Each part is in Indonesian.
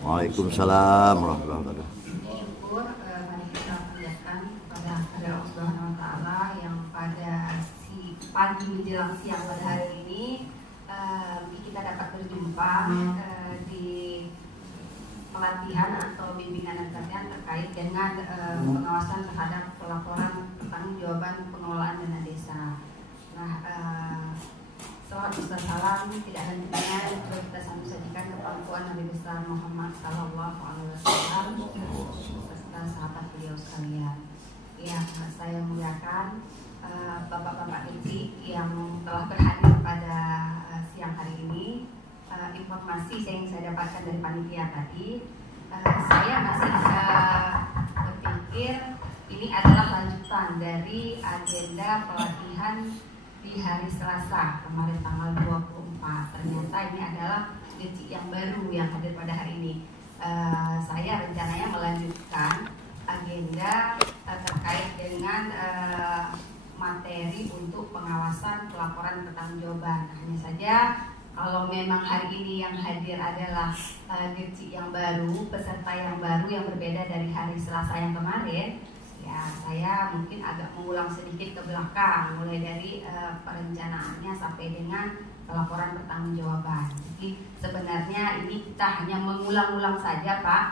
Waalaikumsalam warahmatullahi wabarakatuh. Syukur mari kita panjatkan kepada Allah Subhanahu wa taala yang pada si pagi menjelang siang pada hari ini kita dapat berjumpa di pelatihan atau bimbingan dan pelatihan terkait dengan pengawasan terhadap pelaporan pertanggungjawaban pengelolaan dana desa. Nah, salawat serta salam tidak hentinya kita sambung sajikan ke pangkuan Nabi besar Muhammad Sallallahu Alaihi Wasallam serta sahabat beliau sekalian. Ya, saya muliakan bapak-bapak kecil yang telah berhadir pada siang hari ini. Informasi yang saya dapatkan dari panitia tadi, saya masih berpikir ini adalah lanjutan dari agenda pelatihan di hari Selasa kemarin tanggal 24. Ternyata ini adalah geci yang baru yang hadir pada hari ini. Saya rencananya melanjutkan agenda terkait dengan materi untuk pengawasan pelaporan pertanggungjawaban. Hanya saja kalau memang hari ini yang hadir adalah geci yang baru, peserta yang baru yang berbeda dari hari Selasa yang kemarin, ya saya mungkin agak mengulang sedikit ke belakang, mulai dari perencanaannya sampai dengan pelaporan pertanggungjawaban. Jadi sebenarnya ini kita hanya mengulang-ulang saja, Pak,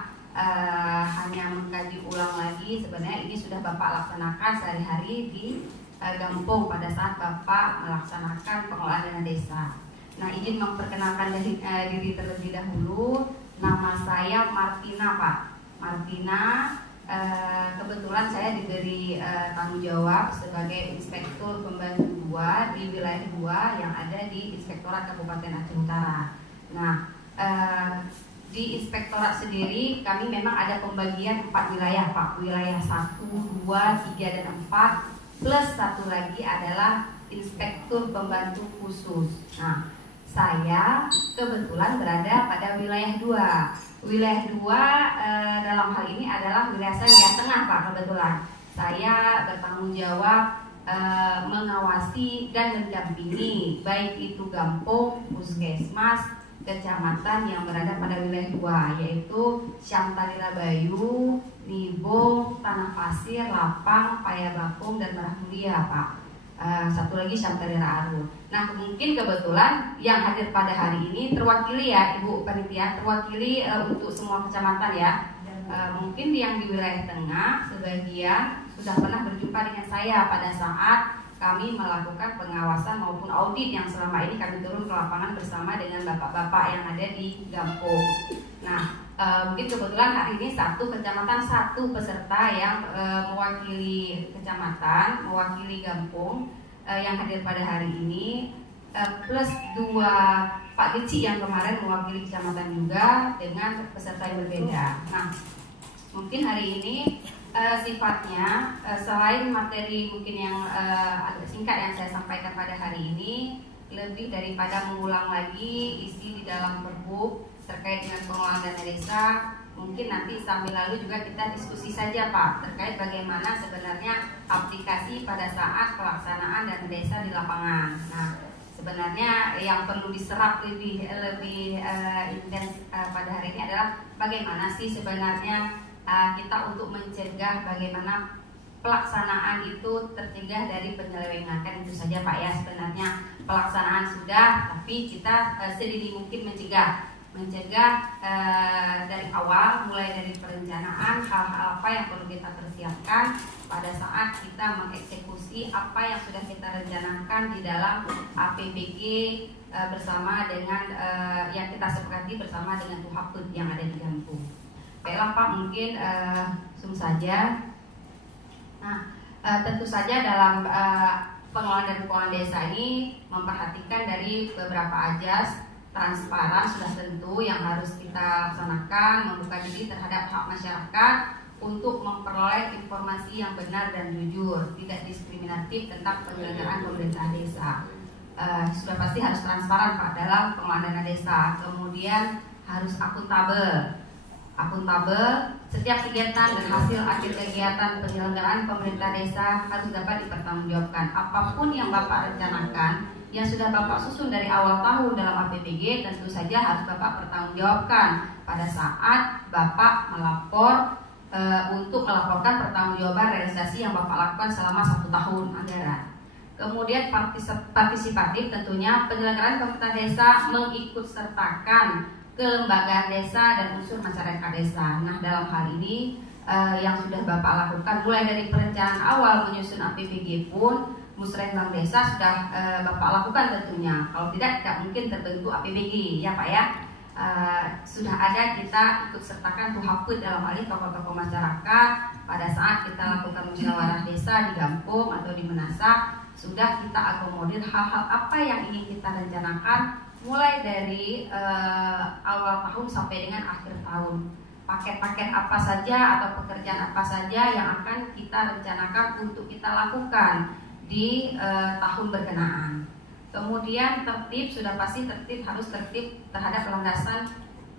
hanya mengkaji ulang lagi. Sebenarnya ini sudah Bapak laksanakan sehari-hari di Gampung pada saat Bapak melaksanakan pengelolaan dana desa. Nah, izin memperkenalkan diri terlebih dahulu. Nama saya Martina, Pak. Martina. Kebetulan saya diberi tanggung jawab sebagai Inspektur Pembantu 2 di wilayah 2 yang ada di Inspektorat Kabupaten Aceh Utara. Nah, di Inspektorat sendiri kami memang ada pembagian 4 wilayah, Pak. Wilayah 1, 2, 3, dan 4 plus satu lagi adalah Inspektur Pembantu Khusus. Nah, saya kebetulan berada pada wilayah 2. Wilayah 2 dalam hal ini adalah wilayah saya wilayah tengah, Pak. Kebetulan saya bertanggung jawab mengawasi dan mendampingi baik itu Gampung, Puskesmas, kecamatan yang berada pada wilayah 2, yaitu Syamtalira Bayu, Nibung, Tanah Pasir, Lapang, Payabakung, dan Merah Mulia, Pak. Satu lagi Syamtalira Arun. Nah, mungkin kebetulan yang hadir pada hari ini terwakili ya, Ibu Panitia, terwakili untuk semua kecamatan ya. Mungkin yang di wilayah tengah sebagian sudah pernah berjumpa dengan saya pada saat kami melakukan pengawasan maupun audit yang selama ini kami turun ke lapangan bersama dengan bapak-bapak yang ada di Gampung. Nah, mungkin kebetulan hari ini satu kecamatan, satu peserta yang mewakili kecamatan, mewakili Gampung yang hadir pada hari ini, plus 2 Pak Geci yang kemarin mewakili kecamatan juga dengan peserta yang berbeda. Nah, mungkin hari ini sifatnya selain materi mungkin yang agak singkat yang saya sampaikan pada hari ini, lebih daripada mengulang lagi isi di dalam perbuk terkait dengan pengelolaan dana desa, mungkin nanti sambil lalu juga kita diskusi saja, Pak, terkait bagaimana sebenarnya aplikasi pada saat pelaksanaan dana desa di lapangan. Nah, sebenarnya yang perlu diserap lebih intens pada hari ini adalah bagaimana sih sebenarnya kita untuk mencegah bagaimana pelaksanaan itu tercegah dari penyelewengan. Kan itu saja, Pak, ya, sebenarnya pelaksanaan sudah, tapi kita sedini mungkin mencegah dari awal, mulai dari perencanaan hal-hal apa yang perlu kita persiapkan pada saat kita mengeksekusi apa yang sudah kita rencanakan di dalam APBG bersama dengan yang kita sepakati bersama dengan Tuhaput yang ada di Gampung. Baiklah, Pak, mungkin langsung saja. Nah, tentu saja dalam pengelolaan dan keuangan desa ini memperhatikan dari beberapa ajas. Transparan sudah tentu yang harus kita laksanakan, membuka diri terhadap hak masyarakat untuk memperoleh informasi yang benar dan jujur, tidak diskriminatif tentang penyelenggaraan pemerintah desa. Sudah pasti harus transparan, Pak, dalam pengelolaan dana desa. Kemudian harus akuntabel. Setiap kegiatan dan hasil akhir kegiatan penyelenggaraan pemerintah desa harus dapat dipertanggungjawabkan. Apapun yang Bapak rencanakan yang sudah Bapak susun dari awal tahun dalam APBG tentu saja harus Bapak pertanggungjawabkan pada saat Bapak melapor untuk melaporkan pertanggungjawaban realisasi yang Bapak lakukan selama 1 tahun anggaran. Kemudian partisipatif, tentunya penyelenggaraan pemerintah desa mengikut sertakan kelembagaan desa dan unsur masyarakat desa. Nah, dalam hal ini yang sudah Bapak lakukan mulai dari perencanaan awal menyusun APBG pun Musrenbang Desa sudah Bapak lakukan tentunya. Kalau tidak mungkin terbentuk APBG ya Pak ya. Sudah ada kita ikut sertakan Tuhaput dalam hal ini tokoh-tokoh masyarakat pada saat kita lakukan musyawarah desa di Gampung atau di Menasak, sudah kita akomodir hal-hal apa yang ingin kita rencanakan mulai dari awal tahun sampai dengan akhir tahun. Paket-paket apa saja atau pekerjaan apa saja yang akan kita rencanakan untuk kita lakukan di tahun berkenaan. Kemudian tertib, sudah pasti tertib, harus tertib terhadap landasan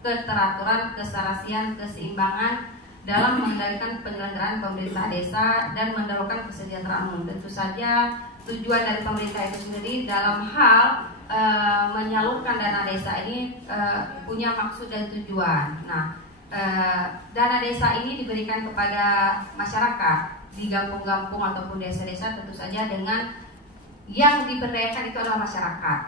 keteraturan, keserasian, keseimbangan dalam mengendalikan penyelenggaraan pemerintah desa dan mendahulukan kesejahteraan umum. Tentu saja tujuan dari pemerintah itu sendiri dalam hal menyalurkan dana desa ini punya maksud dan tujuan. Nah, dana desa ini diberikan kepada masyarakat di kampung-kampung ataupun desa-desa tentu saja dengan yang diberdayakan itu adalah masyarakat.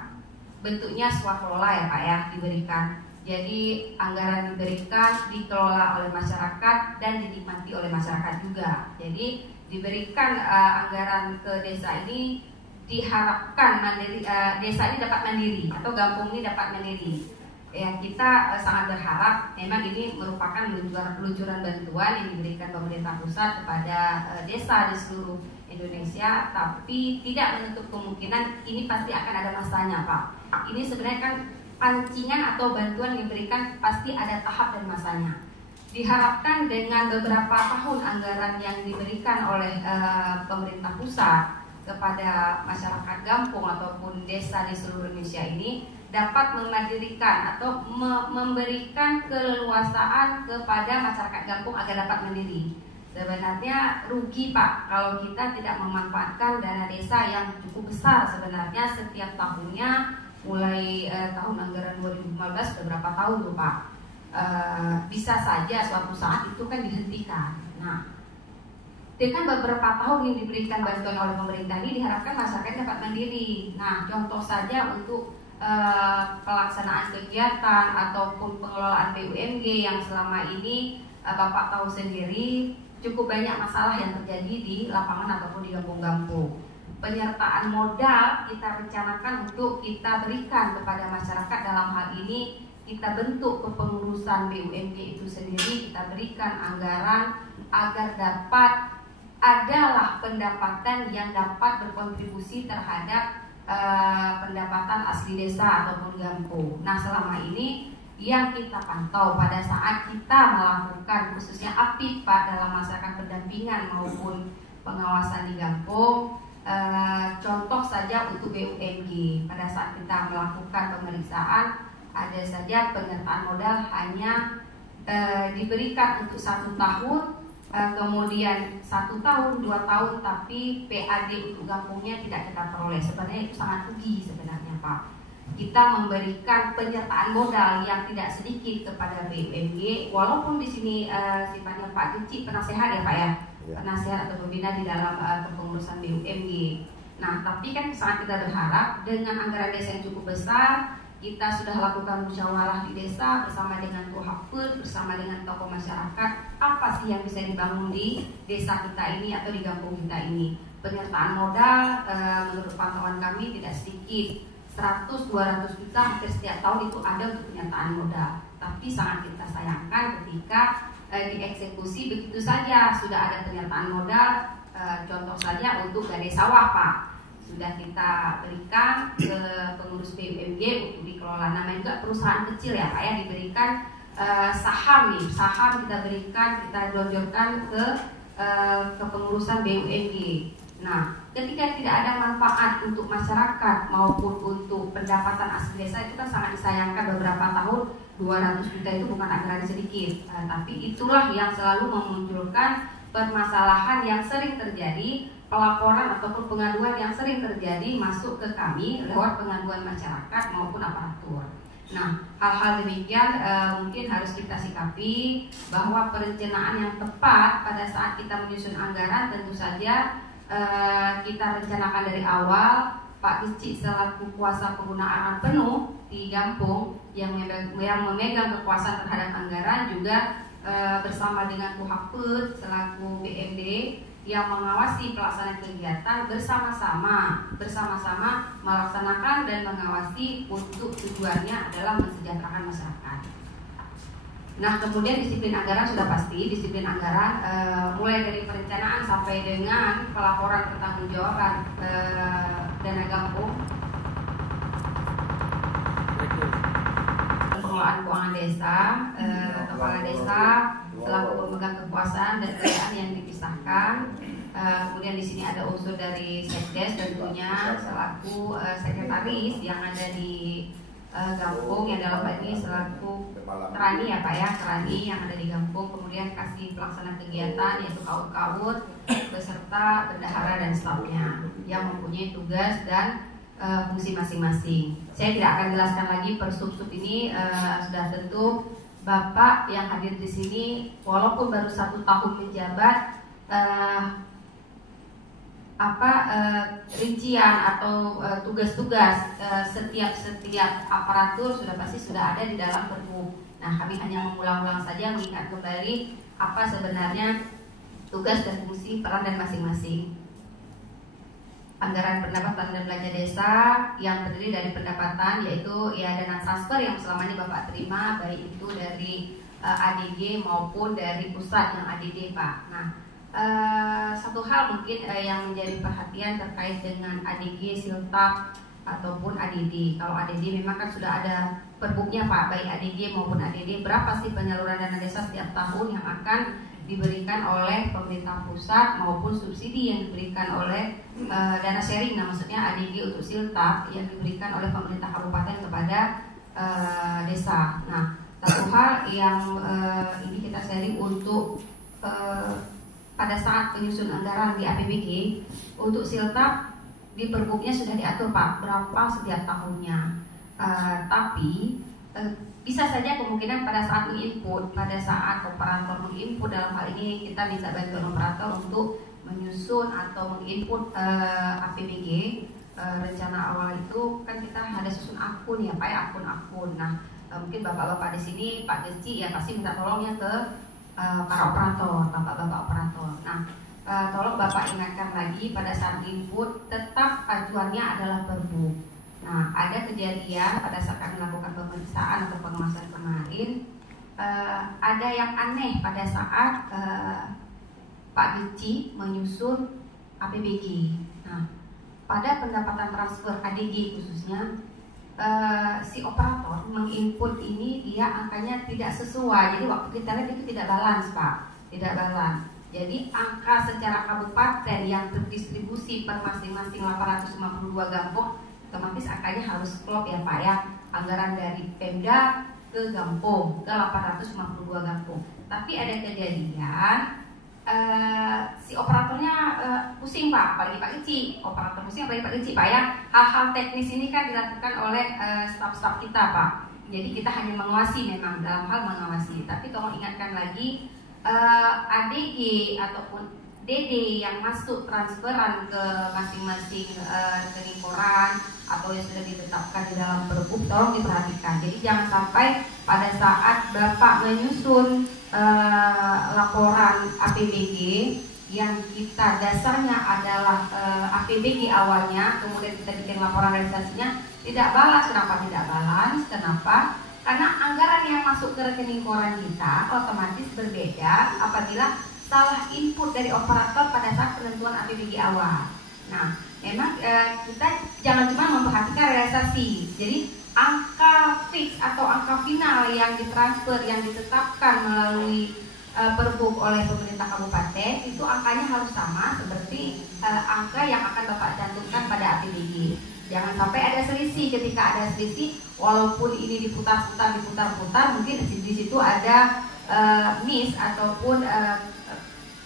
Bentuknya swakelola ya Pak ya, diberikan. Jadi anggaran diberikan, dikelola oleh masyarakat dan dinikmati oleh masyarakat juga. Jadi diberikan anggaran ke desa ini diharapkan mandiri, desa ini dapat mandiri atau kampung ini dapat mandiri. Ya, kita sangat berharap memang ini merupakan luncuran bantuan yang diberikan pemerintah pusat kepada desa di seluruh Indonesia, tapi tidak menutup kemungkinan ini pasti akan ada masanya Pak. Ini sebenarnya kan pancingan atau bantuan yang diberikan pasti ada tahap dan masanya. Diharapkan dengan beberapa tahun anggaran yang diberikan oleh pemerintah pusat kepada masyarakat kampung ataupun desa di seluruh Indonesia ini dapat memandirikan atau memberikan keleluasaan kepada masyarakat kampung agar dapat mandiri. Sebenarnya rugi Pak kalau kita tidak memanfaatkan dana desa yang cukup besar sebenarnya setiap tahunnya, mulai tahun anggaran 2015 beberapa tahun tuh Pak. Bisa saja suatu saat itu kan dihentikan. Nah, dengan beberapa tahun yang diberikan bantuan oleh pemerintah ini diharapkan masyarakat dapat mandiri. Nah, contoh saja untuk pelaksanaan kegiatan ataupun pengelolaan BUMG yang selama ini Bapak tahu sendiri cukup banyak masalah yang terjadi di lapangan ataupun di kampung-kampung. Penyertaan modal kita rencanakan untuk kita berikan kepada masyarakat. Dalam hal ini kita bentuk kepengurusan BUMG itu sendiri, kita berikan anggaran agar dapat adalah pendapatan yang dapat berkontribusi terhadap pendapatan asli desa ataupun kampung. Nah, selama ini yang kita pantau pada saat kita melakukan khususnya APIP Pak dalam masyarakat pendampingan maupun pengawasan di kampung, contoh saja untuk BUMG pada saat kita melakukan pemeriksaan ada saja penyertaan modal hanya diberikan untuk 1 tahun, kemudian 1 tahun, 2 tahun, tapi PAD untuk kampungnya tidak kita peroleh. Sebenarnya itu sangat rugi sebenarnya Pak. Kita memberikan penyertaan modal yang tidak sedikit kepada BUMG, walaupun di sini sifatnya Pak Dici penasehat ya Pak ya, penasehat atau pembina di dalam kepengurusan BUMG. Nah, tapi kan sangat kita berharap dengan anggaran desa yang cukup besar, kita sudah lakukan musyawarah di desa bersama dengan Tuhaput, bersama dengan tokoh masyarakat, apa sih yang bisa dibangun di desa kita ini atau di kampung kita ini. Penyertaan modal menurut pantauan kami tidak sedikit. 100-200 juta hampir setiap tahun itu ada untuk penyertaan modal. Tapi sangat kita sayangkan ketika dieksekusi begitu saja sudah ada penyertaan modal. Contoh saja untuk gade sawah Pak, sudah kita berikan ke pengurus BUMG untuk dikelola. Namanya juga perusahaan kecil ya Pak ya, diberikan saham nih, saham kita berikan, kita gelontorkan ke kepengurusan BUMG. Nah, ketika tidak ada manfaat untuk masyarakat maupun untuk pendapatan asli desa, itu kan sangat disayangkan. Beberapa tahun 200 juta itu bukan anggaran sedikit, tapi itulah yang selalu memunculkan permasalahan yang sering terjadi pelaporan ataupun pengaduan yang sering terjadi masuk ke kami lewat pengaduan masyarakat maupun aparatur. Nah, hal-hal demikian mungkin harus kita sikapi bahwa perencanaan yang tepat pada saat kita menyusun anggaran tentu saja kita rencanakan dari awal. Pak Deci selaku kuasa penggunaan penuh di Gampung yang memegang kekuasaan terhadap anggaran juga bersama dengan Puhakput selaku BMD yang mengawasi pelaksanaan kegiatan bersama-sama melaksanakan dan mengawasi untuk tujuannya adalah mensejahterakan masyarakat. Nah, kemudian disiplin anggaran sudah pasti, disiplin anggaran mulai dari perencanaan sampai dengan pelaporan pertanggungjawaban dana Gampung, pengelolaan keuangan desa, kepala desa selaku pemegang kekuasaan dan kekayaan yang dipisahkan. Kemudian di sini ada unsur dari Sekdes tentunya selaku sekretaris yang ada di Gampung, yang dalam hal ini selaku Terani ya Pak ya, Terani yang ada di Gampung. Kemudian kasih pelaksana kegiatan yaitu kaut-kaut beserta bendahara dan stafnya yang mempunyai tugas dan fungsi masing-masing. Saya tidak akan jelaskan lagi per sub-sub ini, sudah tentu Bapak yang hadir di sini walaupun baru 1 tahun menjabat, rincian atau tugas-tugas setiap aparatur sudah pasti sudah ada di dalam Perbu. Nah, kami hanya mengulang-ulang saja, mengingat kembali apa sebenarnya tugas dan fungsi peran dan masing-masing. Anggaran pendapatan dan belanja desa yang terdiri dari pendapatan yaitu ya dana transfer yang selama ini Bapak terima, baik itu dari ADG maupun dari pusat yang ADD Pak. Nah, satu hal mungkin yang menjadi perhatian terkait dengan ADG, Siltap ataupun ADD. Kalau ADD memang kan sudah ada perbuknya Pak, baik ADG maupun ADD, berapa sih penyaluran dana desa setiap tahun yang akan diberikan oleh pemerintah pusat maupun subsidi yang diberikan oleh dana sharing. Nah, maksudnya ADG untuk Siltap yang diberikan oleh pemerintah kabupaten kepada desa. Nah, satu hal yang ini kita sharing untuk pada saat penyusun anggaran di APBG untuk Siltap di perbuknya sudah diatur Pak berapa setiap tahunnya, tapi bisa saja kemungkinan pada saat menginput, pada saat operator menginput, dalam hal ini kita minta bantuan operator untuk menyusun atau menginput APBG, rencana awal itu kan kita ada susun akun ya Pak ya, akun-akun. Nah, mungkin bapak-bapak di sini Pak Deci ya pasti minta tolongnya ke para operator, bapak-bapak operator. Nah, tolong Bapak ingatkan lagi pada saat input tetap acuannya adalah Perbu. Nah, ada kejadian pada saat kami melakukan pemeriksaan atau pengawasan kemarin, ada yang aneh pada saat Pak Deci menyusun APBG. Nah, pada pendapatan transfer ADG khususnya, si operator menginput ini dia angkanya tidak sesuai. Jadi waktu kita lihat itu tidak balance Pak, tidak balance. Jadi angka secara kabupaten yang terdistribusi per masing-masing 852 Gampung otomatis angkanya harus klop ya Pak ya. Anggaran dari Pemda ke Gampung, ke 852 Gampung. Tapi ada kejadian si operatornya pusing Pak, apalagi Pak Deci, operator pusing apalagi Pak Deci Pak ya. Hal-hal teknis ini kan dilakukan oleh staf-staf kita Pak. Jadi kita hanya mengawasi, memang dalam hal mengawasi. Tapi tolong ingatkan lagi ADG ataupun DD yang masuk transferan ke masing-masing rekening koran atau yang sudah ditetapkan di dalam Perbup, tolong diperhatikan. Jadi jangan sampai pada saat Bapak menyusun laporan APBG yang kita dasarnya adalah APBG awalnya, kemudian kita bikin laporan realisasinya tidak balance. Kenapa tidak balance? Kenapa? Karena anggaran yang masuk ke rekening koran kita otomatis berbeda apabila salah input dari operator pada saat penentuan APBG awal. Nah, memang kita jangan cuma memperhatikan realisasi. Jadi angka fix atau angka final yang ditransfer, yang ditetapkan melalui Perbup oleh pemerintah kabupaten, itu angkanya harus sama seperti angka yang akan Bapak cantumkan pada APBG. Jangan sampai ada selisih. Ketika ada selisih, walaupun ini diputar-putar, mungkin di situ ada miss ataupun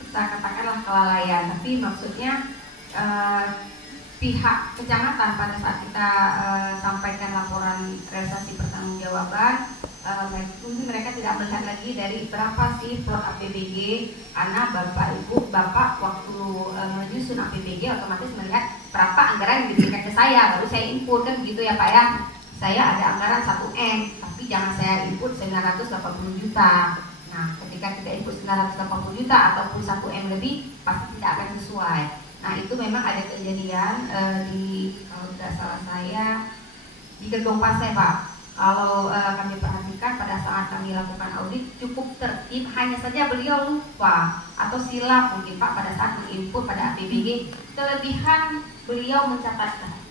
kita katakanlah kelalaian. Tapi maksudnya pihak kecamatan pada saat kita sampaikan laporan realisasi pertanggungjawaban, mungkin mereka tidak melihat lagi dari berapa sih plot APBD anak bapak ibu bapak waktu menyusun APBD otomatis melihat berapa anggaran yang diberikan ke saya, baru saya input kan begitu ya Pak ya. Saya ada anggaran 1M, tapi jangan saya input 980 juta. Nah, ketika kita input 980 juta ataupun 1M lebih, pasti tidak akan sesuai. Nah, itu memang ada kejadian di, kalau tidak salah saya, di Gedung Pasai Pak. Kalau kami perhatikan pada saat kami lakukan audit cukup tertib, hanya saja beliau lupa atau silap mungkin Pak pada saat menginput pada APBD. Kelebihan beliau mencatatkan.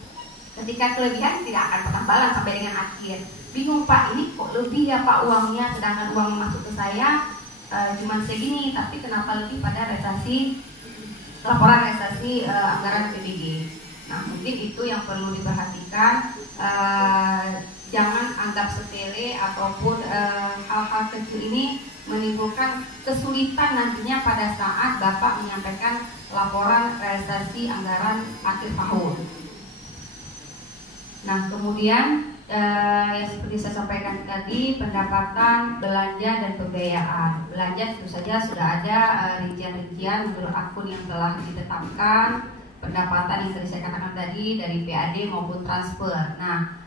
Ketika kelebihan tidak akan penambalan sampai dengan akhir. Bingung Pak, ini kok lebih ya Pak uangnya, sedangkan uang masuk ke saya cuma segini, tapi kenapa lebih pada realisasi laporan realisasi anggaran APBD. Nah, mungkin itu yang perlu diperhatikan. Jangan anggap sepele ataupun hal-hal kecil ini menimbulkan kesulitan nantinya pada saat Bapak menyampaikan laporan realisasi anggaran akhir tahun. Nah, kemudian yang seperti saya sampaikan tadi, pendapatan, belanja, dan pembiayaan. Belanja tentu saja sudah ada rincian-rincian menurut akun yang telah ditetapkan. Pendapatan yang tadi saya katakan tadi dari PAD maupun transfer. Nah,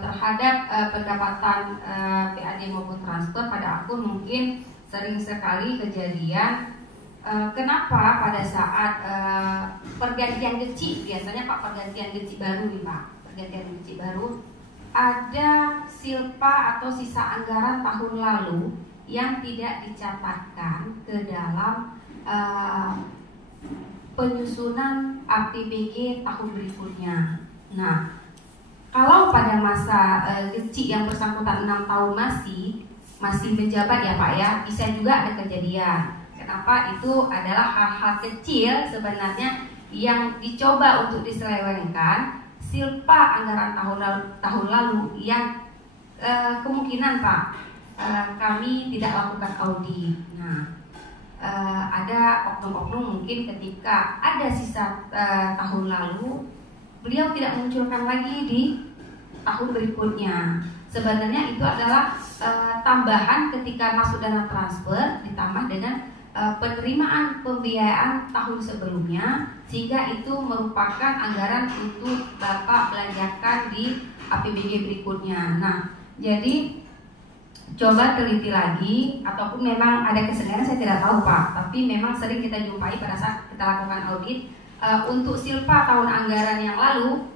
terhadap pendapatan PAD maupun transfer pada akun mungkin sering sekali kejadian kenapa pada saat pergantian gaji, biasanya Pak pergantian gaji baru nih Pak, pergantian gaji baru ada silpa atau sisa anggaran tahun lalu yang tidak dicatatkan ke dalam penyusunan APBD tahun berikutnya. Nah, kalau pada masa gaji yang bersangkutan 6 tahun masih menjabat ya Pak ya, bisa juga ada kejadian. Kenapa? Itu adalah hal-hal kecil sebenarnya yang dicoba untuk diselewengkan, silpa anggaran tahun lalu yang kemungkinan Pak kami tidak lakukan audit. Nah, ada oknum-oknum mungkin ketika ada sisa tahun lalu beliau tidak munculkan lagi di tahun berikutnya. Sebenarnya itu adalah tambahan ketika masuk dana transfer ditambah dengan penerimaan pembiayaan tahun sebelumnya, sehingga itu merupakan anggaran untuk Bapak belanjakan di APBD berikutnya. Nah, jadi coba teliti lagi, ataupun memang ada kesengajaan saya tidak tahu Pak, tapi memang sering kita jumpai pada saat kita lakukan audit untuk silpa tahun anggaran yang lalu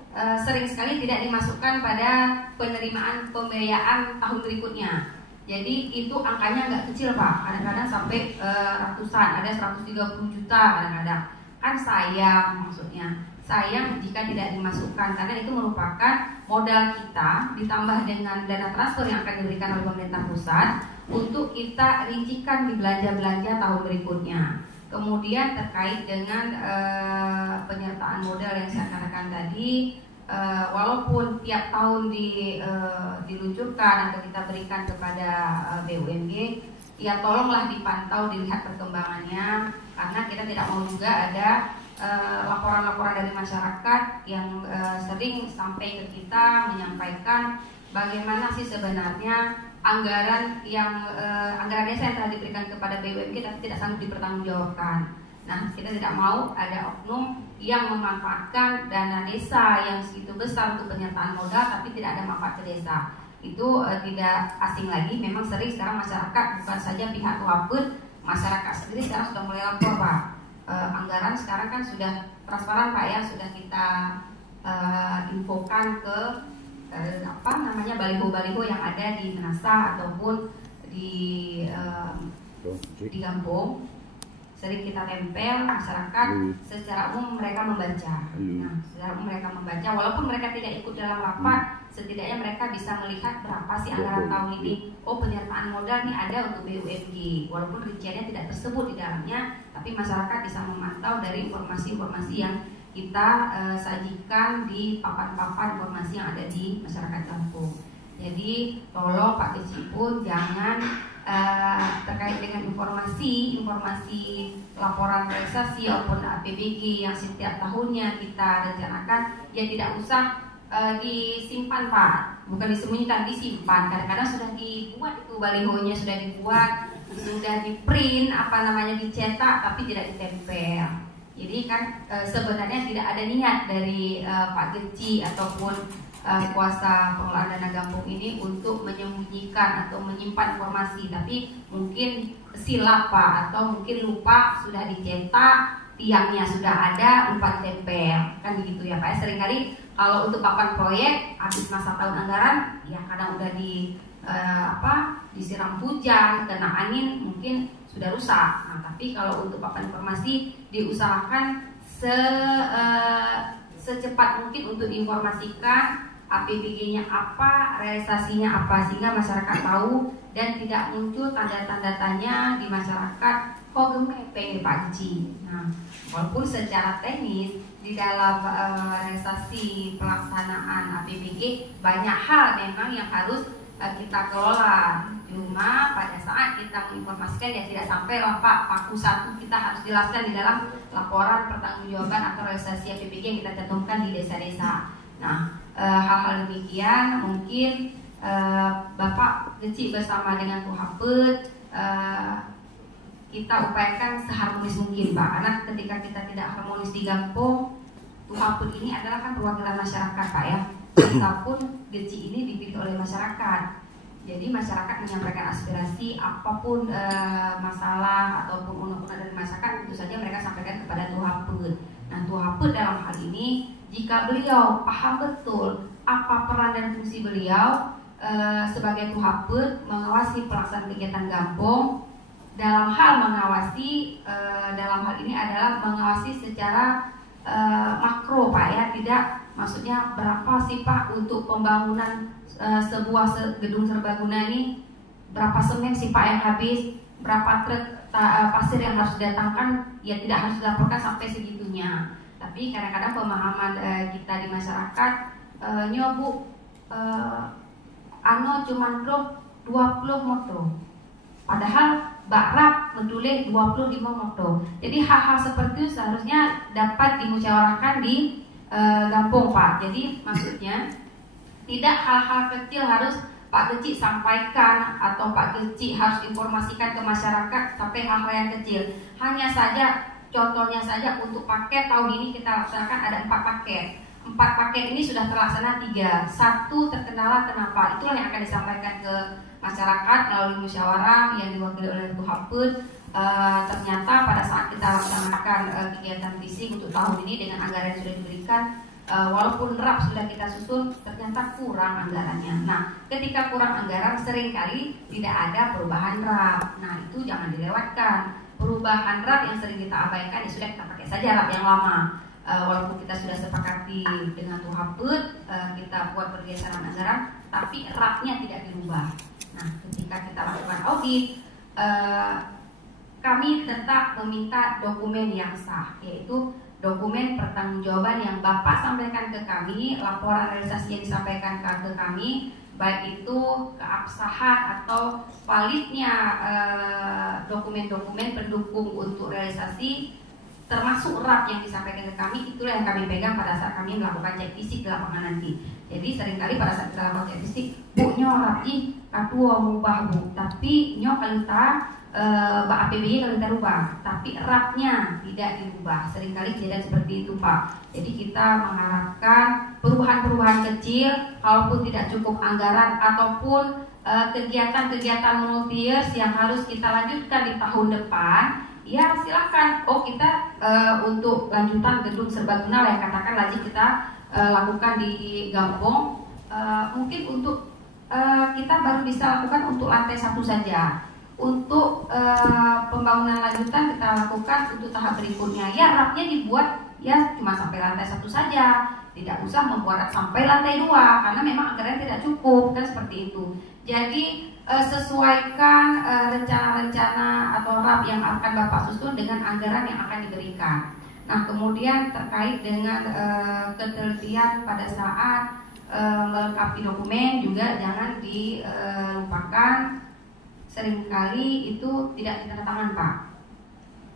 sering sekali tidak dimasukkan pada penerimaan pembiayaan tahun berikutnya. Jadi itu angkanya nggak kecil Pak, kadang-kadang sampai ratusan, ada 130 juta kadang-kadang. Kan sayang, maksudnya sayang jika tidak dimasukkan, karena itu merupakan modal kita ditambah dengan dana transfer yang akan diberikan oleh pemerintah pusat untuk kita rincikan di belanja-belanja tahun berikutnya. Kemudian terkait dengan penyertaan modal yang saya katakan tadi, walaupun tiap tahun diluncurkan atau kita berikan kepada BUMG, ya tolonglah dipantau, dilihat perkembangannya, karena kita tidak mau juga ada laporan-laporan dari masyarakat yang sering sampai ke kita menyampaikan bagaimana sih sebenarnya anggaran desa yang telah diberikan kepada BUMG tapi tidak sanggup dipertanggungjawabkan. Nah, kita tidak mau ada oknum yang memanfaatkan dana desa yang segitu besar untuk penyertaan modal tapi tidak ada manfaat ke desa. Itu tidak asing lagi, memang sering sekarang masyarakat, bukan saja pihak wabud, masyarakat sendiri sekarang sudah mulai lapor Pak. Anggaran sekarang kan sudah transparan Pak ya, sudah kita infokan ke baliho-baliho yang ada di Menasa ataupun di kampung. Sering kita tempel, masyarakat secara umum mereka membaca. Nah, secara umum mereka membaca, walaupun mereka tidak ikut dalam rapat, setidaknya mereka bisa melihat berapa sih anggaran tahun ini. Oh, penyertaan modal nih ada untuk BUMG, walaupun rinciannya tidak tersebut di dalamnya, tapi masyarakat bisa memantau dari informasi-informasi yang kita sajikan di papan-papan informasi yang ada di masyarakat kampung. Jadi tolong Pak Kecipun jangan terkait dengan informasi informasi laporan realisasi maupun APBG yang setiap tahunnya kita rencanakan, ya tidak usah disimpan Pak, bukan disembunyikan, disimpan. Kadang-kadang sudah dibuat itu balihonya, sudah dibuat, sudah di print, dicetak, tapi tidak ditempel. Jadi kan sebenarnya tidak ada niat dari Pak Geci ataupun kuasa pengelolaan dana Gampung ini untuk menyembunyikan atau menyimpan informasi, tapi mungkin silap Pak, atau mungkin lupa sudah dicetak, tiangnya sudah ada, lupa ditempel, kan begitu ya Pak. Seringkali kalau untuk papan proyek habis masa tahun anggaran, ya kadang udah disiram hujan, kena angin, mungkin sudah rusak. Nah, tapi kalau untuk papan informasi diusahakan secepat mungkin untuk diinformasikan APBG-nya apa, realisasinya apa, sehingga masyarakat tahu dan tidak muncul tanda-tanda tanya di masyarakat, kok gemepeng Pak Geci. Nah, walaupun secara teknis di dalam realisasi pelaksanaan APBG banyak hal memang yang harus kita kelola. Cuma pada saat kita menginformasikan, ya tidak sampai lah Pak paku satu kita harus jelaskan di dalam laporan pertanggungjawaban atau realisasi APBG yang kita cantumkan di desa-desa. Nah, hal-hal demikian mungkin Bapak Geci bersama dengan Tuhapet kita upayakan seharmonis mungkin Pak, karena ketika kita tidak harmonis di Gampung, Tuhapet ini adalah kan perwakilan masyarakat Pak ya. Kita pun Geci ini dipilih oleh masyarakat. Jadi masyarakat menyampaikan aspirasi apapun masalah ataupun unek-unek dari masyarakat, tentu saja mereka sampaikan kepada Tuhapet. Nah, Tuhapet dalam hal ini, jika beliau paham betul apa peran dan fungsi beliau sebagai Tuhapet mengawasi pelaksanaan kegiatan Gampung, dalam hal mengawasi dalam hal ini adalah mengawasi secara makro Pak ya, tidak maksudnya berapa sih Pak untuk pembangunan sebuah gedung serbaguna ini, berapa semen sih Pak yang habis, berapa truk pasir yang harus didatangkan, ya tidak harus dilaporkan sampai segitunya. Tapi kadang-kadang pemahaman kita di masyarakat, nyobu cuman truk 20 motor, padahal bakrap meduleh 25 motor. Jadi hal-hal seperti itu seharusnya dapat dimusyawarahkan di Gampung Pak. Jadi maksudnya tidak hal-hal kecil harus Pak Geci sampaikan atau Pak Geci harus informasikan ke masyarakat sampai hal-hal yang kecil. Hanya saja, contohnya saja untuk paket tahun ini kita laksanakan ada 4 paket. 4 paket ini sudah terlaksana 3. 1 terkendala kenapa? Itulah yang akan disampaikan ke masyarakat melalui musyawarah yang diwakili oleh Tuhapet. Ternyata pada saat kita laksanakan kegiatan fisik untuk tahun ini dengan anggaran yang sudah diberikan, walaupun RAP sudah kita susun, ternyata kurang anggarannya. Nah, ketika kurang anggaran seringkali tidak ada perubahan RAP. Nah, itu jangan dilewatkan. Perubahan RAP yang sering kita abaikan, ya sudah kita pakai saja RAP yang lama. Walaupun kita sudah sepakati dengan Tuhapet, kita buat pergeseran anggaran, tapi RAP-nya tidak dirubah. Nah, ketika kita lakukan audit, kami tetap meminta dokumen yang sah, yaitu dokumen pertanggungjawaban yang Bapak sampaikan ke kami, laporan realisasi yang disampaikan ke kami, baik itu keabsahan atau validnya dokumen-dokumen pendukung untuk realisasi, termasuk RAP yang disampaikan ke kami, itulah yang kami pegang pada saat kami melakukan cek fisik di lapangan nanti. Jadi seringkali pada saat kita lakukan cek fisik, Bu nyo RAP katua mubah Bu, tapi nyo kalita APBG kalau kita rubah, tapi RAP-nya tidak dirubah. Seringkali kejadian seperti itu Pak. Jadi kita mengharapkan perubahan-perubahan kecil, kalaupun tidak cukup anggaran ataupun kegiatan-kegiatan multi years yang harus kita lanjutkan di tahun depan, ya silakan. Oh kita untuk lanjutan gedung serbaguna yang katakan lagi kita lakukan di Gampung, mungkin untuk kita baru bisa lakukan untuk lantai 1 saja. Untuk pembangunan lanjutan kita lakukan untuk tahap berikutnya. Ya RAP-nya dibuat ya cuma sampai lantai 1 saja, tidak usah membuat sampai lantai 2 karena memang anggaran tidak cukup, kan seperti itu. Jadi sesuaikan rencana-rencana atau RAP yang akan Bapak susun dengan anggaran yang akan diberikan. Nah, kemudian terkait dengan ketelitian pada saat melengkapi dokumen juga jangan dilupakan. Seringkali itu tidak ditandatangan Pak.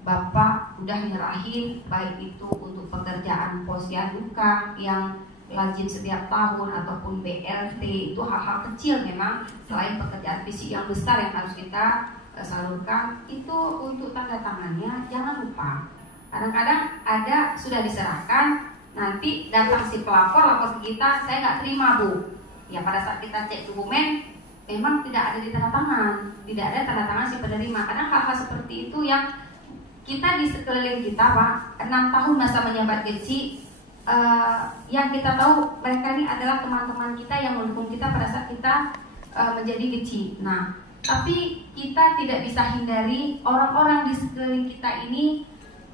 Bapak udah nyerahin baik itu untuk pekerjaan posyandu yang lazim setiap tahun ataupun BLT, itu hal-hal kecil memang selain pekerjaan fisik yang besar yang harus kita salurkan. Itu untuk tanda tangannya jangan lupa. Kadang-kadang ada sudah diserahkan, nanti datang si pelapor lapor ke kita, saya nggak terima Bu. Ya pada saat kita cek dokumen memang tidak ada di tanda tangan, tidak ada tanda tangan si penerima. Karena hal-hal seperti itu yang kita di sekeliling kita Pak, 6 tahun masa menjabat gaji, yang kita tahu mereka ini adalah teman-teman kita yang mendukung kita pada saat kita menjadi gaji. Nah, tapi kita tidak bisa hindari orang-orang di sekeliling kita ini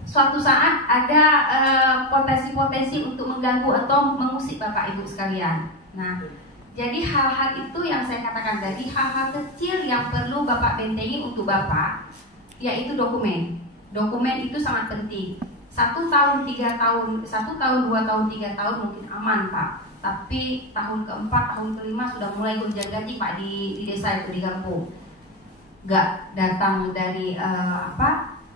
suatu saat ada potensi-potensi untuk mengganggu atau mengusik Bapak Ibu sekalian. Nah, jadi hal-hal itu yang saya katakan tadi, hal-hal kecil yang perlu Bapak bentengi untuk Bapak, yaitu dokumen. Dokumen itu sangat penting. 1 tahun, 3 tahun, 1 tahun, 2 tahun, 3 tahun mungkin aman Pak. Tapi tahun keempat, tahun kelima sudah mulai gonjang-ganjing Pak di desa itu, di kampung. Gak datang dari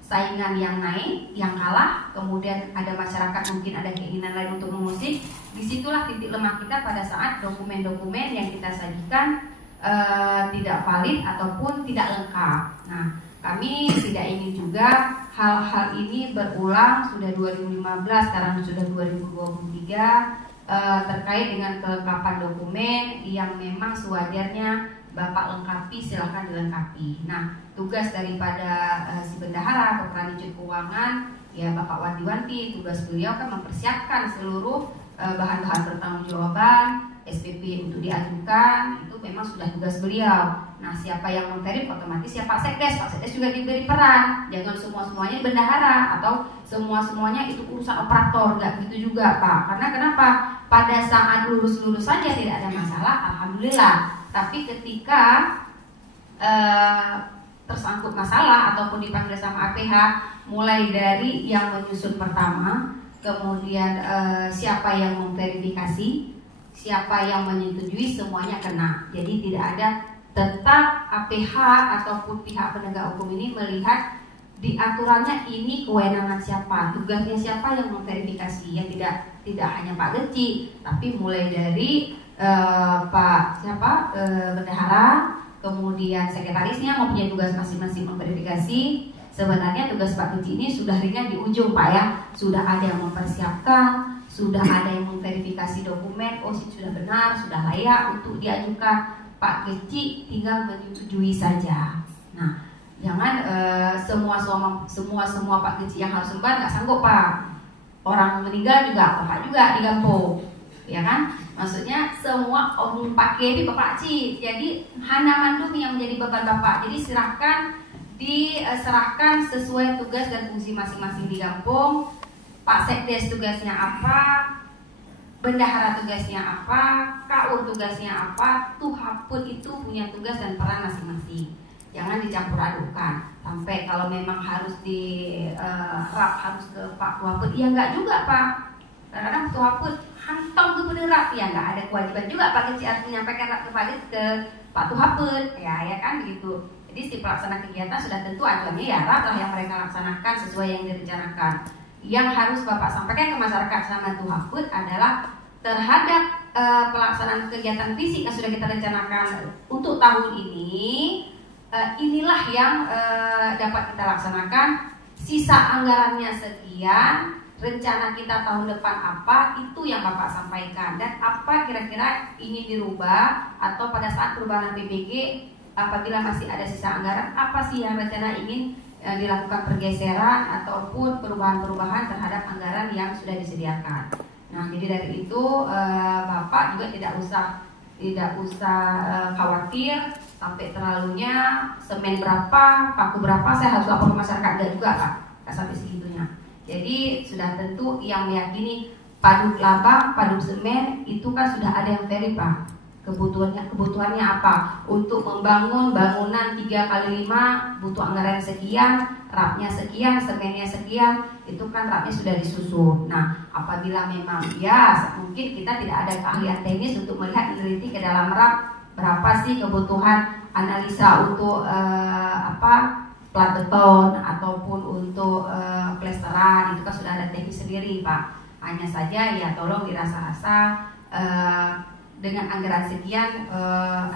saingan yang naik, yang kalah, kemudian ada masyarakat mungkin ada keinginan lain untuk mengusik. Disitulah titik lemah kita pada saat dokumen-dokumen yang kita sajikan tidak valid ataupun tidak lengkap. Nah, kami tidak ingin juga hal-hal ini berulang. Sudah 2015, sekarang sudah 2023, terkait dengan kelengkapan dokumen yang memang sewajarnya Bapak lengkapi, silahkan dilengkapi. Nah, tugas daripada si bendahara atau Pranijut Keuangan, ya Bapak wanti-wanti, tugas beliau kan mempersiapkan seluruh bahan-bahan pertanggungjawaban, SPP untuk diajukan, itu memang sudah tugas beliau. Nah, siapa yang memverif otomatis ya Pak Sekdes. Pak Sekdes juga diberi peran. Jangan semua-semuanya bendahara atau semua-semuanya itu urusan operator, enggak gitu juga Pak. Karena kenapa? Pada saat lurus-lurus saja tidak ada masalah, alhamdulillah. Tapi ketika tersangkut masalah ataupun dipanggil sama APH, mulai dari yang menyusun pertama, kemudian siapa yang memverifikasi, siapa yang menyetujui, semuanya kena. Jadi tidak ada, tetap APH ataupun pihak penegak hukum ini melihat di aturannya ini kewenangan siapa, tugasnya siapa yang memverifikasi. Ya tidak hanya Pak Geci, tapi mulai dari Pak bendahara, kemudian sekretarisnya mempunyai tugas masing-masing memverifikasi. Sebenarnya tugas Pak Geci ini sudah ringan di ujung Pak ya, sudah ada yang mempersiapkan, sudah ada yang memverifikasi dokumen, oh sudah benar, sudah layak untuk diajukan. Pak Geci tinggal menyetujui saja. Nah, jangan semua Pak Geci yang harus sempat nggak sanggup Pak. Orang meninggal juga Bapak juga digampung, ya kan? Maksudnya semua orang pakai di Bapak Ci. Jadi hana mandumi yang menjadi beban Bapak. Jadi diserahkan sesuai tugas dan fungsi masing-masing di kampung. Pak Sekdes tugasnya apa, bendahara tugasnya apa, KU tugasnya apa, Tuhaput itu punya tugas dan peran masing-masing. Jangan dicampur adukan. Sampai kalau memang harus harus ke Pak Tuhaput, ya enggak juga Pak. Kadang-kadang Tuhaput hantam ke penerap, ya enggak ada kewajiban juga Pak Geci harus menyampaikan rap ke Pak Tuhaput, ya kan begitu. Jadi si pelaksana kegiatan sudah tentu acuannya ya rap lah yang mereka laksanakan sesuai yang direncanakan. Yang harus Bapak sampaikan ke masyarakat sama Tuhaput adalah terhadap pelaksanaan kegiatan fisik yang sudah kita rencanakan untuk tahun ini, inilah yang dapat kita laksanakan. Sisa anggarannya sekian, rencana kita tahun depan apa, itu yang Bapak sampaikan. Dan apa kira-kira ingin dirubah, atau pada saat perubahan PBG apabila masih ada sisa anggaran, apa sih yang rencana ingin dilakukan pergeseran ataupun perubahan-perubahan terhadap anggaran yang sudah disediakan. Nah, jadi dari itu Bapak juga tidak usah khawatir sampai terlalunya semen berapa, paku berapa saya harus lapor ke masyarakat, enggak juga Pak, enggak sampai segitunya. Jadi sudah tentu yang meyakini paduk laba, paduk semen itu kan sudah ada yang veri Pak. Kebutuhannya apa? Untuk membangun bangunan 3x5 butuh anggaran sekian, rapnya sekian, semennya sekian, itu kan rapnya sudah disusun. Nah, apabila memang ya mungkin kita tidak ada keahlian teknis untuk melihat meneliti ke dalam rap berapa sih kebutuhan analisa untuk plat beton ataupun untuk plesteran itu kan sudah ada teknis sendiri Pak. Hanya saja ya tolong dirasa-rasa dengan anggaran sekian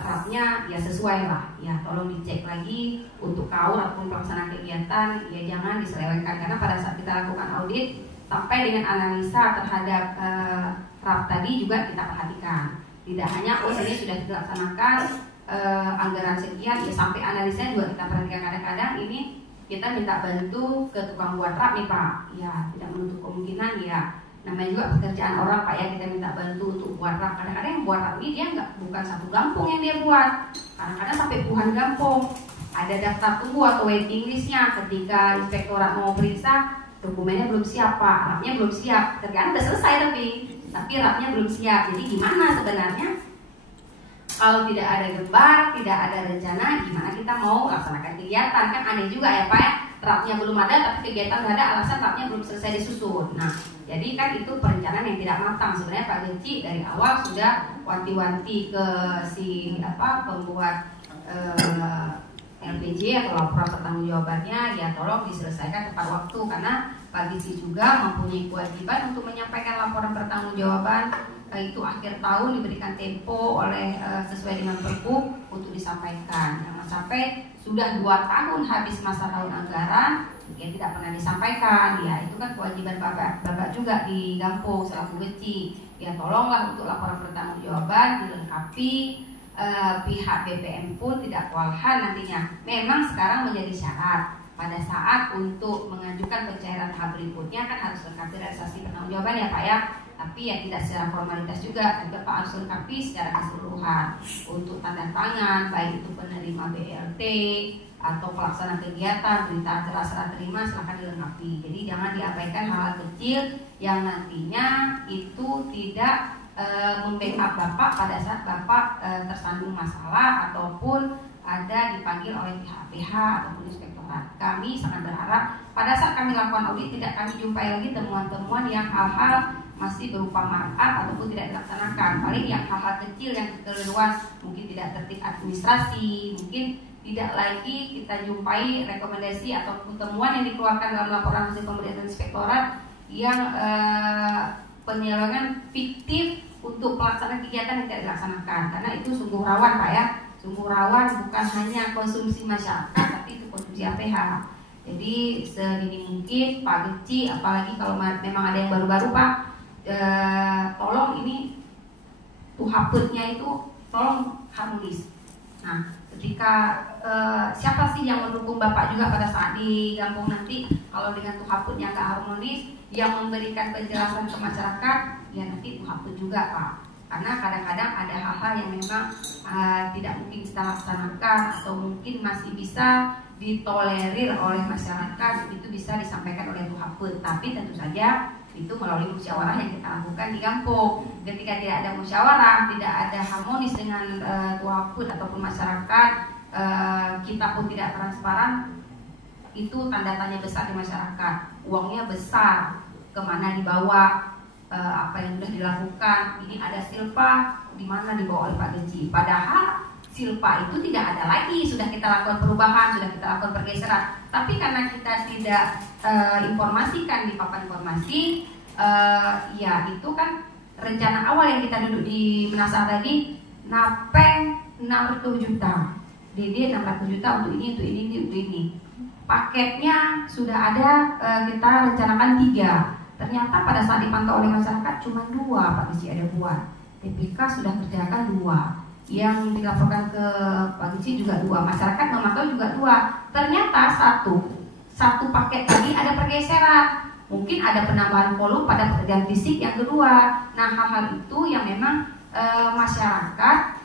rapnya ya sesuai lah ya, tolong dicek lagi untuk kaur ataupun pelaksanaan kegiatan ya jangan diselewengkan, karena pada saat kita lakukan audit sampai dengan analisa terhadap rap tadi juga kita perhatikan, tidak hanya ini sudah dilaksanakan anggaran sekian ya, sampai analisa juga kita perhatikan. Kadang-kadang ini kita minta bantu ke tukang buat rap nih Pak ya, tidak menutup kemungkinan ya, namanya juga pekerjaan orang Pak ya, kita minta bantu untuk buat rap. Kadang-kadang yang buat rap ini dia bukan satu kampung yang dia buat, kadang-kadang sampai puluhan kampung, ada daftar tunggu atau waiting listnya. Ketika inspektorat mau periksa dokumennya belum siap Pak, rapnya belum siap, kerjaan udah selesai tapi rapnya belum siap. Jadi gimana sebenarnya kalau tidak ada gambar, tidak ada rencana, gimana kita mau laksanakan kegiatan? Kan aneh juga ya Pak ya, rapnya belum ada tapi kegiatan udah ada, alasan rapnya belum selesai disusun. Nah, jadi kan itu perencanaan yang tidak matang. Sebenarnya Pak Genci dari awal sudah wanti-wanti ke si pembuat LPJ atau laporan pertanggungjawabannya ya, tolong diselesaikan tepat waktu, karena Pak Genci juga mempunyai kewajiban untuk menyampaikan laporan pertanggungjawaban itu akhir tahun, diberikan tempo oleh sesuai dengan Perpu untuk disampaikan. Jangan sampai sudah 2 tahun habis masa tahun anggaran ya tidak pernah disampaikan ya, itu kan kewajiban Bapak juga di Gampung selaku Genci ya, tolonglah untuk laporan pertanggungjawaban dilengkapi. Pihak BPM pun tidak kewalahan nantinya. Memang sekarang menjadi syarat pada saat untuk mengajukan pencairan tahap berikutnya kan harus lengkapi realisasi pertanggungjawaban ya Pak ya, tapi ya tidak secara formalitas juga, tapi Pak harus lengkapi secara keseluruhan untuk tanda tangan, baik itu penerima BLT atau pelaksana kegiatan, berita acara serah terima, silakan dilengkapi. Jadi jangan diabaikan hal-hal kecil yang nantinya itu tidak membackup Bapak pada saat Bapak tersandung masalah ataupun ada dipanggil oleh pihak ataupun inspektorat. Kami sangat berharap pada saat kami lakukan audit tidak kami jumpai lagi temuan-temuan yang hal-hal masih berupa markup ataupun tidak dilaksanakan. Paling yang hal-hal kecil yang kekeliruan, mungkin tidak tertib administrasi, mungkin tidak lagi kita jumpai rekomendasi ataupun temuan yang dikeluarkan dalam laporan hasil pemeriksaan inspektorat yang penyelewengan fiktif untuk pelaksanaan kegiatan yang tidak dilaksanakan, karena itu sungguh rawan Pak ya, sungguh rawan bukan hanya konsumsi masyarakat tapi itu konsumsi APH. Jadi sedini mungkin Pak Genci, apalagi kalau memang ada yang baru-baru Pak, tolong ini tuhaputnya itu tolong harmonis. Nah, ketika siapa sih yang mendukung Bapak juga pada saat di Gampung nanti, kalau dengan tuhaputnya nggak harmonis, yang memberikan penjelasan ke masyarakat ya nanti tuhaput juga Pak, karena kadang-kadang ada hal-hal yang memang tidak mungkin kita laksanakan atau mungkin masih bisa ditolerir oleh masyarakat, itu bisa disampaikan oleh tuhaput, tapi tentu saja itu melalui musyawarah yang kita lakukan di Gampung. Ketika tidak ada musyawarah, tidak ada harmonis dengan tuhaput ataupun masyarakat, kita pun tidak transparan, itu tanda tanya besar di masyarakat. Uangnya besar, kemana dibawa, apa yang sudah dilakukan. Ini ada silpa, di mana dibawa oleh Pak Genci. Padahal silpa itu tidak ada lagi, sudah kita lakukan perubahan, sudah kita lakukan pergeseran. Tapi karena kita tidak informasikan di papan informasi, ya itu kan rencana awal yang kita duduk di Menasah tadi, napeng 600 juta, DD 600 juta untuk ini, untuk ini, untuk ini. Paketnya sudah ada, kita rencanakan 3. Ternyata pada saat dipantau oleh masyarakat cuma 2 Pak Genci ada buat. TPK sudah kerjakan 2. Yang dilaporkan ke Pak Genci juga 2. Masyarakat memantau juga 2. Ternyata satu paket tadi ada pergeseran. Mungkin ada penambahan volume pada pekerjaan fisik yang kedua. Nah, hal-hal itu yang memang masyarakat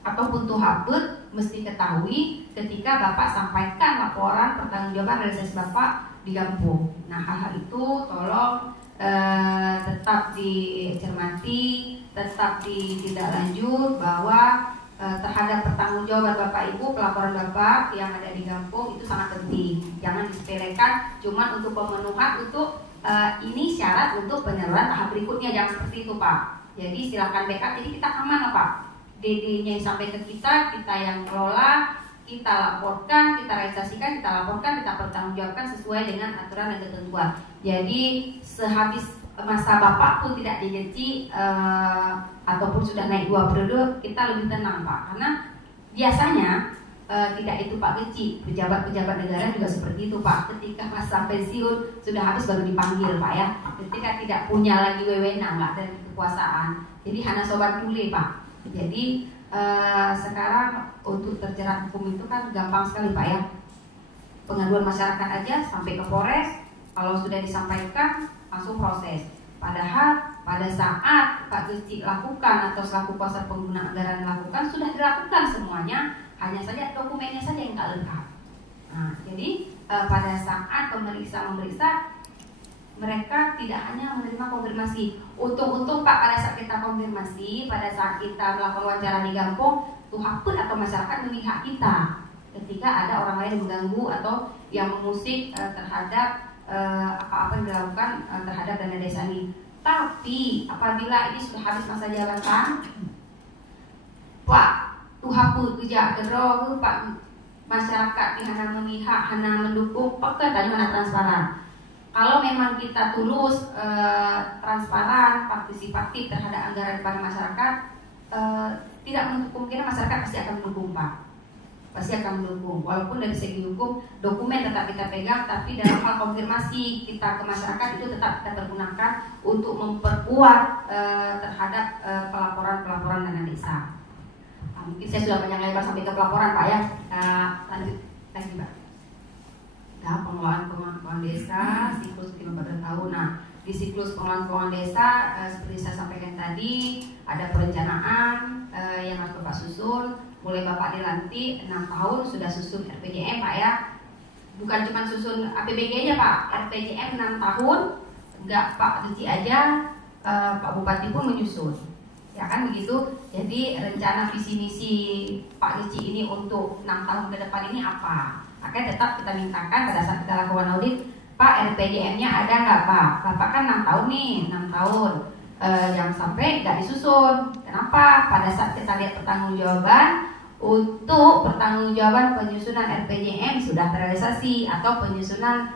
ataupun tuhaput mesti ketahui ketika Bapak sampaikan laporan pertanggungjawaban realisasi Bapak di Gampung. Nah, hal-hal itu tolong tetap dicermati, tetap ditindaklanjut bahwa terhadap pertanggungjawaban Bapak Ibu, pelaporan Bapak yang ada di Gampung itu sangat penting. Jangan disepelekan cuma untuk pemenuhan untuk ini syarat untuk penyaluran tahap berikutnya, jangan seperti itu Pak. Jadi silakan backup, jadi kita aman Pak. DD-nya sampai ke kita yang kelola, kita laporkan, kita realisasikan, kita laporkan, kita pertanggungjawabkan sesuai dengan aturan dan ketentuan. Jadi sehabis masa Bapak pun tidak digaji ataupun sudah naik 2 periode, kita lebih tenang Pak, karena biasanya tidak itu Pak gaji, pejabat-pejabat negara juga seperti itu Pak, ketika masa pensiun sudah habis baru dipanggil Pak ya, ketika tidak punya lagi wewenang, nggak ada kekuasaan, jadi hanya sobat dulu Pak. Jadi sekarang untuk terjerat hukum itu kan gampang sekali Pak ya, pengaduan masyarakat aja sampai ke Polres, kalau sudah disampaikan langsung proses. Padahal pada saat Pak Dirjen lakukan atau selaku kuasa pengguna anggaran lakukan sudah dilakukan semuanya, hanya saja dokumennya saja yang tak lengkap. Nah, jadi pada saat memeriksa mereka tidak hanya menerima konfirmasi. Untung Pak, pada saat kita konfirmasi, pada saat kita melakukan wawancara di Gampong, tuhaput atau masyarakat memihak kita ketika ada orang lain yang mengganggu atau yang mengusik terhadap apa-apa yang dilakukan terhadap dana desa ini. Tapi apabila ini sudah habis masa jabatan, Pak tuhaput kerja kedro Pak masyarakat ini hanya memihak, hanya mendukung, oke tadi mana transparan. Kalau memang kita tulus, transparan, partisipatif terhadap anggaran kepada masyarakat, tidak menutup kemungkinan masyarakat pasti akan mendukung Pak. Pasti akan mendukung, walaupun dari segi hukum dokumen tetap kita pegang, tapi dalam hal konfirmasi kita ke masyarakat itu tetap kita pergunakan untuk memperkuat terhadap pelaporan dana desa. Mungkin saya sudah banyak lebar sampai ke pelaporan Pak ya. Lanjut lagi Pak. Nah, pengelolaan desa siklus 15 tahun. Nah, di siklus pengelolaan desa seperti saya sampaikan tadi, ada perencanaan yang harus Bapak susun. Mulai Bapak dilantik 6 tahun sudah susun RPJM Pak ya. Bukan cuma susun APBG-nya Pak, RPJM 6 tahun. Enggak Pak Dirjen aja, Pak Bupati pun menyusun. Ya kan begitu. Jadi rencana visi misi Pak Dirjen ini untuk 6 tahun ke depan ini apa? Makanya tetap kita mintakan pada saat kita lakukan audit, Pak RPJM-nya ada nggak Pak? Bapak kan 6 tahun nih, 6 tahun. Jangan sampai nggak disusun. Kenapa? Pada saat kita lihat pertanggungjawaban, untuk pertanggungjawaban penyusunan RPJM sudah terrealisasi atau penyusunan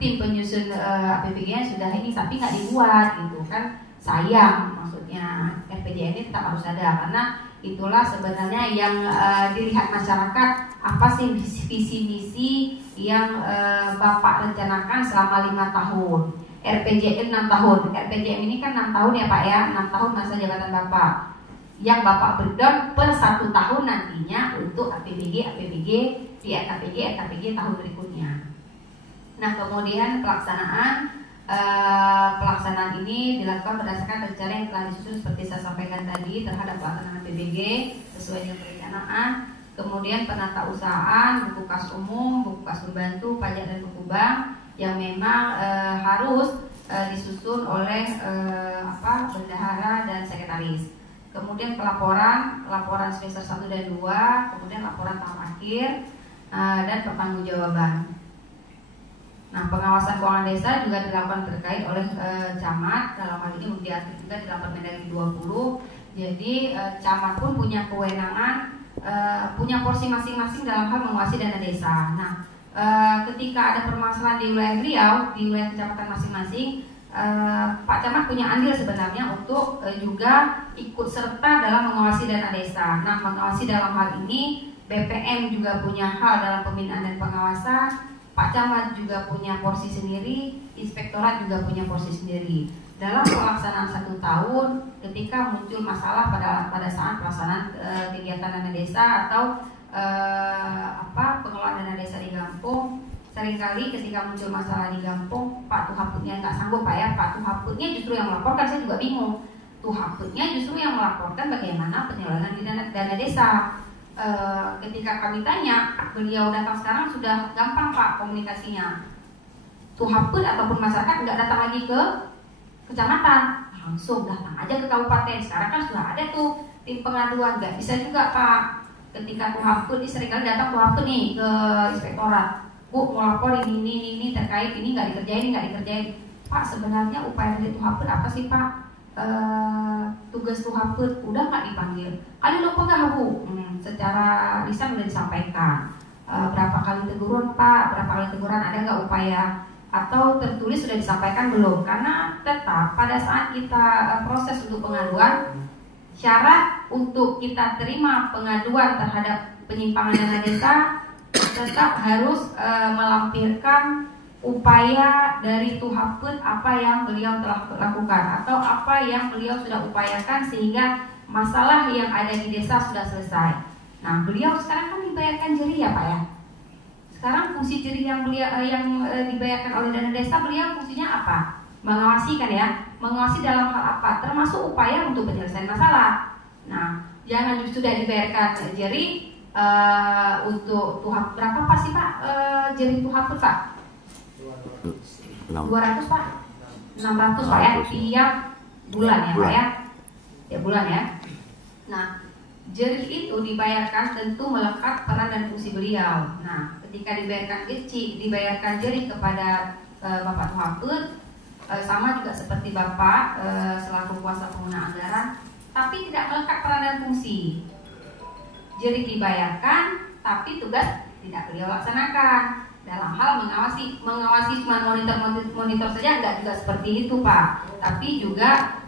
tim penyusun APBG-nya sudah ini, tapi nggak dibuat gitu kan, sayang. Maksudnya RPJM ini tetap harus ada, karena itulah sebenarnya yang dilihat masyarakat, apa sih visi misi yang Bapak rencanakan selama 5 tahun. RPJM 6 tahun. RPJM ini kan 6 tahun ya Pak ya, 6 tahun masa jabatan Bapak. Yang Bapak breakdown per 1 tahun nantinya untuk APBG di RKPG tahun berikutnya. Nah, kemudian pelaksanaan ini dilakukan berdasarkan rencana yang telah disusun seperti saya sampaikan tadi terhadap pelaksanaan APBG sesuai dengan perencanaan. Kemudian penatausahaan, buku kas umum, buku kas pembantu, pajak dan buku bank yang memang harus disusun oleh bendahara dan sekretaris. Kemudian laporan semester 1 dan 2, kemudian laporan tahap akhir dan pertanggungjawaban. Nah, pengawasan keuangan desa juga dilakukan terkait oleh camat, dalam hal ini diatur juga dalam Permendagri 20. Jadi camat pun punya kewenangan, punya porsi masing-masing dalam hal menguasai dana desa. Nah, ketika ada permasalahan di wilayah Riau, di wilayah kecamatan masing-masing, Pak Camat punya andil sebenarnya untuk juga ikut serta dalam mengawasi dana desa. Nah, mengawasi dalam hal ini BPM juga punya hal dalam pembinaan dan pengawasan, Pak Camat juga punya porsi sendiri, Inspektorat juga punya porsi sendiri. Dalam pelaksanaan 1 tahun, ketika muncul masalah pada saat pelaksanaan kegiatan dana desa atau pengelolaan dana desa di Gampong, seringkali ketika muncul masalah di Gampong, Pak Tuhaputnya nggak sanggup Pak ya, Pak Tuhaputnya justru yang melaporkan, saya juga bingung. Tuhaputnya justru yang melaporkan bagaimana penyelenggaraan di dana desa. Ketika kami tanya, beliau datang sekarang sudah gampang Pak komunikasinya. Tuhaput ataupun masyarakat nggak datang lagi ke kecamatan, langsung datang aja ke kabupaten. Sekarang kan sudah ada tuh tim pengaduan, nggak bisa juga Pak. Ketika Tuhaput ini seringkali datang Tuhaput nih ke Inspektorat, Bu mau lapor ini terkait ini nggak dikerjain. Pak, sebenarnya upaya dari Tuhaput apa sih Pak? Tugas Tuhaput udah nggak dipanggil. Kali lupa nggak Bu? Secara lisan udah disampaikan. berapa kali teguran Pak, berapa kali teguran, ada nggak upaya, atau tertulis sudah disampaikan belum? Karena tetap pada saat kita proses untuk pengaduan, syarat untuk kita terima pengaduan terhadap penyimpangan dana desa tetap harus melampirkan upaya dari Tuhaput, apa yang beliau telah lakukan atau apa yang beliau sudah upayakan sehingga masalah yang ada di desa sudah selesai. Nah, beliau sekarang kan dibayarkan jeri ya Pak ya. Sekarang fungsi jeri yang beliau dibayarkan oleh dana desa, beliau fungsinya apa? Mengawasi kan ya, mengawasi dalam hal apa? Termasuk upaya untuk penyelesaian masalah. Nah, jangan sudah dibayarkan jeri untuk Tuhap, berapa Pak sih Pak jeri Tuhaput Pak? 200 Pak, 600 Pak ya, tiap bulan ya Pak ya, tiap bulan ya. Nah, jeri itu dibayarkan tentu melekat peran dan fungsi beliau. Nah, ketika dibayarkan jeri kepada Bapak Tuhaput, sama juga seperti Bapak selaku kuasa pengguna anggaran, tapi tidak melekat peran dan fungsi. Jeri dibayarkan, tapi tugas tidak beliau laksanakan. Dalam hal mengawasi cuma monitor saja enggak juga seperti itu Pak, tapi juga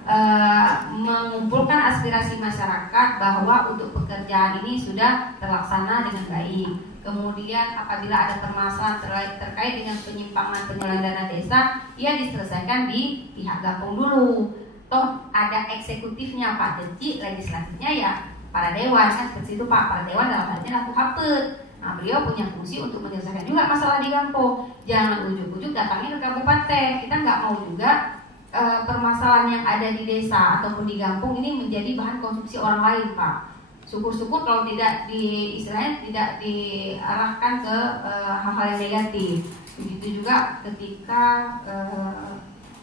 mengumpulkan aspirasi masyarakat bahwa untuk pekerjaan ini sudah terlaksana dengan baik. Kemudian apabila ada permasalahan terkait dengan penyimpangan penyelenggaraan dana desa, ya diselesaikan di pihak Gampung dulu. Toh ada eksekutifnya Pak Deci, legislatifnya ya para dewan kan seperti itu Pak. Para dewan dalam hal ini adalah Tuhaput. Nah, beliau punya fungsi untuk menyelesaikan juga masalah di Gampung. Jangan ujuk-ujuk datangnya ke kabupaten. Kita nggak mau juga permasalahan yang ada di desa ataupun di Gampung ini menjadi bahan konsumsi orang lain, Pak. Syukur-syukur kalau tidak tidak diarahkan ke hal-hal yang negatif. Begitu juga ketika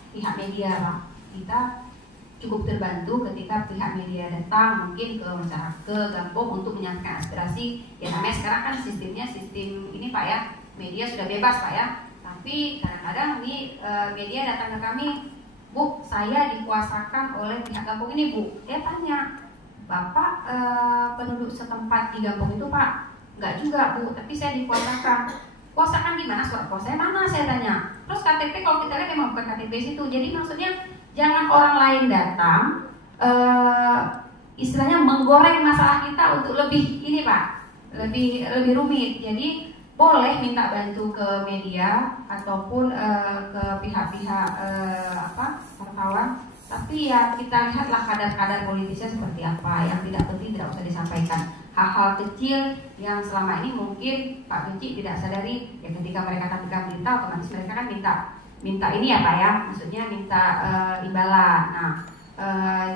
pihak media, Pak. Kita cukup terbantu ketika pihak media datang mungkin ke masyarakat, ke Gampung untuk menyampaikan aspirasi. Ya namanya sekarang kan sistemnya sistem ini Pak ya, media sudah bebas Pak ya. Tapi kadang-kadang nih media datang ke kami, Bu, saya dikuasakan oleh pihak Gampung ini Bu. Dia tanya, Bapak penduduk setempat di Gampung itu Pak? Enggak juga Bu, tapi saya dikuasakan. Kuasakan gimana? Surat kuasanya mana? Saya tanya. Terus KTP kalau kita lihat memang bukan KTP situ. Jadi maksudnya jangan orang lain datang istilahnya menggoreng masalah kita untuk lebih ini Pak, lebih rumit. Jadi boleh minta bantu ke media ataupun ke pihak-pihak wartawan, tapi ya kita lihatlah kadar-kadar politisnya seperti apa. Yang tidak penting tidak usah disampaikan. Hal-hal kecil yang selama ini mungkin Pak Benci tidak sadari, ya ketika mereka tampilkan berita otomatis mereka kan minta ini ya Pak ya, maksudnya minta imbalan. Nah,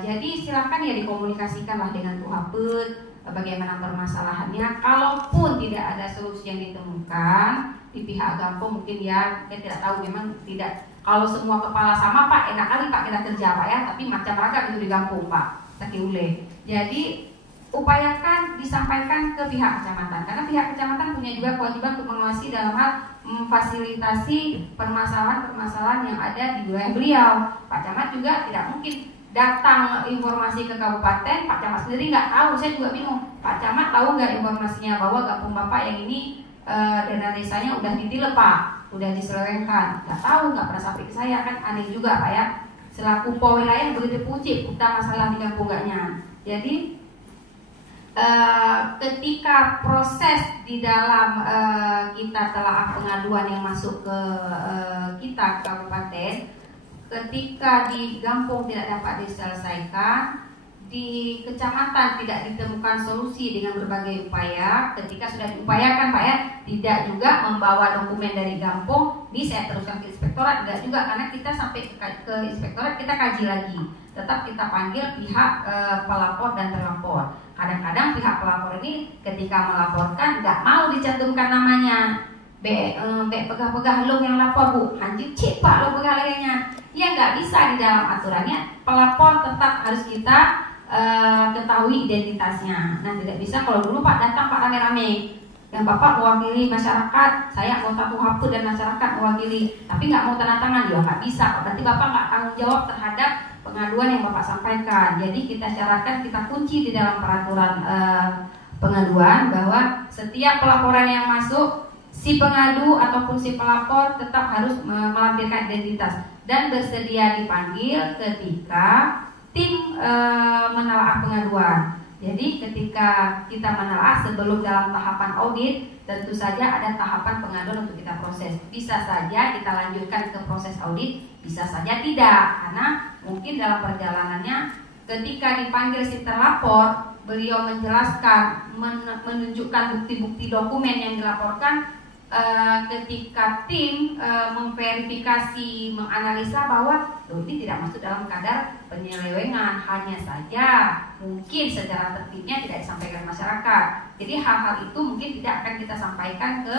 jadi silakan ya dikomunikasikanlah dengan Tuhaput bagaimana permasalahannya. Kalaupun tidak ada solusi yang ditemukan di pihak Gampung, mungkin ya kita tidak tahu, memang tidak. Kalau semua kepala sama Pak, enak kali Pak kita kerja Pak ya, tapi macam ragam itu di Gampung Pak, Sakiule. Jadi upayakan disampaikan ke pihak kecamatan, karena pihak kecamatan punya juga kewajiban untuk mengawasi dalam hal memfasilitasi permasalahan-permasalahan yang ada di wilayah beliau. Pak Camat juga tidak mungkin datang informasi ke kabupaten, Pak Camat sendiri nggak tahu. Saya juga bingung, Pak Camat tahu nggak informasinya bahwa Gampung Bapak yang ini dana desanya udah ditilep Pak, udah diselewengkan? Nggak tahu, nggak pernah sampai ke saya, kan aneh juga Pak ya. Selaku wilayah begitu pucik kita masalah di Gampung nggaknya. Jadi ketika proses di dalam kita telah pengaduan yang masuk ke kita ke kabupaten, ketika di Gampung tidak dapat diselesaikan, di kecamatan tidak ditemukan solusi dengan berbagai upaya, ketika sudah diupayakan Pak ya, tidak juga membawa dokumen dari Gampung, ini saya teruskan ke inspektorat, enggak juga, karena kita sampai ke inspektorat kita kaji lagi, tetap kita panggil pihak pelapor dan terlapor. Kadang-kadang pihak pelapor ini ketika melaporkan nggak mau dicantumkan namanya. Pegah-pegah lo yang lapor Bu, anjir cip Pak lo pegah lainnya. Ya nggak bisa, di dalam aturannya pelapor tetap harus kita ketahui identitasnya. Nah tidak bisa kalau dulu Pak datang Pak rame-rame, yang Bapak mewakili masyarakat, saya anggota Tuhaput dan masyarakat mewakili, tapi nggak mau tanda tangan, ya nggak bisa. Berarti Bapak nggak tanggung jawab terhadap pengaduan yang Bapak sampaikan. Jadi kita syaratkan, kita kunci di dalam peraturan pengaduan bahwa setiap pelaporan yang masuk, si pengadu ataupun si pelapor tetap harus melampirkan identitas dan bersedia dipanggil ketika tim menelaah pengaduan. Jadi ketika kita menelaah sebelum dalam tahapan audit, tentu saja ada tahapan pengaduan untuk kita proses. Bisa saja kita lanjutkan ke proses audit, bisa saja tidak, karena mungkin dalam perjalanannya ketika dipanggil si terlapor, beliau menjelaskan, menunjukkan bukti-bukti dokumen yang dilaporkan. Ketika tim memverifikasi, menganalisa bahwa ini tidak masuk dalam kadar penyelewengan, hanya saja mungkin secara tertibnya tidak disampaikan masyarakat. Jadi hal-hal itu mungkin tidak akan kita sampaikan ke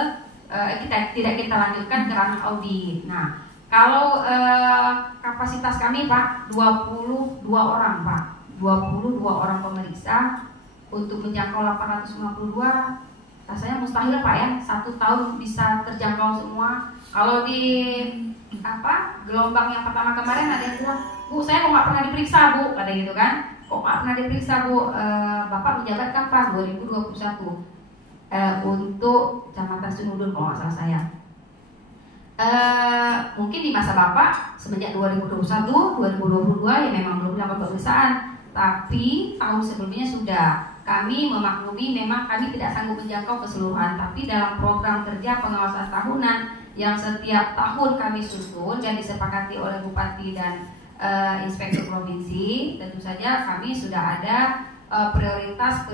kita lanjutkan ke ranah audit. Nah, kalau kapasitas kami Pak 22 orang Pak, 22 orang pemeriksa untuk menjangkau 852. Rasanya mustahil Pak ya, 1 tahun bisa terjangkau semua. Kalau di gelombang yang pertama kemarin ada yang bilang, Bu saya kok nggak pernah diperiksa Bu, kata gitu kan. Kok nggak pernah diperiksa Bu, Bapak menjabat kapan? 2021 untuk Kecamatan Sunudun kalau nggak salah saya. Mungkin di masa Bapak semenjak 2021, 2022 ya memang belum dapat pemeriksaan, tapi tahun sebelumnya sudah. Kami memaklumi memang kami tidak sanggup menjangkau keseluruhan, tapi dalam program kerja pengawasan tahunan yang setiap tahun kami susun dan disepakati oleh Bupati dan Inspektur Provinsi, tentu saja kami sudah ada prioritas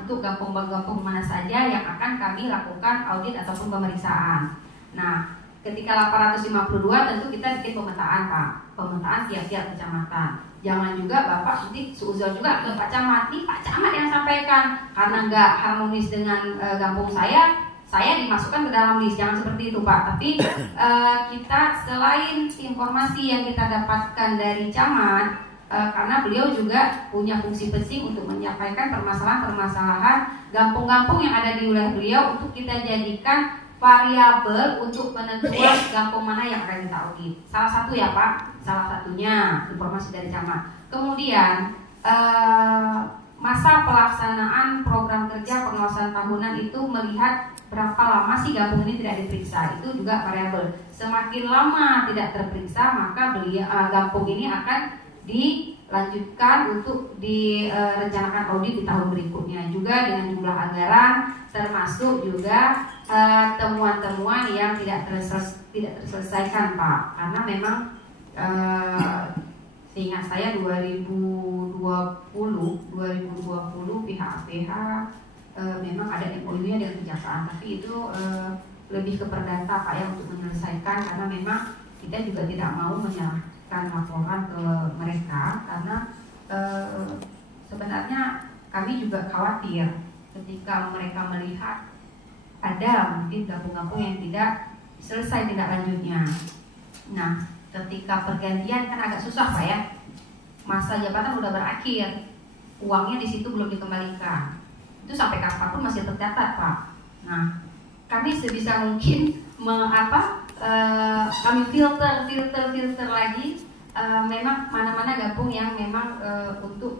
untuk gampung-gampung mana saja yang akan kami lakukan audit ataupun pemeriksaan. Nah, ketika 852 tentu kita bikin pemetaan Pak, pemetaan tiap-tiap kecamatan. Jangan juga Bapak nanti seuzon juga ke Pak Camat, nih Pak Camat yang sampaikan, karena nggak harmonis dengan kampung saya dimasukkan ke dalam list. Jangan seperti itu Pak. Tapi kita selain informasi yang kita dapatkan dari Camat, karena beliau juga punya fungsi penting untuk menyampaikan permasalahan-permasalahan kampung-kampung yang ada di wilayah beliau untuk kita jadikan variabel untuk penentuan kampung mana yang akan kita audit. Salah satu ya Pak, salah satunya informasi dari Camat. Kemudian masa pelaksanaan program kerja pengawasan tahunan itu melihat berapa lama sih kampung ini tidak diperiksa, itu juga variabel. Semakin lama tidak terperiksa, maka kampung ini akan dilanjutkan untuk direncanakan audit di tahun berikutnya, juga dengan jumlah anggaran, termasuk juga temuan-temuan yang tidak terselesaikan Pak, karena memang seingat saya 2020 pihak APH memang ada MOU-nya dengan kejaksaan, tapi itu lebih ke perdata Pak ya untuk menyelesaikan, karena memang kita juga tidak mau menyerahkan laporan ke mereka, karena sebenarnya kami juga khawatir ketika mereka melihat ada mungkin kampung-kampung yang tidak selesai tindak lanjutnya. Nah, ketika pergantian kan agak susah Pak ya, masa jabatan udah berakhir, uangnya di situ belum dikembalikan, itu sampai kapanpun masih tercatat Pak. Nah, kami sebisa mungkin kami filter lagi, memang mana-mana kampung yang memang untuk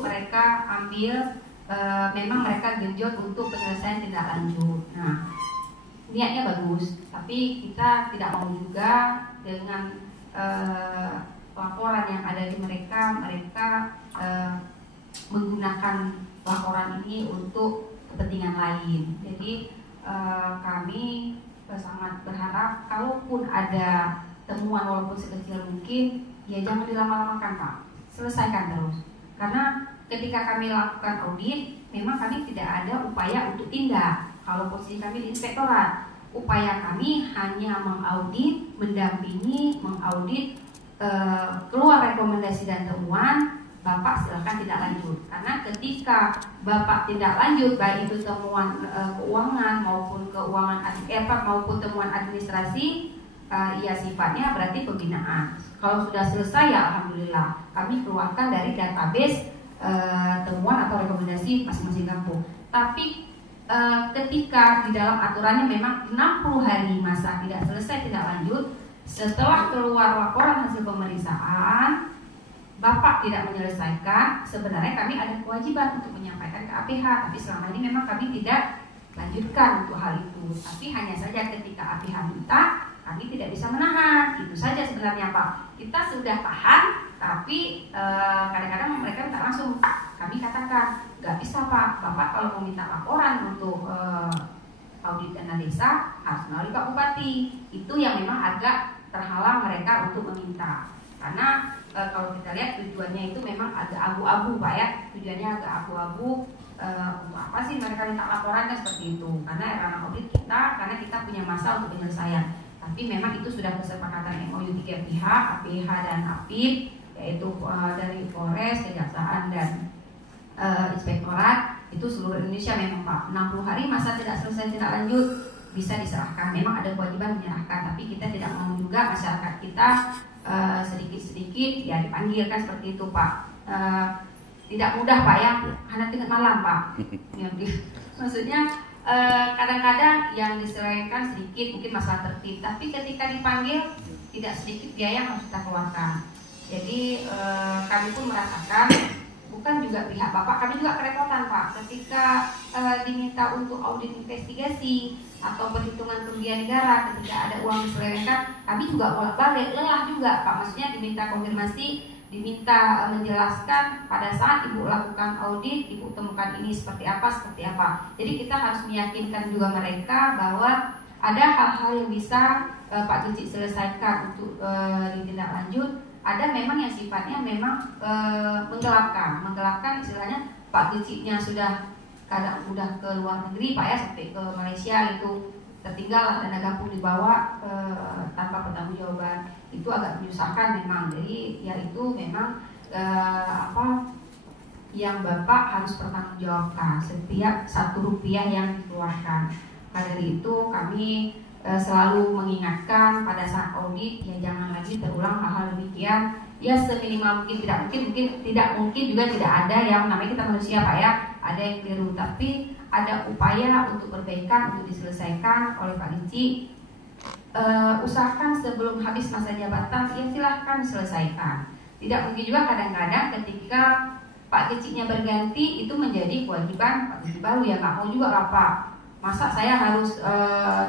mereka ambil, memang mereka genjot untuk penyelesaian tindak lanjut. Nah, niatnya bagus, tapi kita tidak mau juga dengan laporan yang ada di mereka menggunakan laporan ini untuk kepentingan lain. Jadi kami sangat berharap kalaupun ada temuan walaupun sekecil mungkin, ya jangan dilama-lamakan Pak, selesaikan terus. Karena ketika kami lakukan audit, memang kami tidak ada upaya untuk tindak. Kalau posisi kami di inspektorat, upaya kami hanya mengaudit, mendampingi, mengaudit, keluar rekomendasi dan temuan, Bapak silakan tidak lanjut. Karena ketika Bapak tidak lanjut, baik itu temuan keuangan maupun maupun temuan administrasi, ya sifatnya berarti pembinaan. Kalau sudah selesai ya alhamdulillah, kami keluarkan dari database temuan atau rekomendasi masing-masing kampung. Tapi ketika di dalam aturannya memang 60 hari masa tidak selesai tidak lanjut, setelah keluar laporan hasil pemeriksaan, Bapak tidak menyelesaikan, sebenarnya kami ada kewajiban untuk menyampaikan ke APH, tapi selama ini memang kami tidak lanjutkan untuk hal itu. Tapi hanya saja ketika APH minta, kami tidak bisa menahan. Itu saja sebenarnya Pak. Kita sudah tahan, tapi kadang-kadang mereka minta langsung. Kami katakan, nggak bisa Pak. Bapak kalau mau minta laporan untuk audit dana desa harus melalui Pak Bupati. Itu yang memang agak terhalang mereka untuk meminta. Karena kalau kita lihat tujuannya itu memang agak abu-abu Pak ya. Tujuannya agak abu-abu. Untuk apa sih mereka minta laporan kan seperti itu? Karena ranah audit kita, karena kita punya masa untuk penyelesaian. Tapi memang itu sudah kesepakatan MOU 3 pihak, APH dan APID, yaitu dari Polres, Kejaksaan dan Inspektorat. Itu seluruh Indonesia memang Pak. 60 hari masa tidak selesai tidak lanjut bisa diserahkan. Memang ada kewajiban menyerahkan, tapi kita tidak mau juga masyarakat kita sedikit-sedikit ya dipanggil kan seperti itu Pak. Tidak mudah Pak ya, hanya tingkat malam Pak. Maksudnya kadang-kadang yang diselesaikan sedikit mungkin masalah tertib, tapi ketika dipanggil tidak sedikit biaya yang harus kita keluarkan. Jadi kami pun merasakan, bukan juga pihak Bapak, kami juga kerepotan Pak ketika diminta untuk audit investigasi atau perhitungan kerugian negara. Ketika ada uang diselewengkan, kami juga bolak-balik, lelah juga Pak. Maksudnya diminta konfirmasi, diminta menjelaskan pada saat Ibu lakukan audit, Ibu temukan ini seperti apa. Jadi kita harus meyakinkan juga mereka bahwa ada hal-hal yang bisa Pak Geci selesaikan untuk ditindaklanjut. Ada memang yang sifatnya memang menggelapkan istilahnya Pak Gecinya sudah kadang udah ke luar negeri Pak ya, sampai ke Malaysia itu tertinggal dana gabung dibawa tanpa pertanggungjawaban. Itu agak menyusahkan memang. Jadi ya itu memang yang Bapak harus pertanggungjawabkan setiap 1 rupiah yang dikeluarkan. Maka dari itu kami selalu mengingatkan pada saat audit ya jangan lagi terulang hal-hal demikian. Ya seminimal mungkin, tidak mungkin juga tidak ada yang namanya kita manusia Pak ya, ada yang keliru, tapi ada upaya untuk perbaikan, untuk diselesaikan oleh Pak Geci. Usahakan sebelum habis masa jabatan ya silahkan selesaikan. Tidak mungkin juga kadang-kadang ketika Pak Gecinya berganti itu menjadi kewajiban Pak Geci baru, ya nggak mau juga lah Pak. Masa saya harus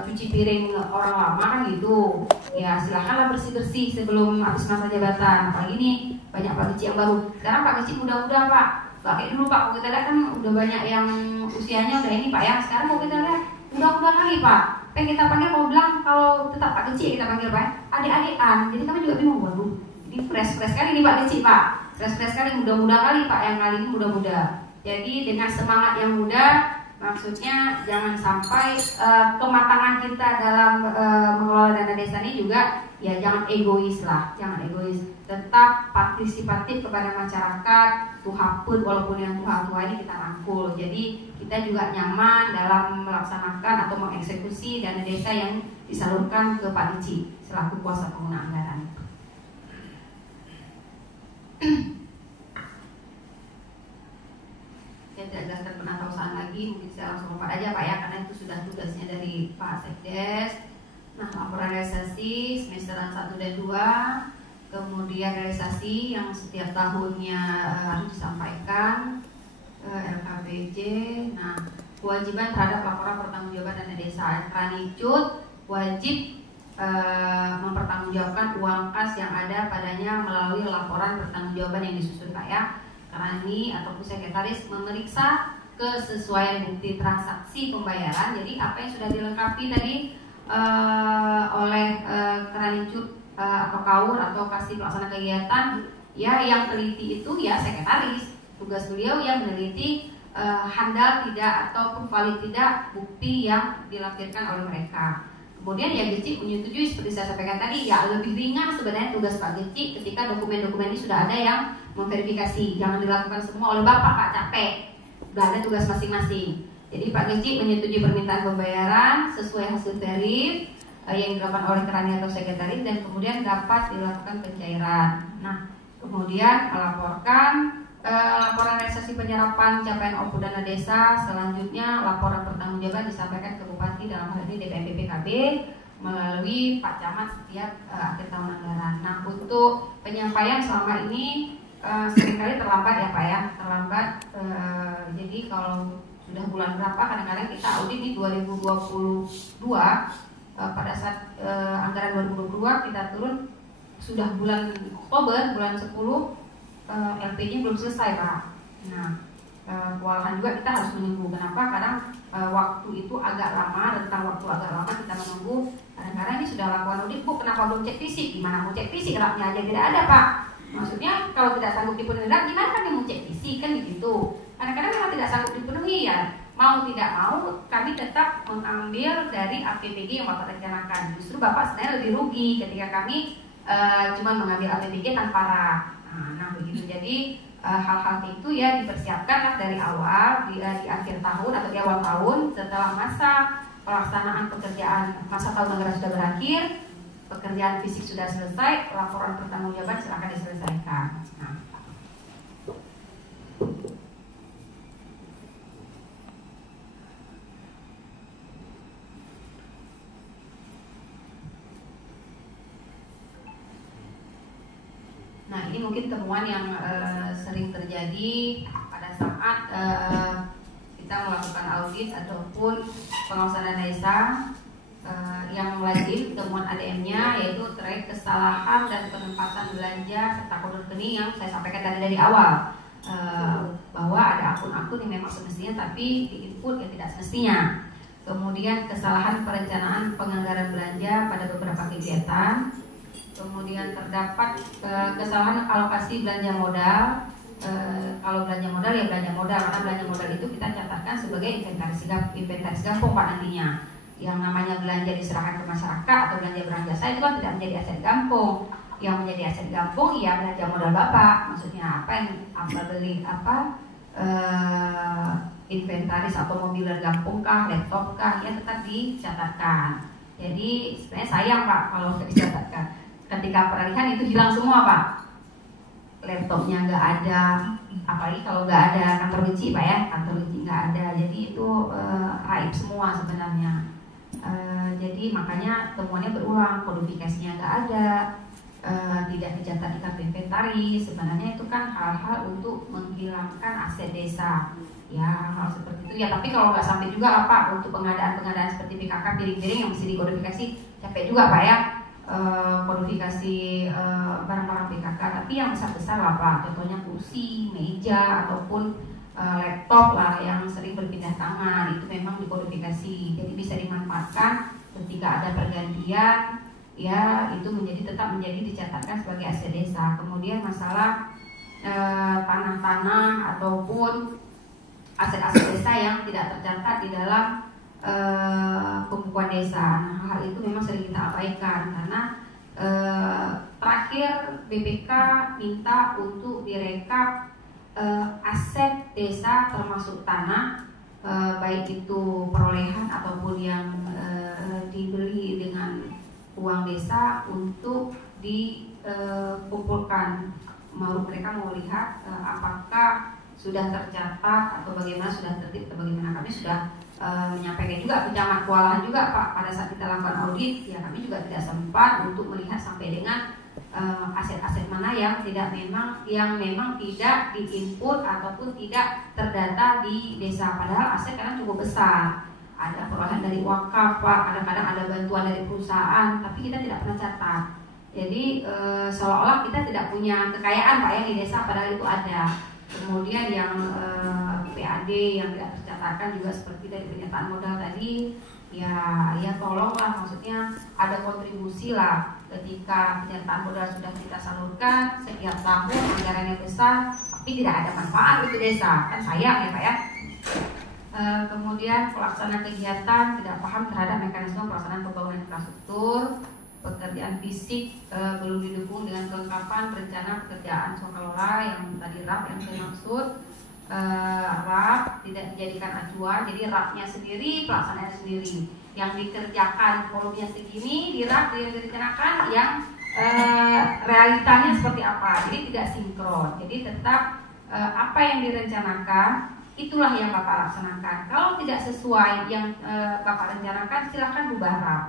cuci piring orang lama kan gitu. Ya silahkanlah bersih-bersih sebelum habis masa jabatan. Apalagi ini banyak Pak Geci yang baru. Sekarang Pak Geci muda-muda Pak. Gak kayak dulu Pak, kalau kita lihat kan udah banyak yang usianya udah ini Pak ya. Sekarang kalau kita lihat muda-muda lagi Pak. Kita panggil mau bilang kalau tetap Pak Geci kita panggil Pak, adik-adikan. Jadi kami juga bingung, waduh ini fresh kali nih Pak Geci Pak. Fresh kali, muda-muda kali Pak, yang kali ini muda-muda. Jadi dengan semangat yang muda, maksudnya jangan sampai kematangan kita dalam mengelola dana desa ini juga ya jangan egois lah, jangan egois. Tetap partisipatif kepada masyarakat, tuhapun walaupun yang tua-tua ini kita rangkul. Jadi kita juga nyaman dalam melaksanakan atau mengeksekusi dana desa yang disalurkan ke Pak Geci selaku kuasa pengguna anggaran. Saya tidak jelaskan penatausan lagi, mungkin saya langsung lompat aja Pak ya, karena itu sudah tugasnya dari Pak Sekdes. Nah, laporan realisasi semesteran 1 dan 2, kemudian realisasi yang setiap tahunnya harus disampaikan LKPJ. Nah, kewajiban terhadap laporan pertanggungjawaban dana desa. Kranicut wajib mempertanggungjawabkan uang kas yang ada padanya melalui laporan pertanggungjawaban yang disusun Pak ya. Krani ataupun sekretaris memeriksa kesesuaian bukti transaksi pembayaran. Jadi apa yang sudah dilengkapi tadi oleh Kranicut atau KAUR atau kasih pelaksana kegiatan, ya yang teliti itu ya sekretaris. Tugas beliau yang meneliti handal tidak ataupun valid tidak bukti yang dilampirkan oleh mereka. Kemudian ya Geci menyetujui seperti saya sampaikan tadi, ya lebih ringan sebenarnya tugas Pak Geci ketika dokumen-dokumen ini sudah ada yang memverifikasi. Jangan dilakukan semua oleh Bapak, Pak capek. Sudah ada tugas masing-masing. Jadi Pak Geci menyetujui permintaan pembayaran sesuai hasil verif yang dilakukan oleh Krani atau sekretaris, dan kemudian dapat dilakukan pencairan. Nah, kemudian melaporkan laporan realisasi penyerapan capaian OPU dana desa. Selanjutnya laporan pertanggungjawaban disampaikan ke Bupati, dalam hal ini DPM PKB, melalui Pak Camat setiap akhir tahun anggaran. Nah, untuk penyampaian selama ini seringkali terlambat ya Pak ya, terlambat. Jadi kalau sudah bulan berapa, kadang-kadang kita audit di 2022, pada saat anggaran 2022 kita turun sudah bulan Oktober, bulan 10, LP-nya belum selesai Pak. Nah, kewalahan juga kita harus menunggu. Kenapa? Karena waktu itu agak lama, rentang waktu agak lama kita menunggu. Kadang-kadang ini sudah lakukan audit, Bu, kenapa belum cek fisik? Gimana mau cek fisik? Rapnya aja tidak ada Pak. Maksudnya kalau tidak sanggup dipenuhi rak, gimana kan mau cek fisik kan begitu. Kadang-kadang memang tidak sanggup dipenuhi ya. Mau tidak mau kami tetap mengambil dari APBD yang Bapak rencanakan. Justru Bapak sebenarnya lebih rugi ketika kami cuma mengambil APBD tanpa rak. Nah begitu. Jadi hal-hal itu ya dipersiapkanlah dari awal di akhir tahun atau di awal tahun, setelah masa pelaksanaan pekerjaan, masa tahun anggaran sudah berakhir, pekerjaan fisik sudah selesai, laporan pertanggungjawaban silakan diselesaikan. Nah ini mungkin temuan yang sering terjadi pada saat kita melakukan audit ataupun pengawasan dana desa. Yang wajib temuan ADM-nya yaitu terkait kesalahan dan penempatan belanja serta kode rekening yang saya sampaikan tadi dari awal, bahwa ada akun-akun yang memang semestinya tapi diinput yang tidak semestinya. Kemudian kesalahan perencanaan penganggaran belanja pada beberapa kegiatan. Kemudian terdapat kesalahan alokasi belanja modal. Kalau belanja modal ya belanja modal, karena belanja modal itu kita catatkan sebagai inventaris gampong Pak nantinya. Yang namanya belanja diserahkan ke masyarakat atau belanja barang jasa itu kan tidak menjadi aset gampong. Yang menjadi aset gampong ya belanja modal Bapak. Maksudnya beli inventaris atau mobil dan gampong kah, laptop kah, ya tetap dicatatkan. Jadi sebenarnya sayang Pak kalau tidak dicatatkan. Ketika peralihan itu hilang semua Pak. Laptopnya nggak ada, apalagi kalau nggak ada kantor benci Pak ya, kantor benci nggak ada. Jadi itu raib semua sebenarnya. Jadi makanya temuannya berulang, kodifikasinya nggak ada, tidak dicatat di kartu inventaris. Sebenarnya itu kan hal-hal untuk menghilangkan aset desa, ya hal seperti itu ya. Tapi kalau nggak sampai juga lah Pak, untuk pengadaan seperti PKK piring-piring yang mesti dikodifikasi capek juga Pak ya. Kodifikasi barang-barang PKK, tapi yang besar-besar lah Pak. Contohnya kursi, meja ataupun laptop lah yang sering berpindah tangan, itu memang dikodifikasi. Jadi bisa dimanfaatkan ketika ada pergantian, ya itu tetap menjadi dicatatkan sebagai aset desa. Kemudian masalah tanah-tanah ataupun aset-aset desa yang tidak tercatat di dalam pembukuan desa. Nah, hal itu memang sering kita abaikan karena terakhir BPK minta untuk direkap aset desa termasuk tanah, baik itu perolehan ataupun yang dibeli dengan uang desa untuk dikumpulkan. Mereka mau lihat apakah sudah tercatat atau bagaimana, sudah tertib atau bagaimana. Kami sudah menyampaikan juga ke Camat kewalahan juga Pak pada saat kita lakukan audit, ya kami juga tidak sempat untuk melihat sampai dengan aset-aset mana yang memang tidak diinput ataupun tidak terdata di desa. Padahal aset kan cukup besar. Ada perolehan dari wakaf Pak, kadang-kadang ada bantuan dari perusahaan, tapi kita tidak pernah catat. Jadi seolah-olah kita tidak punya kekayaan Pak ya di desa, padahal itu ada. Kemudian yang PAD yang tidak tercatatkan juga seperti dari penyertaan modal tadi, ya tolonglah, maksudnya ada kontribusi lah ketika penyertaan modal sudah kita salurkan setiap tahun anggaran yang besar, tapi tidak ada manfaat untuk desa, kan sayang ya Pak ya. Kemudian pelaksana kegiatan tidak paham terhadap mekanisme pelaksanaan pembangunan infrastruktur. Pekerjaan fisik belum didukung dengan kelengkapan rencana pekerjaan swakalola yang tadi RAP yang saya maksud. RAP tidak dijadikan acuan, jadi RAP-nya sendiri, pelaksanaannya sendiri. Yang dikerjakan volumenya segini, di RAP yang direncanakan yang realitanya seperti apa. Jadi tidak sinkron. Jadi tetap apa yang direncanakan itulah yang Bapak laksanakan. Kalau tidak sesuai yang Bapak rencanakan, silakan rubah RAP.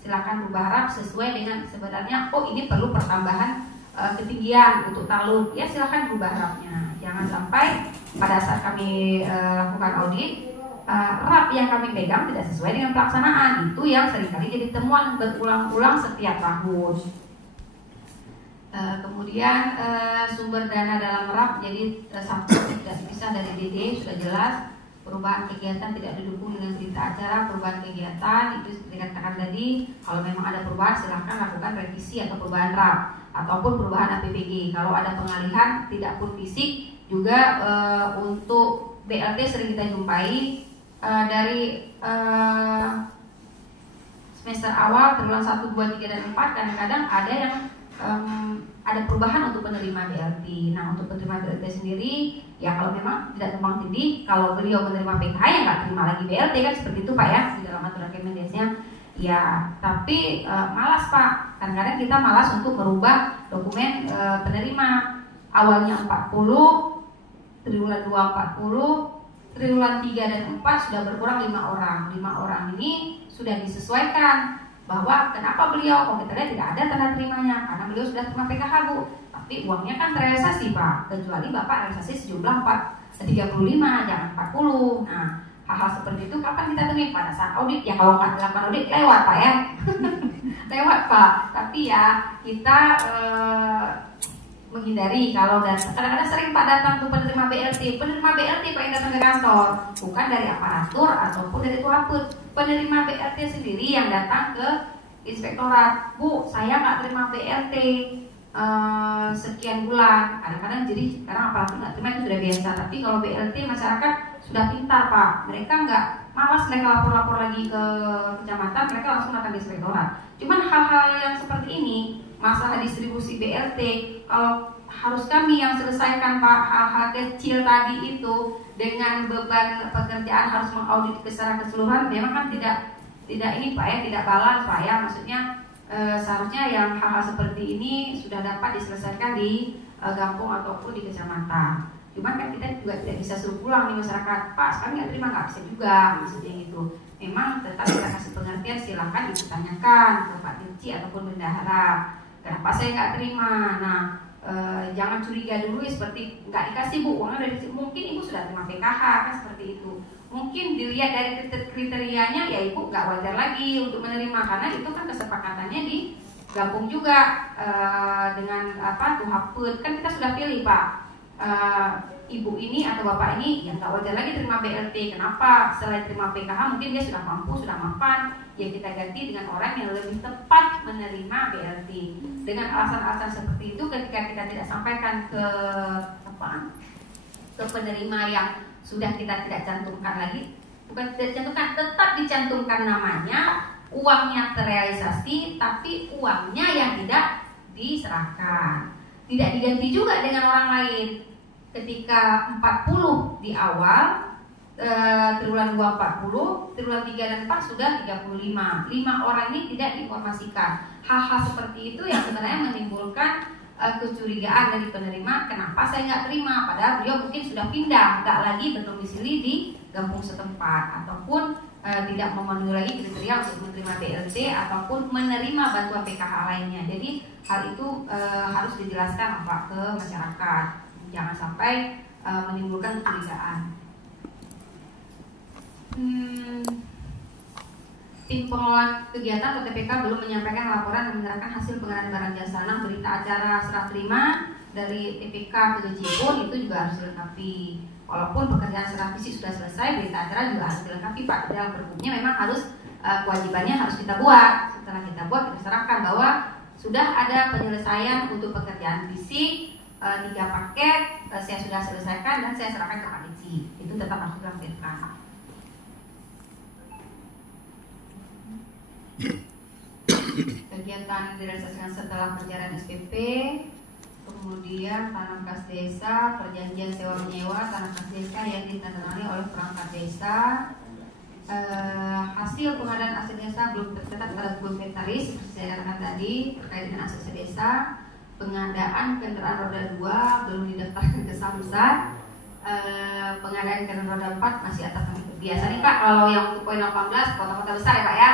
Silakan rubah RAP sesuai dengan sebenarnya ini perlu pertambahan ketinggian untuk talud, ya silahkan berubah rapnya. Jangan sampai pada saat kami lakukan audit, rap yang kami pegang tidak sesuai dengan pelaksanaan. Itu yang seringkali jadi temuan berulang-ulang setiap tahun. Kemudian sumber dana dalam rap jadi satu tidak dipisah dari DD, sudah jelas. Perubahan kegiatan tidak didukung dengan berita acara. Perubahan kegiatan itu dikatakan tadi, kalau memang ada perubahan silahkan lakukan revisi atau perubahan RAP ataupun perubahan APBG. Kalau ada pengalihan tidak pun fisik juga untuk BLT sering kita jumpai dari semester awal triwulan 1, 2, 3, dan 4 kadang-kadang ada yang ada perubahan untuk penerima BLT. Nah, untuk penerima BLT sendiri, ya kalau memang tidak tumpang tindih, kalau beliau menerima PKH ya nggak terima lagi BLT kan seperti itu Pak ya di dalam aturan Kemendesnya. Ya, tapi malas Pak. Kadang-kadang kita malas untuk merubah dokumen penerima. Awalnya 40, triwulan 2 40, triwulan 3 dan 4 sudah berkurang 5 orang. 5 orang ini sudah disesuaikan bahwa kenapa beliau komputernya tidak ada tanda terimanya, karena beliau sudah terima PKH Bu, tapi uangnya kan terrealisasi Pak, kecuali Bapak realisasi sejumlah 35, jangan 40. Nah, hal-hal seperti itu kapan kita temui? Pada saat audit. Ya kalau nggak dilakukan audit lewat Pak ya lewat Pak, tapi ya kita menghindari kalau dan kadang-kadang sering Pak datang tuh penerima BLT Pak yang datang ke kantor, bukan dari aparatur ataupun dari tuaput. Penerima BLT sendiri yang datang ke inspektorat, Bu, saya nggak terima BLT sekian bulan. Kadang-kadang jadi sekarang aparatur nggak terima itu sudah biasa, tapi kalau BLT masyarakat sudah pintar Pak, mereka nggak malas mereka lapor-lapor lagi ke kecamatan, mereka langsung datang ke inspektorat. Cuman hal-hal yang seperti ini, masalah distribusi BLT, kalau harus kami yang selesaikan Pak, hal-hal kecil tadi itu dengan beban pekerjaan harus mengaudit secara keseluruhan, memang kan tidak ini Pak ya, tidak balance Pak ya. Maksudnya seharusnya yang hal-hal seperti ini sudah dapat diselesaikan di kampung ataupun di kecamatan. Cuman kan kita juga tidak bisa suruh pulang nih masyarakat, Pak sekarang nggak terima, nggak bisa juga maksudnya gitu. Memang tetap kita kasih pengertian, silakan ditanyakan ke Pak Dirci ataupun bendahara, kenapa saya nggak terima. Nah, jangan curiga dulu ya, seperti nggak dikasih Bu uangnya dari mungkin Ibu sudah terima PKH kan seperti itu. Mungkin dilihat dari kriterianya ya Ibu nggak wajar lagi untuk menerima, karena itu kan kesepakatannya di gabung juga dengan apa Tuhaput, kan kita sudah pilih Pak. Ibu ini atau bapak ini yang nggak wajar lagi terima BLT. Kenapa? Selain terima PKH mungkin dia sudah mampu, sudah mapan, ya kita ganti dengan orang yang lebih tepat menerima BLT. Dengan alasan-alasan seperti itu, ketika kita tidak sampaikan ke penerima yang sudah kita tidak cantumkan lagi, bukan tidak cantumkan, tetap dicantumkan namanya, uangnya terrealisasi, tapi uangnya yang tidak diserahkan, tidak diganti juga dengan orang lain. Ketika 40 di awal, triwulan 2 40, triwulan 3 dan 4 sudah 35. 5 orang ini tidak diinformasikan. Hal-hal seperti itu yang sebenarnya menimbulkan kecurigaan dari penerima, kenapa saya nggak terima, padahal beliau mungkin sudah pindah, nggak lagi berdomisili di kampung setempat, ataupun tidak memenuhi lagi kriteria untuk menerima BLT ataupun menerima bantuan PKH lainnya. Jadi hal itu harus dijelaskan Pak ke masyarakat. Jangan sampai menimbulkan kecurigaan. Tim pengelola kegiatan atau TPK belum menyampaikan laporan dan menyerahkan hasil pengadaan barang jasa. Nah, berita acara serah terima dari TPK ke Jepun itu juga harus dilengkapi. Walaupun pekerjaan serah fisik sudah selesai, berita acara juga harus dilengkapi Pak. Dalam pergubnya memang harus kewajibannya harus kita buat. Setelah kita buat, kita serahkan bahwa sudah ada penyelesaian untuk pekerjaan fisik. 3 paket saya sudah selesaikan dan saya serahkan ke Pak Dirci. Itu tetap harus dilampirkan. Kegiatan direalisasikan setelah pencairan SPP, kemudian tanam kas desa, perjanjian sewa menyewa tanah kas desa yang ditandatangani oleh perangkat desa. Hasil pengadaan aset desa belum tercatat pada buku inventaris seperti saya katakan tadi terkait dengan aset desa. Pengadaan kendaraan roda 2 belum didaftarkan ke Samsat. Pengadaan kendaraan roda 4 masih atas nama biasa nih Pak. Kalau yang untuk poin 18 kota-kota besar ya Pak ya.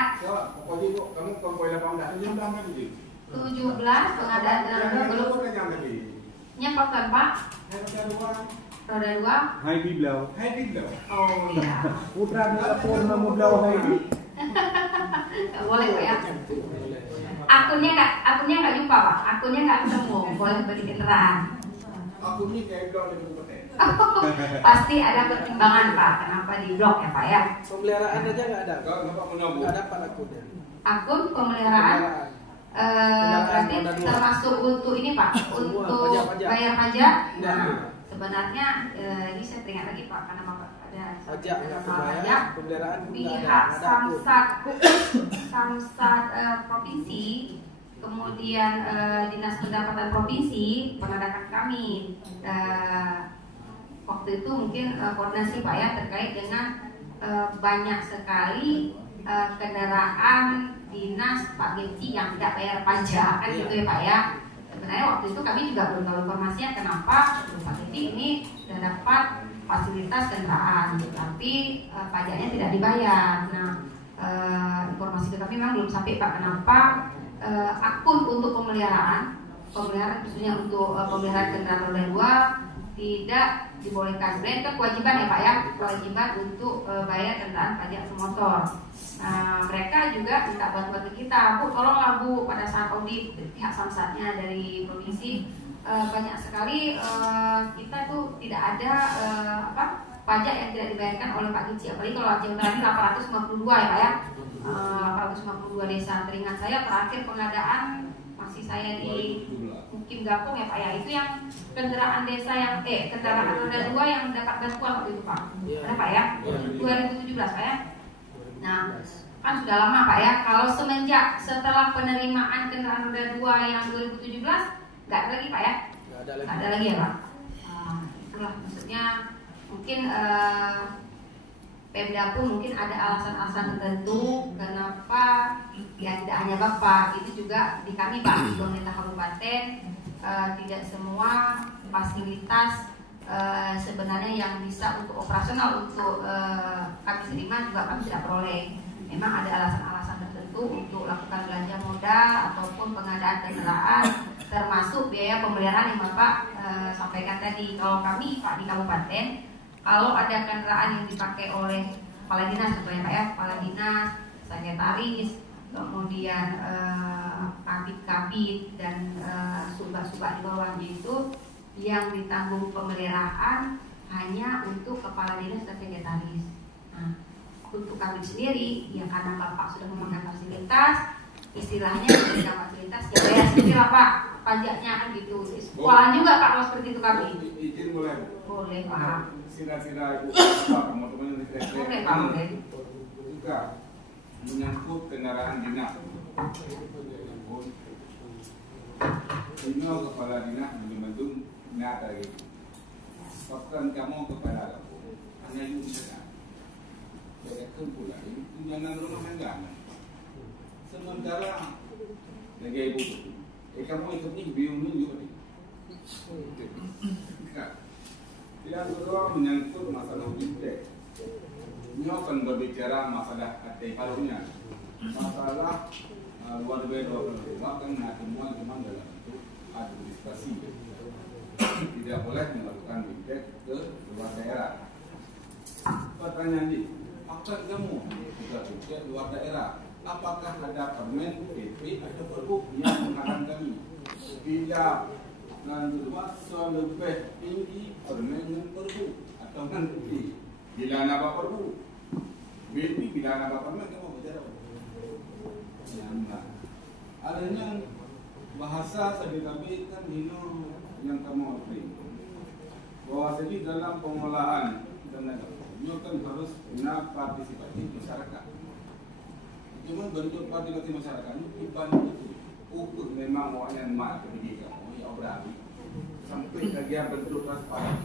Pokoknya itu kamu ke poin 18 aja tambah dulu. 17 pengadaan belum nyepakan Pak. Roda 2 Heidi Blau. Oh iya. Putra pun nama Blau Heidi. Boleh Pak ya. Akunnya nggak jumpa Pak. Akunnya nggak ketemu. Boleh beli kendaraan. Akunnya kayak Blau di Kabupaten. Pasti ada pertimbangan Pak. Kenapa di blok ya Pak ya? Pemeliharaan aja nggak ada. Nggak dapat akunnya. Akun pemeliharaan. Berarti termasuk untuk ini Pak. Untuk bayar pajak. Nah, sebenarnya ini saya teringat lagi Pak karena ada Pajak nggak pajak bayar, pemeliharaan pihak Samsat provinsi, kemudian Dinas Pendapatan Provinsi menandakan kami waktu itu mungkin koordinasi Pak ya terkait dengan banyak sekali kendaraan dinas Pak Genci yang tidak bayar pajak kan gitu ya Pak ya. Sebenarnya waktu itu kami juga belum tahu informasinya kenapa Pak Genci ini sudah dapat fasilitas kendaraan, tapi pajaknya tidak dibayar. Nah, informasi ke kami memang belum sampai Pak kenapa akun untuk pemeliharaan khususnya untuk pemeliharaan kendaraan roda 2 tidak dibolehkan. Sebenarnya itu kewajiban ya Pak ya, kewajiban untuk bayar kendaraan pajak semotor. Mereka juga minta bantuan ke kita, Bu tolonglah Bu pada saat audit pihak samsatnya dari provinsi banyak sekali kita tuh tidak ada pajak yang tidak dibayarkan oleh Pak Genci. Apalagi kalau Aceh Utara ini 852 ya Pak ya, 852 desa. Teringat saya terakhir pengadaan masih saya di Mukim Gapung ya Pak ya, itu yang kendaraan desa yang kendaraan roda 2 yang mendapat bantuan waktu itu Pak. Ada Pak ya, 2017 Pak ya. Nah kan sudah lama Pak ya. Kalau setelah penerimaan kendaraan roda 2 yang 2017 nggak ada lagi Pak ya? Nggak ada lagi ya Pak. Itulah maksudnya mungkin Pemda pun mungkin ada alasan-alasan tertentu kenapa ya tidak hanya Bapak, itu juga di kami Pak di pemerintah kabupaten tidak semua fasilitas sebenarnya yang bisa untuk operasional untuk kami terima juga kami tidak peroleh. Memang ada alasan-alasan tertentu untuk lakukan belanja modal ataupun pengadaan kendaraan, termasuk biaya pemeliharaan yang Bapak sampaikan tadi. Kalau kami Pak di kabupaten, kalau ada kendaraan yang dipakai oleh kepala dinas, contohnya Pak ya, kepala dinas, sekretaris, kemudian kabit-kabit dan subak-subak di bawahnya itu yang ditanggung pemeliharaan hanya untuk kepala dinas dan sekretaris. Nah, untuk kami sendiri, ya karena Bapak sudah memakai fasilitas, istilahnya memberikan fasilitas ya bayar sendiri lah Pak pajaknya kan gitu. Sekolah juga Pak kalau seperti itu kami. Izin boleh? Boleh Pak. Sila-sila Ibu teman-teman yang Boleh Pak, boleh. Juga menyangkut kendaraan dinas. Ini kepala dinas belum nyata gitu. Bahkan kamu kepala aku hanya itu bisa. Berekan pula ini tunjangan rumah tangga. Sementara lagi ibu, kamu ikutnya bingung juga nih. Yang kedua menyangkut masalah bidek. Ini akan berbicara masalah kategorinya, masalah luar biasa bahkan semua memang dalam bentuk administrasi. Tidak boleh melakukan bidek ke luar daerah. Pertanyaan ini, apa kamu jika bidek luar daerah? Apakah ada permen, PP atau pergub yang menghalang kami? Bila nanti lebih tinggi permen dan pergub atau nanti bila nabak pergub, bila nabak permen kamu bicara apa? Adanya bahasa sedikit kan ini yang kamu beri bahwa sedih dalam pengolahan tenaga ini kan harus benar partisipatif masyarakat. Cuma bentuk partisipasi masyarakat itu dibanding itu ukur memang awalnya mak pendidikan ya berani sampai bagian bentuk transparan.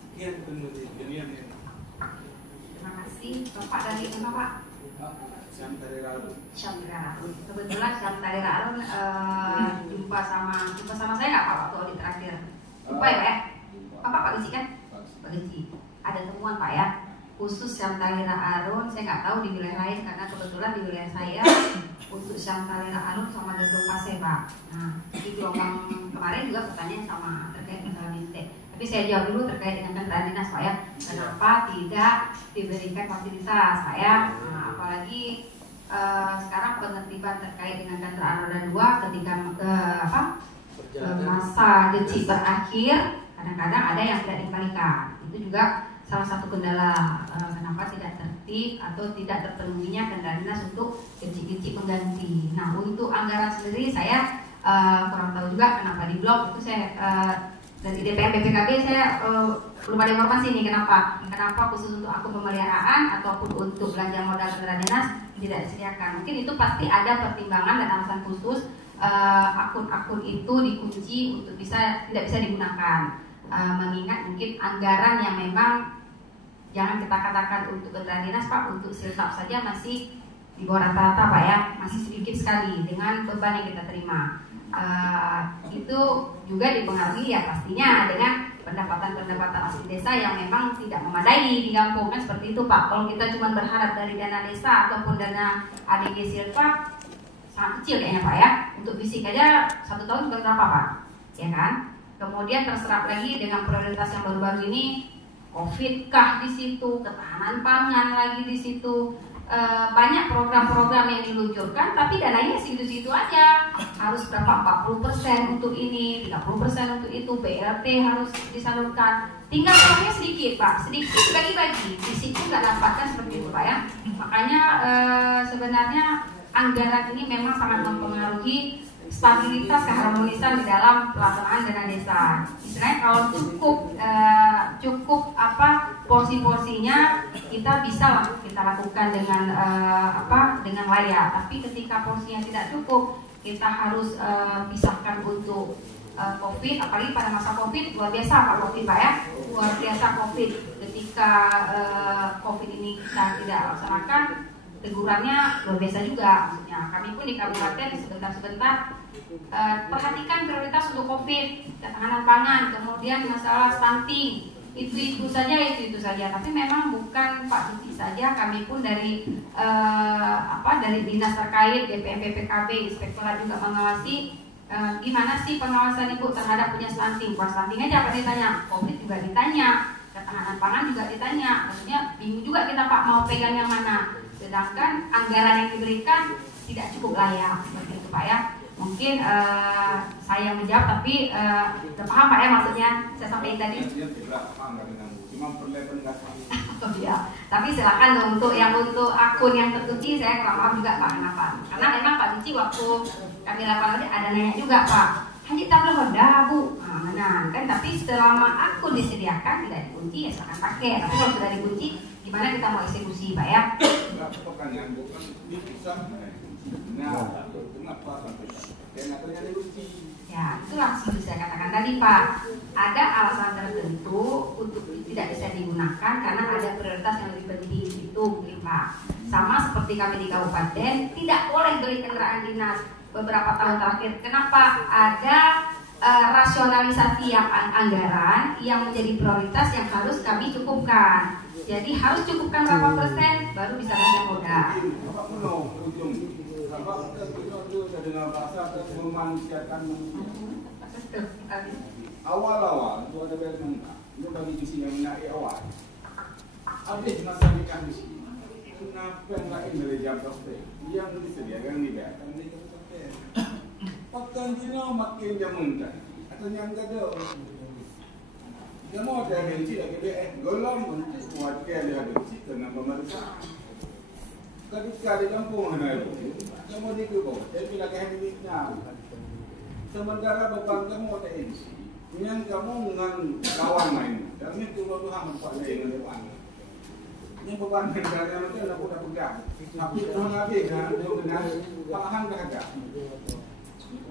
Sekian penelitian ini. Terima kasih Bapak dari mana Pak? Syam Tarira Arun. Kebetulan Syam Tarira Arun jumpa sama saya nggak Pak waktu audit terakhir? Jumpa ya Pak ya? Pak Genci kan? Pak Genci. Ada temuan Pak ya? Khusus Syam Tarira Arun, saya nggak tahu di wilayah lain karena kebetulan di wilayah saya untuk Shantalera Alun sama Dedong Pase Pak. Nah di gelombang kemarin juga pertanyaan sama terkait masalah Binte. Tapi saya jawab dulu terkait dengan kendaraan dinas Pak ya. Kenapa tidak diberikan fasilitas Pak ya? Nah, apalagi sekarang penertiban terkait dengan kendaraan roda 2 ketika masa deci berakhir, kadang-kadang ada yang tidak dikembalikan. Itu juga salah satu kendala kenapa tidak tertib atau tidak terpenuhinya kendaraan dinas untuk deci pengganti. Nah untuk anggaran sendiri saya kurang tahu juga kenapa di blog itu saya dari DPR BPKB saya belum ada informasi nih kenapa khusus untuk akun pemeliharaan ataupun untuk belanja modal kendaraan dinas tidak disediakan. Mungkin itu pasti ada pertimbangan dan alasan khusus akun-akun itu dikunci untuk tidak bisa digunakan. Mengingat mungkin anggaran yang memang jangan kita katakan untuk kendaraan dinas Pak, untuk siltap saja masih di bawah rata-rata Pak ya, masih sedikit sekali dengan beban yang kita terima. Itu juga dipengaruhi ya pastinya dengan pendapatan asli desa yang memang tidak memadai di kampung kan seperti itu Pak. Kalau kita cuma berharap dari dana desa ataupun dana ADG siltap sangat kecil kayaknya Pak ya. Untuk fisik aja 1 tahun juga berapa Pak, ya kan? Kemudian terserap lagi dengan prioritas yang baru-baru ini, COVID kah di situ, ketahanan pangan lagi di situ, banyak program-program yang diluncurkan, tapi dananya segitu-segitu aja. Harus berapa 40% untuk ini, 30% untuk itu, BLT harus disalurkan. Tinggal orangnya sedikit Pak, sedikit bagi-bagi. Di situ nggak dapatkan seperti itu Pak ya. Makanya sebenarnya anggaran ini memang sangat mempengaruhi stabilitas keharmonisan di dalam pelaksanaan dana desa. Istilahnya kalau cukup porsi-porsinya kita bisa lah kita lakukan dengan layak. Tapi ketika porsinya tidak cukup, kita harus pisahkan untuk COVID, apalagi pada masa COVID luar biasa Pak COVID Pak ya, luar biasa COVID. Ketika COVID ini kita tidak laksanakan, tegurannya luar biasa juga. Maksudnya kami pun di kabupaten sebentar-sebentar perhatikan prioritas untuk COVID, ketahanan pangan, kemudian masalah stunting, itu saja. Tapi memang bukan Pak Diki saja, kami pun dari dari dinas terkait, DPM BPKB, inspektorat juga mengawasi. Gimana sih pengawasan Ibu terhadap punya stunting? Bukan stunting aja apa ditanya, COVID juga ditanya, ketahanan pangan juga ditanya. Maksudnya bingung juga kita Pak mau pegang yang mana. Sedangkan anggaran yang diberikan tidak cukup layak seperti itu Pak ya. Mungkin saya menjawab tapi udah paham Pak ya maksudnya saya sampaikan tadi. Oh iya. Tapi silakan untuk akun yang terkunci saya kurang paham juga Pak kenapa. Karena memang Pak Cici waktu kami lakukan ada nanya juga Pak. Haji tabel hoda Bu. Nah, kan tapi selama akun disediakan tidak dikunci ya silakan pakai. Tapi kalau sudah dikunci gimana kita mau eksekusi Pak ya? Pertanyaan bukan bisa. Nah, kenapa sampai kenapa dikunci? Ya, itu langsung saya katakan tadi Pak. Ada alasan tertentu untuk tidak bisa digunakan karena ada prioritas yang lebih penting itu mungkin Pak. Sama seperti kami di kabupaten tidak boleh beli kendaraan dinas beberapa tahun terakhir. Kenapa? Ada rasionalisasi yang anggaran yang menjadi prioritas yang harus kami cukupkan. Jadi harus cukupkan berapa persen baru bisa belanja modal. Awal-awal itu ada bayar mentah, itu bagi visi yang menarik awal. Habis masa nikah di sini, kenapa enggak ini jam prospek yang disediakan dibayarkan di kabupaten? Pakan dino makin jam mentah, atau yang enggak ada. Dia mau ada benci lagi golong benci, muat dia ada benci karena pemeriksaan. Ketika di kampung ada itu, kamu di kubur, dia bilang kayak miliknya. Sementara beban kamu ada benci, yang kamu dengan kawan lain, dan itu Tuhan membuat dengan depan. Ini beban negara macam nak udah pegang, tapi Tuhan habis dengan paham kagak.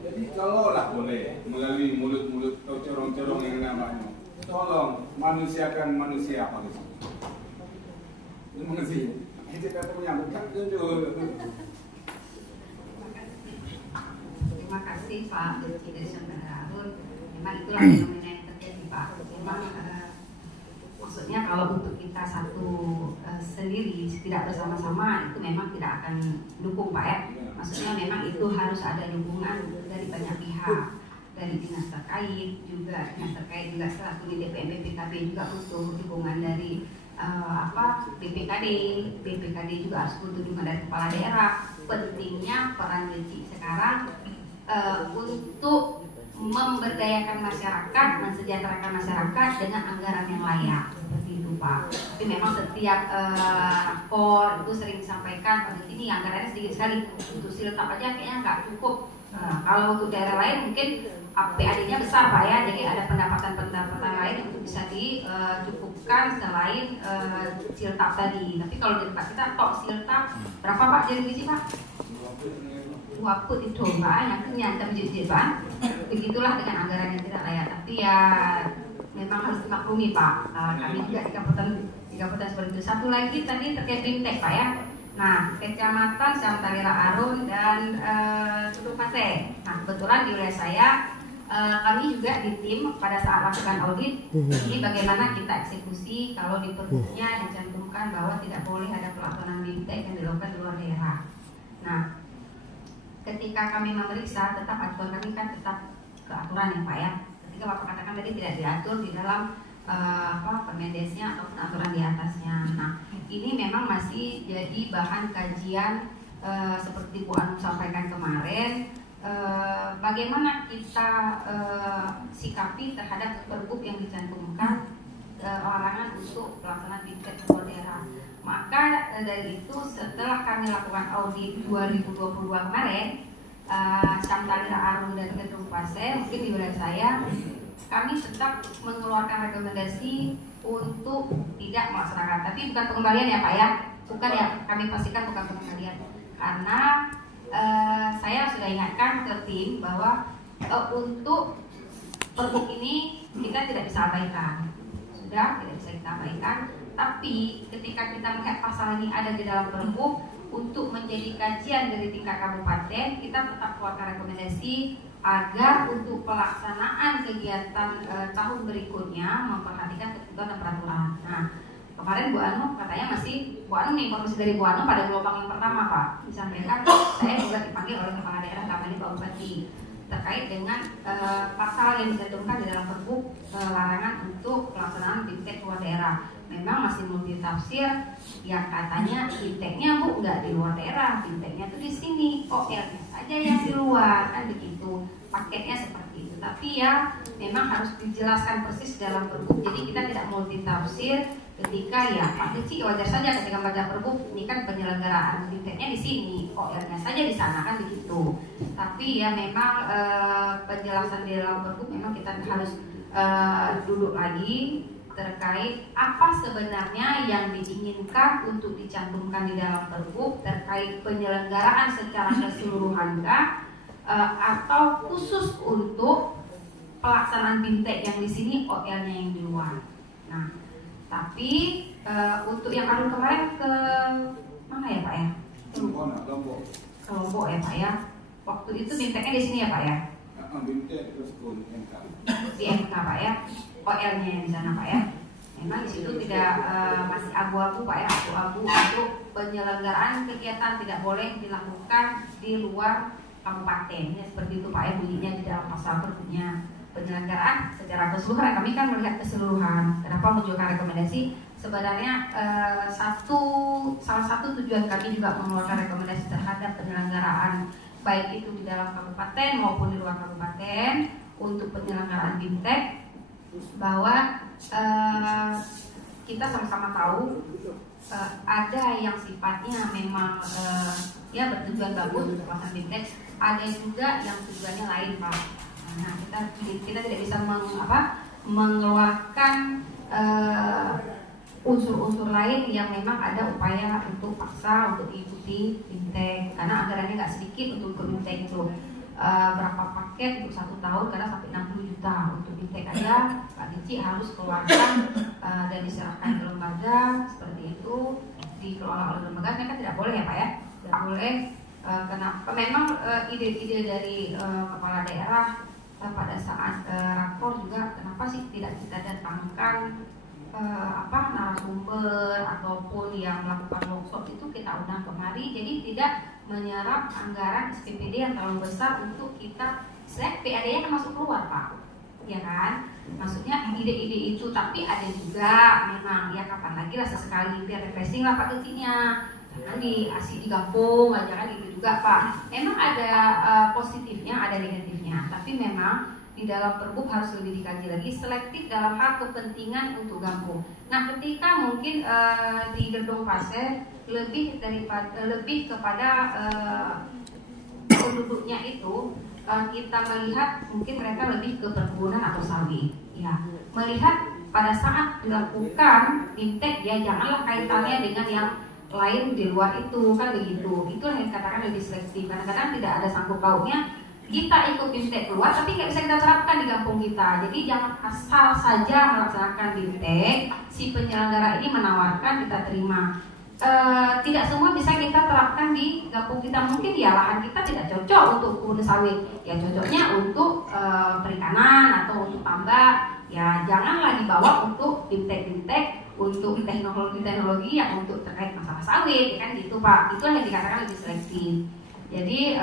Jadi kalau lah boleh melalui mulut-mulut atau corong-corong yang namanya. Tolong manusiakan manusia apa itu? Terima kasih. Itu kata menyambutkan dulu. Terima kasih Pak Diki dari Sumberarun. Memang itulah fenomena yang terjadi Pak. Memang maksudnya kalau untuk kita satu sendiri tidak tidak bersama-sama itu memang tidak akan dukung Pak ya. Maksudnya memang itu harus ada dukungan dari banyak pihak, dari dinas terkait juga selaku di DPM BPKB juga butuh dukungan dari BPKD juga harus butuh dukungan dari kepala daerah. Pentingnya peran Deci sekarang untuk memberdayakan masyarakat, mensejahterakan masyarakat dengan anggaran yang layak seperti itu Pak. Tapi memang setiap rapor itu sering disampaikan pada sini anggarannya sedikit sekali, untuk siltap aja kayaknya nggak cukup. Kalau untuk daerah lain mungkin PAD-nya besar Pak ya, jadi ada pendapatan lain yang untuk bisa dicukupkan selain siltap tadi. Tapi kalau di tempat kita tok siltap berapa Pak jadi gizi Pak? 20 itu Pak, yang kenyata menjadi Pak. Begitulah dengan anggaran yang tidak layak. Tapi ya memang harus dimaklumi Pak. Kami juga di kabupaten seperti itu. Satu lagi tadi terkait BIMTEK Pak ya. Nah, Kecamatan Samtalira Arun dan Sudut Pase. Nah, kebetulan di wilayah saya kami juga di tim pada saat lakukan audit ini bagaimana kita eksekusi kalau di pergubnya dicantumkan bahwa tidak boleh ada pelaksanaan BIMTEK yang dilakukan di luar daerah. Nah, ketika kami memeriksa tetap aturan kami kan tetap ke aturan ya Pak ya. Ketika Bapak katakan tadi tidak diatur di dalam Permendesnya ataupun aturan di atasnya. Nah, ini memang masih jadi bahan kajian seperti Bu Anu sampaikan kemarin. Bagaimana kita sikapi terhadap pergub yang dicantumkan larangan untuk pelaksanaan BIMTEK di luar daerah. Maka dari itu setelah kami lakukan audit 2022 kemarin, Samtalira Arun dan Kedung Pase, mungkin di wilayah saya, kami tetap mengeluarkan rekomendasi untuk tidak melaksanakan. Tapi bukan pengembalian ya Pak ya, bukan ya, kami pastikan bukan pengembalian. Karena saya sudah ingatkan ke tim bahwa untuk pergub ini kita tidak bisa abaikan. Tidak bisa kita abaikan. Tapi ketika kita melihat pasal ini ada di dalam pergub, untuk menjadi kajian dari tingkat kabupaten, kita tetap keluarkan rekomendasi agar untuk pelaksanaan kegiatan tahun berikutnya memperhatikan ketentuan dan peraturan. Nah, kemarin Bu Anu katanya Bu Anu nih, informasi dari Bu Anu pada gelombang yang pertama Pak disampaikan, saya juga dipanggil oleh kepala daerah namanya Pak Bupati terkait dengan pasal yang dicantumkan di dalam pergub larangan untuk pelaksanaan BIMTEK luar daerah. Memang masih multi tafsir, yang katanya BIMTEK-nya Bu nggak di luar daerah, BIMTEK-nya tuh di sini, OL-nya saja yang di luar, kan begitu, paketnya seperti itu. Tapi ya memang harus dijelaskan persis dalam pergub. Jadi kita tidak multi tafsir ketika ya Pak Deci wajar saja ketika baca pergub ini kan penyelenggaraan BIMTEK-nya di sini, OL-nya saja di sana, kan begitu. Tapi ya memang penjelasan di dalam pergub memang kita harus duduk lagi terkait apa sebenarnya yang diinginkan untuk dicantumkan di dalam pergub terkait penyelenggaraan secara keseluruhan atau khusus untuk pelaksanaan BIMTEK yang di sini, OL-nya yang di luar. Nah, tapi untuk yang Arun kemarin ke mana ya Pak ya? Ke Lombok ya Pak ya. Waktu itu BIMTEK-nya di sini ya Pak ya? BIMTEK terus ke MK. Di MK Pak ya. OL-nya yang di sana Pak ya. Memang di situ tidak masih abu-abu Pak ya, abu-abu untuk penyelenggaraan kegiatan tidak boleh dilakukan di luar kabupaten. Ya, seperti itu Pak ya bunyinya di dalam pasal pergubnya. Penyelenggaraan secara keseluruhan, kami kan melihat keseluruhan. Kenapa menunjukkan rekomendasi? Sebenarnya salah satu tujuan kami juga mengeluarkan rekomendasi terhadap penyelenggaraan baik itu di dalam kabupaten maupun di luar kabupaten untuk penyelenggaraan BIMTEK, bahwa kita sama-sama tahu ada yang sifatnya memang ya bertujuan bagus untuk pelaksanaan BIMTEK, ada juga yang tujuannya lain Pak. Nah, kita tidak bisa mengeluarkan unsur-unsur lain yang memang ada upaya untuk paksa untuk diikuti BIMTEK, karena anggarannya nggak sedikit untuk BIMTEK itu. Berapa paket untuk 1 tahun karena sampai 60 juta untuk BIMTEK aja Pak Deci harus keluarkan dan diserahkan ke lembaga seperti itu, dikelola oleh lembaga. Kan tidak boleh ya Pak ya, tidak boleh. Kenapa? Memang ide-ide dari kepala daerah pada saat rakor juga, kenapa sih tidak kita datangkan narasumber ataupun yang melakukan workshop itu kita undang kemari, jadi tidak menyerap anggaran SPPD yang terlalu besar untuk kita. PAD-nya kan masuk keluar Pak, ya kan? Maksudnya ide-ide itu, tapi ada juga memang ya kapan lagi lah sesekali biar refreshing lah Pak kecilnya, jangan asik digabung aja kan gitu juga Pak. Memang ada positifnya, ada negatifnya, tapi memang di dalam Pergub harus lebih dikaji lagi, selektif dalam hal kepentingan untuk gabung. Nah, ketika mungkin di gedung Pasir lebih kepada penduduknya itu kita melihat mungkin mereka lebih ke perkebunan atau sawit, ya. Melihat pada saat dilakukan BIMTEK ya janganlah kaitannya dengan yang lain di luar itu, kan begitu. Itu yang dikatakan lebih selektif. Kadang-kadang tidak ada sangkut pautnya. Kita ikut BIMTEK keluar, tapi nggak bisa kita terapkan di kampung kita. Jadi jangan asal saja melaksanakan BIMTEK. Si penyelenggara ini menawarkan, kita terima. Tidak semua bisa kita terapkan di kampung kita. Mungkin ya lahan kita tidak cocok untuk kebun sawit, ya cocoknya untuk perikanan atau untuk tambak. Ya janganlah dibawa untuk BIMTEK untuk teknologi yang untuk terkait masalah sawit, ya kan gitu Pak. Itu yang dikatakan lebih selektif. Jadi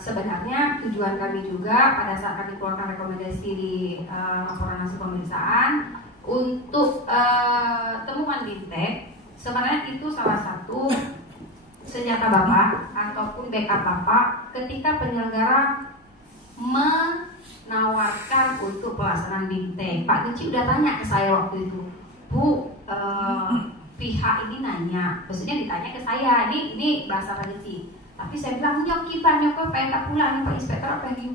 sebenarnya tujuan kami juga pada saat kami keluarkan rekomendasi di laporan hasil pemeriksaan untuk temuan BIMTEK. Sebenarnya itu salah satu senjata Bapak ataupun backup Bapak ketika penyelenggara menawarkan untuk pelaksanaan BIMTEK. Pak Geci udah tanya ke saya waktu itu, Bu, pihak ini nanya, maksudnya ditanya ke saya, ini bahasa Pak Geci. Tapi saya bilang, nyok kipan, nyok pengen tak pulang, Pak Inspektor pengen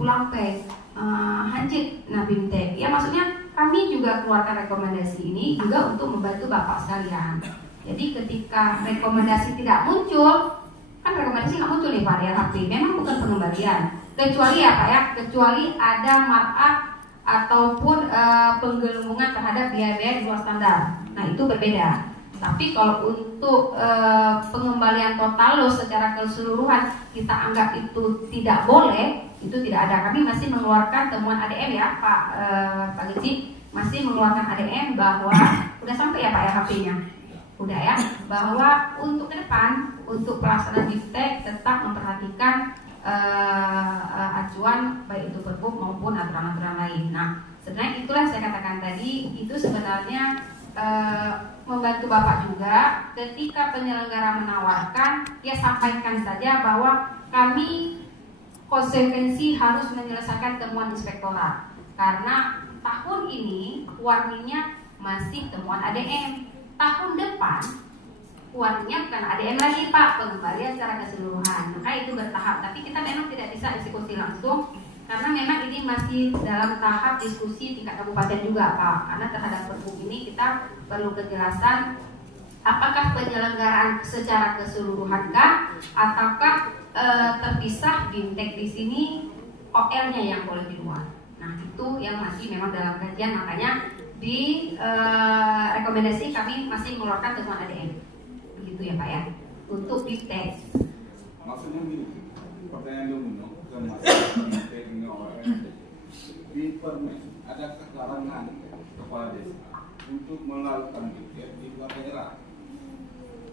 pulang hanjit nah BIMTEK. Ya maksudnya kami juga keluarkan rekomendasi ini juga untuk membantu Bapak sekalian. Jadi ketika rekomendasi tidak muncul, kan rekomendasi nggak muncul nih Pak di RHP, memang bukan pengembalian. Kecuali ya Pak ya, kecuali ada markup ataupun penggelembungan terhadap biaya-biaya di luar standar. Nah itu berbeda. Tapi kalau untuk pengembalian total loss secara keseluruhan kita anggap itu tidak boleh, itu tidak ada. Kami masih mengeluarkan temuan ADM ya Pak Geci, masih mengeluarkan ADM bahwa udah sampai ya Pak ya HP-nya, udah ya, bahwa untuk ke depan untuk pelaksanaan BIMTEK tetap memperhatikan acuan baik itu Pergub maupun aturan-aturan lain. Nah sebenarnya itulah saya katakan tadi, itu sebenarnya membantu Bapak juga ketika penyelenggara menawarkan, ya sampaikan saja bahwa kami konsekuensi harus menyelesaikan temuan inspektorat karena tahun ini warningnya masih temuan ADM. Tahun depan warningnya bukan ADM lagi Pak, pengembalian secara keseluruhan. Maka itu bertahap, tapi kita memang tidak bisa eksekusi langsung karena memang ini masih dalam tahap diskusi tingkat kabupaten juga Pak. Karena terhadap Pergub ini kita perlu kejelasan apakah penyelenggaraan secara keseluruhan kah, ataukah terpisah BIMTEK di sini OL-nya yang boleh di luar. Nah itu yang masih memang dalam kajian, makanya di rekomendasi kami masih mengeluarkan temuan ADM, begitu ya Pak ya, untuk BIMTEK. Maksudnya gini, pertanyaan dulu ke masalah di Permen ada larangan kepala desa untuk melakukan BIMTEK di luar daerah.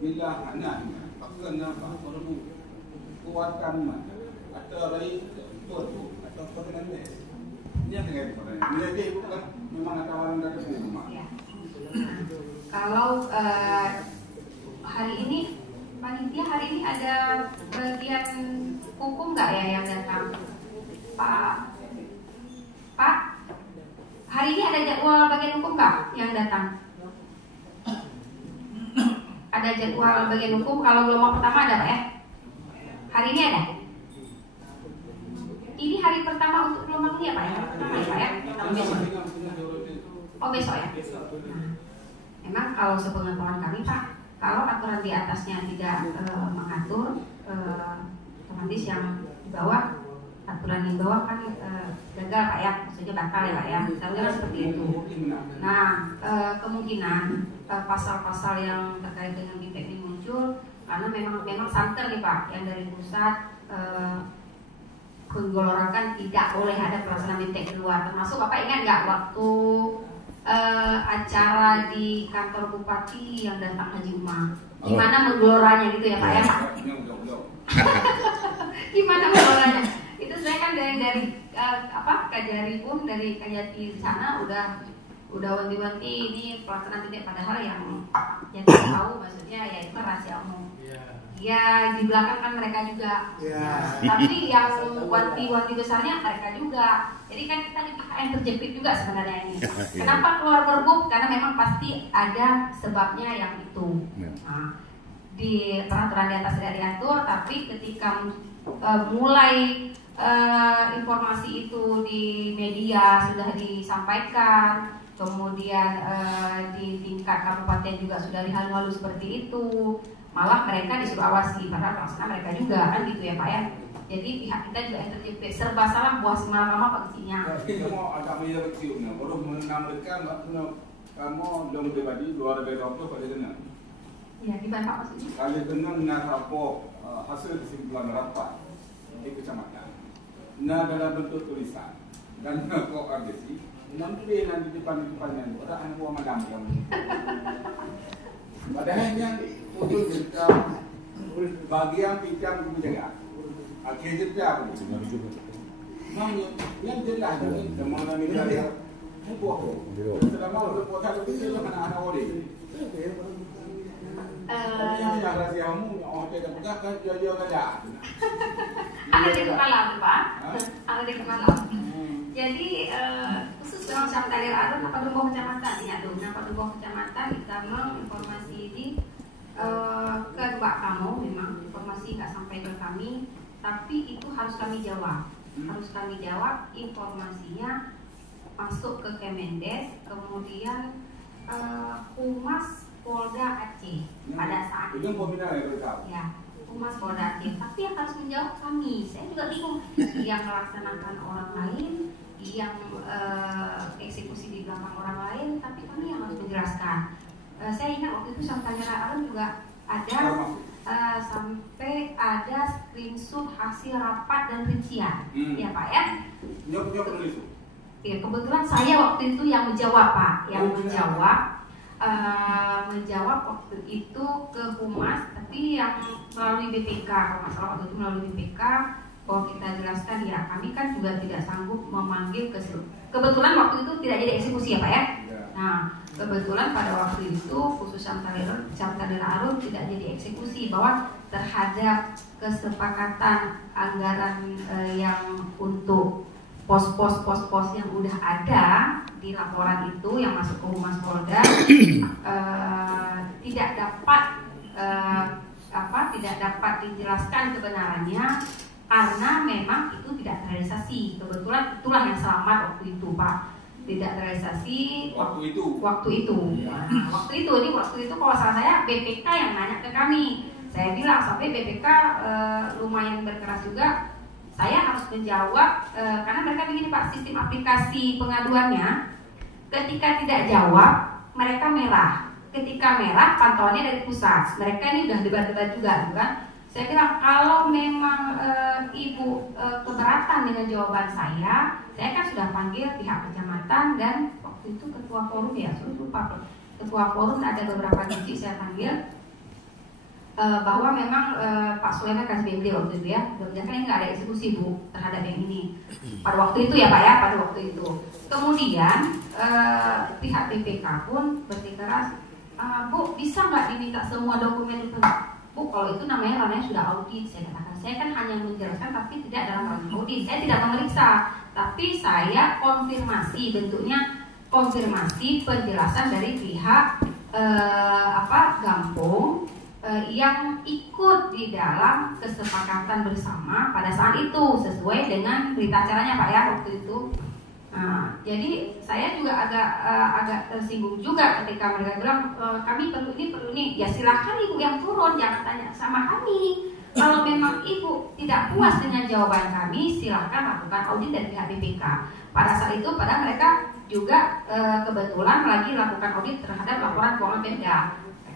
Bila hanya maksudnya apa? Perlu kuatkan mana? Atau raih atau pertanyaan desa. Ini yang terkait pertanyaan. Ini itu kan memang ada tawaran dari rumah. Ya. Kalau hari ini panitia hari ini ada bagian hukum nggak ya yang datang? Pak, hari ini ada jadwal bagian hukum nggak yang datang? Ada jadwal bagian hukum, kalau gelombang pertama ada Pak ya? Hari ini ada? Ini hari pertama untuk gelombang ini ya Pak ya? Pertama ya Pak ya? Oh besok ya? Nah, memang kalau sepengetahuan kami Pak, kalau aturan di atasnya tidak mengatur, otomatis yang di bawah, aturan yang di bawah kan gagal Pak ya, maksudnya batal ya Pak ya, misalnya seperti itu. Nah kemungkinan pasal-pasal yang terkait dengan BIMTEK ini muncul karena memang santer nih Pak, yang dari pusat menggelorkan tidak boleh ada pelaksanaan BIMTEK di luar. Termasuk Bapak ingat nggak waktu acara di kantor bupati yang datang Haji Umar. Gimana menggeloranya gitu ya Pak ya? Gimana menggeloranya? Itu saya kan dari Kajari pun dari Kajati di sana udah wanti-wanti ini pelaksanaan tidak, padahal yang tidak tahu maksudnya ya itu rahasia umum. Ya di belakang kan mereka juga. Tapi yang wanti-wanti besarnya mereka juga. Jadi kan kita di pihak yang terjepit juga sebenarnya ini. Kenapa keluar Pergub? Karena memang pasti ada sebabnya yang itu. Nah, di peraturan di atas tidak diatur, tapi ketika mulai informasi itu di media sudah disampaikan, kemudian di tingkat kabupaten juga sudah dihalu-halu seperti itu, malah mereka disuruh awasi, padahal pelaksana mereka juga kan gitu ya Pak ya. Jadi pihak kita juga yang terjepit, serba salah buah semalama paksinya. Kamu agak media kecilnya, baru menambahkan kamu belum pribadi luar dari waktu pada jenang. Ya gimana Pak maksudnya? Kali dengan narapo hasil kesimpulan rapat di kecamatan. Nah dalam bentuk tulisan dan koordinasi nanti di depan-depannya ada anak buah madam yang padahal yang untuk kita bagian pikiran kebijakan akhirnya apa yang jelas ini teman negara buah selama buat satu kecil anak-anak orang yang rahasia umum orang tidak pegang kan dia ada ada di kepala tuh Pak, ada di kepala. Jadi khusus dalam Kecamatan Arun, Paduboh Kecamatan ya dong. Nah Paduboh Kecamatan kita menginformasi ini ke Pak kamu, memang informasi nggak sampai ke kami, tapi itu harus kami jawab. Harus kami jawab informasinya masuk ke Kemendes, kemudian Humas Polda Aceh pada saat itu. Ya, Humas Polda Aceh. Tapi yang harus menjawab kami. Saya juga bingung. Yang melaksanakan orang lain, yang eksekusi di belakang orang lain, tapi kami yang harus menjelaskan. Saya ingat waktu itu sampai Arun juga ada sampai ada screenshot hasil rapat dan rincian, ya Pak ya. Ya kebetulan saya waktu itu yang menjawab Pak, yang menjawab waktu itu ke Humas, tapi yang melalui BPK, kalau nggak salah waktu itu melalui BPK, bahwa kita jelaskan ya kami kan juga tidak sanggup memanggil kebetulan waktu itu tidak jadi eksekusi ya Pak ya. Nah kebetulan pada waktu itu khusus Kecamatan Arun tidak jadi eksekusi, bahwa terhadap kesepakatan anggaran yang untuk pos-pos yang udah ada di laporan itu yang masuk ke Humas Polda tidak dapat dijelaskan kebenarannya karena memang itu tidak terrealisasi. Kebetulan itulah yang selamat waktu itu Pak, tidak terrealisasi waktu itu. Nah, waktu itu kalau salah saya BPK yang nanya ke kami. Saya bilang sampai BPK lumayan berkeras juga. Saya harus menjawab karena mereka begini Pak, sistem aplikasi pengaduannya ketika tidak jawab mereka merah, ketika merah pantauannya dari pusat. Mereka ini udah debat-debat juga kan. Saya bilang kalau memang Ibu keberatan dengan jawaban saya kan sudah panggil pihak kecamatan dan waktu itu ketua forum ya, lupa ketua forum ada beberapa titik saya panggil. Bahwa memang Pak Sulaiman kasih BMD waktu itu ya, kan nggak ada eksekusi Bu terhadap yang ini pada waktu itu ya Pak ya, pada waktu itu. Kemudian pihak BPK pun bersikeras, Bu bisa nggak diminta semua dokumen itu? Bu kalau itu namanya sudah audit. Saya katakan saya kan hanya menjelaskan tapi tidak dalam ranah audit, saya tidak memeriksa, tapi saya konfirmasi, bentuknya konfirmasi penjelasan dari pihak Gampung yang ikut di dalam kesepakatan bersama pada saat itu sesuai dengan berita acaranya Pak ya waktu itu. Nah, jadi saya juga agak tersinggung juga ketika mereka bilang kami perlu ini. Ya silahkan Ibu yang turun, jangan tanya sama kami. Kalau memang Ibu tidak puas dengan jawaban kami, silahkan lakukan audit dari pihak BPK. Pada saat itu, padahal mereka juga kebetulan lagi lakukan audit terhadap laporan keuangan Pemda.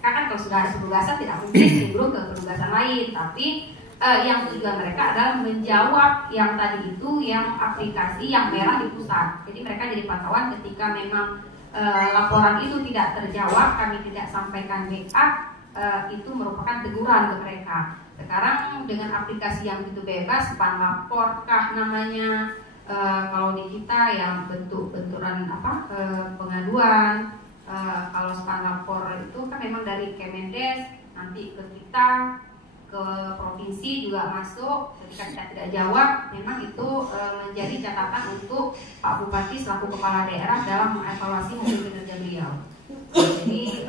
Kan kalau sudah ada penugasan tidak mungkin nimbrung ke penugasan lain, tapi yang tujuan mereka adalah menjawab yang tadi itu yang aplikasi yang merah di pusat. Jadi mereka jadi pantauan ketika memang laporan itu tidak terjawab, kami tidak sampaikan backup, itu merupakan teguran ke mereka. Sekarang dengan aplikasi yang begitu bebas, span laporkah namanya, kalau di kita yang benturan pengaduan, kalau span lapor itu kan memang dari Kemendes nanti ke kita, ke provinsi juga masuk. Ketika kita tidak jawab, memang itu menjadi catatan untuk Pak Bupati selaku kepala daerah dalam mengevaluasi hasil kinerja beliau. Jadi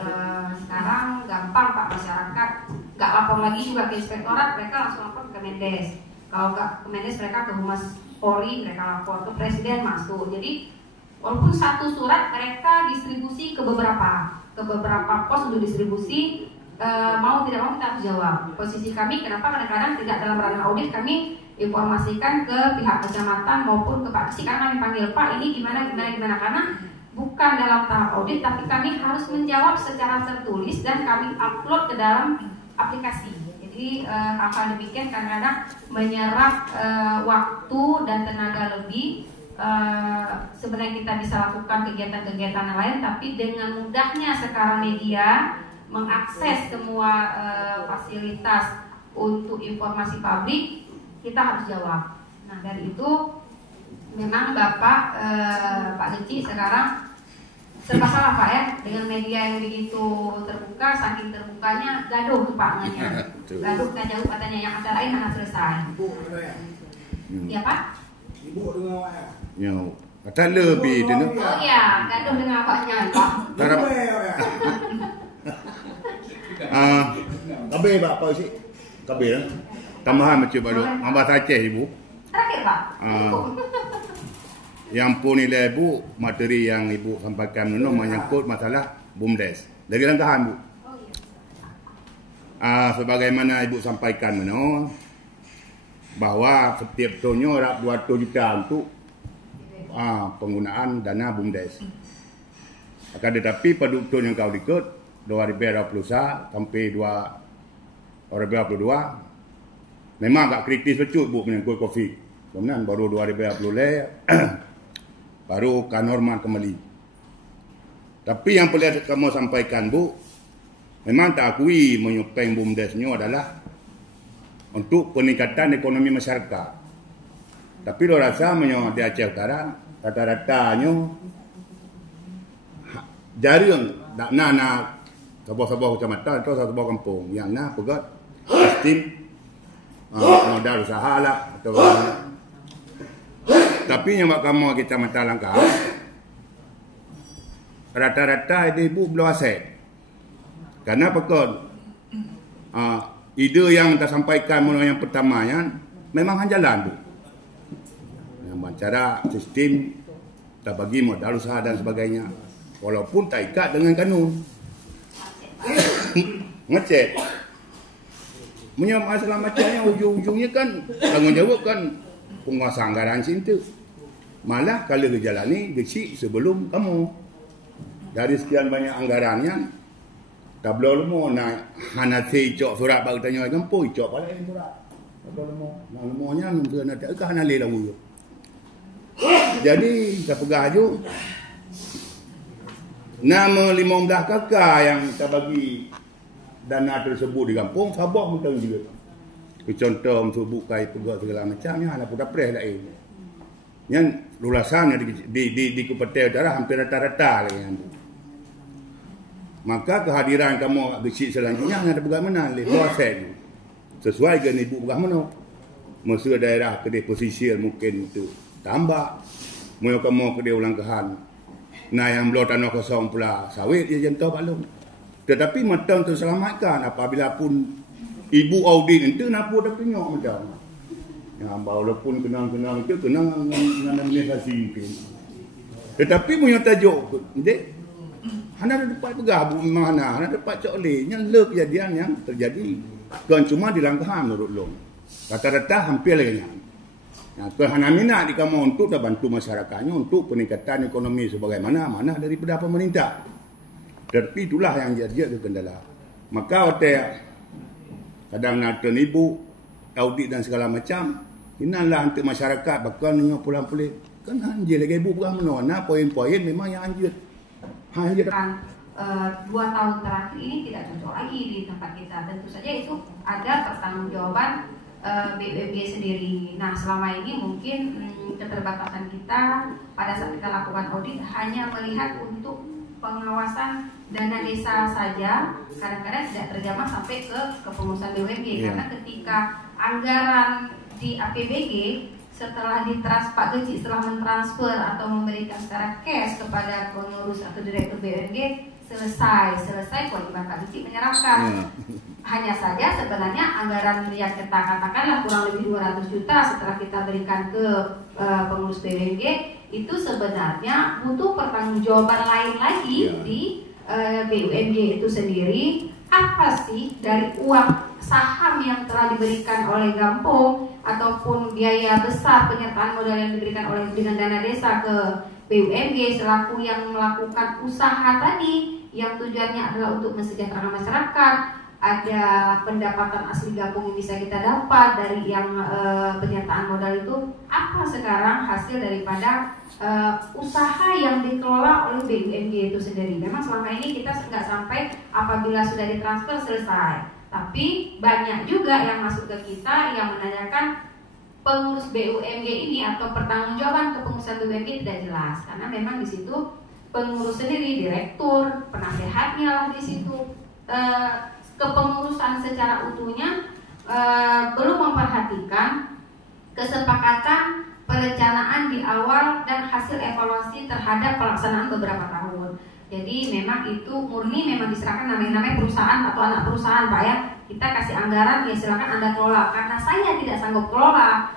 sekarang gampang Pak, masyarakat nggak lapor lagi juga ke inspektorat, mereka langsung lapor ke Kemendes. Kalau nggak ke Kemendes, mereka ke Humas Polri, mereka lapor ke Presiden, masuk. Jadi walaupun satu surat mereka distribusi ke beberapa pos untuk distribusi, mau tidak mau kita harus jawab. Posisi kami kenapa kadang-kadang tidak dalam ranah audit, kami informasikan ke pihak kecamatan maupun ke Pak Kesi, karena kami panggil Pak ini gimana karena bukan dalam tahap audit, tapi kami harus menjawab secara tertulis dan kami upload ke dalam aplikasi. Jadi hal-hal demikian kadang-kadang menyerap waktu dan tenaga lebih. Sebenarnya kita bisa lakukan kegiatan-kegiatan lain, tapi dengan mudahnya sekarang media mengakses semua fasilitas untuk informasi publik, kita harus jawab. Nah dari itu memang Bapak Pak Leci sekarang serba salah Pak ya, dengan media yang begitu terbuka, saking terbukanya gaduh tuh Pak nganya. Gaduh kita jauh katanya, yang ada lain akan selesai. Iya Pak? Ibu dengan awak ya? Ya, kata lebih tu. Oh iya, gaduh dengan awaknya Pak. Tarap. Kabeh Pak, apa sih? Kabeh lah. Tambahan macam baru. Ambas Aceh ibu. Terakhir Pak. Yang pun nilai ibu, materi yang ibu sampaikan menyangkut masalah BUMDes. Dari langkahan bu. Sebagaimana ibu sampaikan bahawa setiap tahunnya ada 200 juta untuk penggunaan dana BUMDes. Akan tetapi pada tahun yang kau ikut 2021 sampai 2022 memang agak kritis betul bu menyangkut COVID. Kemudian baru 2020 baru ke normal kembali. Tapi yang perlu kamu sampaikan bu, memang tak akui menyuppeng BUMDesnya adalah untuk peningkatan ekonomi masyarakat. Tapi lo rasa di Aceh Utara rata-ratanya jarang nak sebuah kecamatan atau sebuah kampung yang nak pegat sistem modal usaha lah atau tapi yang kamu kita mata langkah rata-rata ibu belum aset karena pekat ide yang kita sampaikan yang pertamanya memang jalan bu. Yang cara sistem kita bagi modal usaha dan sebagainya walaupun tak ikat dengan kanun. Ngecek punya masalah macamnya ujung-ujungnya kan tanggungjawab kan penguasa anggaran situ. Malah kalau dijalani gesik sebelum kamu dari sekian banyak anggarannya tablo lemo nak hanati cok surat bagi tanya kampung cok paling surat tablo lemo nak lemonya nunggu nak tak ke hanale lawu. Jadi kita pegaju nama 15 kakak yang kita bagi dana tersebut di kampung, Sabah pun tahu juga. Contoh untuk bukai pegawai segala macamnya, anak pun dapres lain. Yang lulasannya di Kupetai Utara hampir rata-rata lagi. Maka kehadiran kamu gesik selanjutnya ada bagaimana? Luar sen. Sesuai dengan ibu bagaimana? Masa daerah ke posisi mungkin itu tambah. Mau kamu ke ulangkahan. Nah yang belum tanah kosong pula sawit dia jentau balung. Tetapi matang terselamatkan apabila pun ibu audit itu nak pun dah tengok macam. Yang walaupun kenang-kenang itu kenang dengan administrasi mungkin. Tetapi punya tajuk dek hana dapat pegah mana hana dapat cok le yang le kejadian yang terjadi kan cuma di langkahan menurut long. Rata-rata hampir lagi. Nah, kerana minat di kamu untuk bantu masyarakatnya untuk peningkatan ekonomi sebagaimana mana daripada pemerintah. Tapi itulah yang jadi kendala. Maka hotel kadang nak ibu audit dan segala macam, inilah untuk masyarakat bakal pulang-pulang kan anjir lagi ibu bukan mana poin-poin memang yang anjir. Hanya kan 2 tahun terakhir ini tidak cocok lagi di tempat kita. Tentu saja itu ada pertanggungjawaban BUMG sendiri. Nah, selama ini mungkin keterbatasan kita pada saat kita lakukan audit hanya melihat untuk pengawasan dana desa saja, kadang-kadang tidak terjamah sampai ke kepengurusan BUMG. Karena ketika anggaran di APBG setelah Pak Geci setelah mentransfer atau memberikan secara cash kepada pengurus atau direktur BUMG, selesai kewajiban Pak Geci menyerahkan. Hanya saja sebenarnya anggaran yang kita katakanlah kurang lebih 200 juta setelah kita berikan ke pengurus BUMG itu sebenarnya butuh pertanggungjawaban lain lagi di BUMG itu sendiri. Apa sih dari uang saham yang telah diberikan oleh Gampong ataupun biaya besar penyertaan modal yang diberikan oleh dengan dana desa ke BUMG selaku yang melakukan usaha tadi yang tujuannya adalah untuk mensejahterakan masyarakat, ada pendapatan asli Gampong yang bisa kita dapat dari yang penyertaan modal itu, apa sekarang hasil daripada usaha yang dikelola oleh BUMG itu sendiri. Memang selama ini kita nggak sampai apabila sudah ditransfer selesai, tapi banyak juga yang masuk ke kita yang menanyakan pengurus BUMG ini atau pertanggungjawaban kepengurusan BUMG tidak jelas, karena memang di situ pengurus sendiri, direktur, penasehatnya lah di situ, kepengurusan secara utuhnya belum memperhatikan kesepakatan perencanaan di awal dan hasil evaluasi terhadap pelaksanaan beberapa tahun. Jadi memang itu murni memang diserahkan namanya perusahaan atau anak perusahaan, Pak ya. Kita kasih anggaran, ya silakan Anda kelola. Karena saya tidak sanggup kelola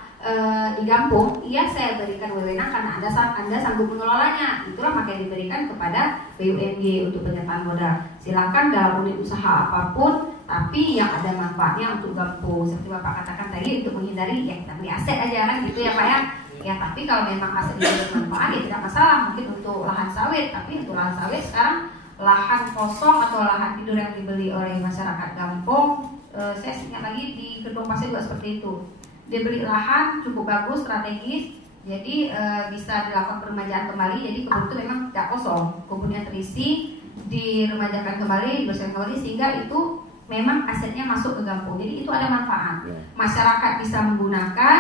di Gampong, iya saya berikan wewenang karena Anda sanggup mengelolanya. Itulah makanya diberikan kepada BUMG untuk penyertaan modal. Silakan dalam unit usaha apapun, tapi yang ada manfaatnya untuk Gampong. Seperti Bapak katakan tadi, untuk menghindari ya kita beli aset aja kan gitu ya Pak ya. Ya tapi kalau memang aset itu bermanfaat ya tidak masalah. Mungkin untuk lahan sawit, tapi untuk lahan sawit sekarang lahan kosong atau lahan tidur yang dibeli oleh masyarakat Gampong, saya ingat lagi di Gedung Pasir juga seperti itu. Dia beli lahan cukup bagus, strategis, jadi bisa dilakukan peremajaan kembali. Jadi kebun itu memang tidak kosong, kebunnya terisi, diremajakan kembali, dibersihkan kembali, sehingga itu memang asetnya masuk ke Gampong. Jadi itu ada manfaat. Masyarakat bisa menggunakan,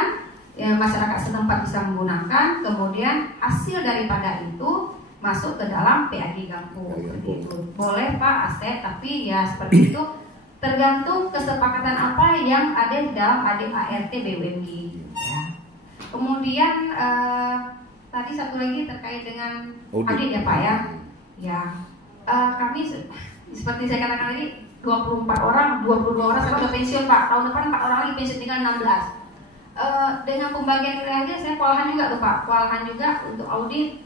masyarakat setempat bisa menggunakan, kemudian hasil daripada itu masuk ke dalam PAG Gampong. Seperti itu. Boleh Pak aset, tapi ya seperti itu. Tergantung kesepakatan apa yang ada di dalam ADART BUMG. Ya. Kemudian tadi satu lagi terkait dengan audit ya Pak ya. Ya, kami seperti saya katakan tadi 22 orang sekarang sudah pensiun Pak. Tahun depan 4 orang lagi pensiun, tinggal 16. Dengan pembagian wilayahnya saya kewalahan juga tuh Pak. Kewalahan juga untuk audit,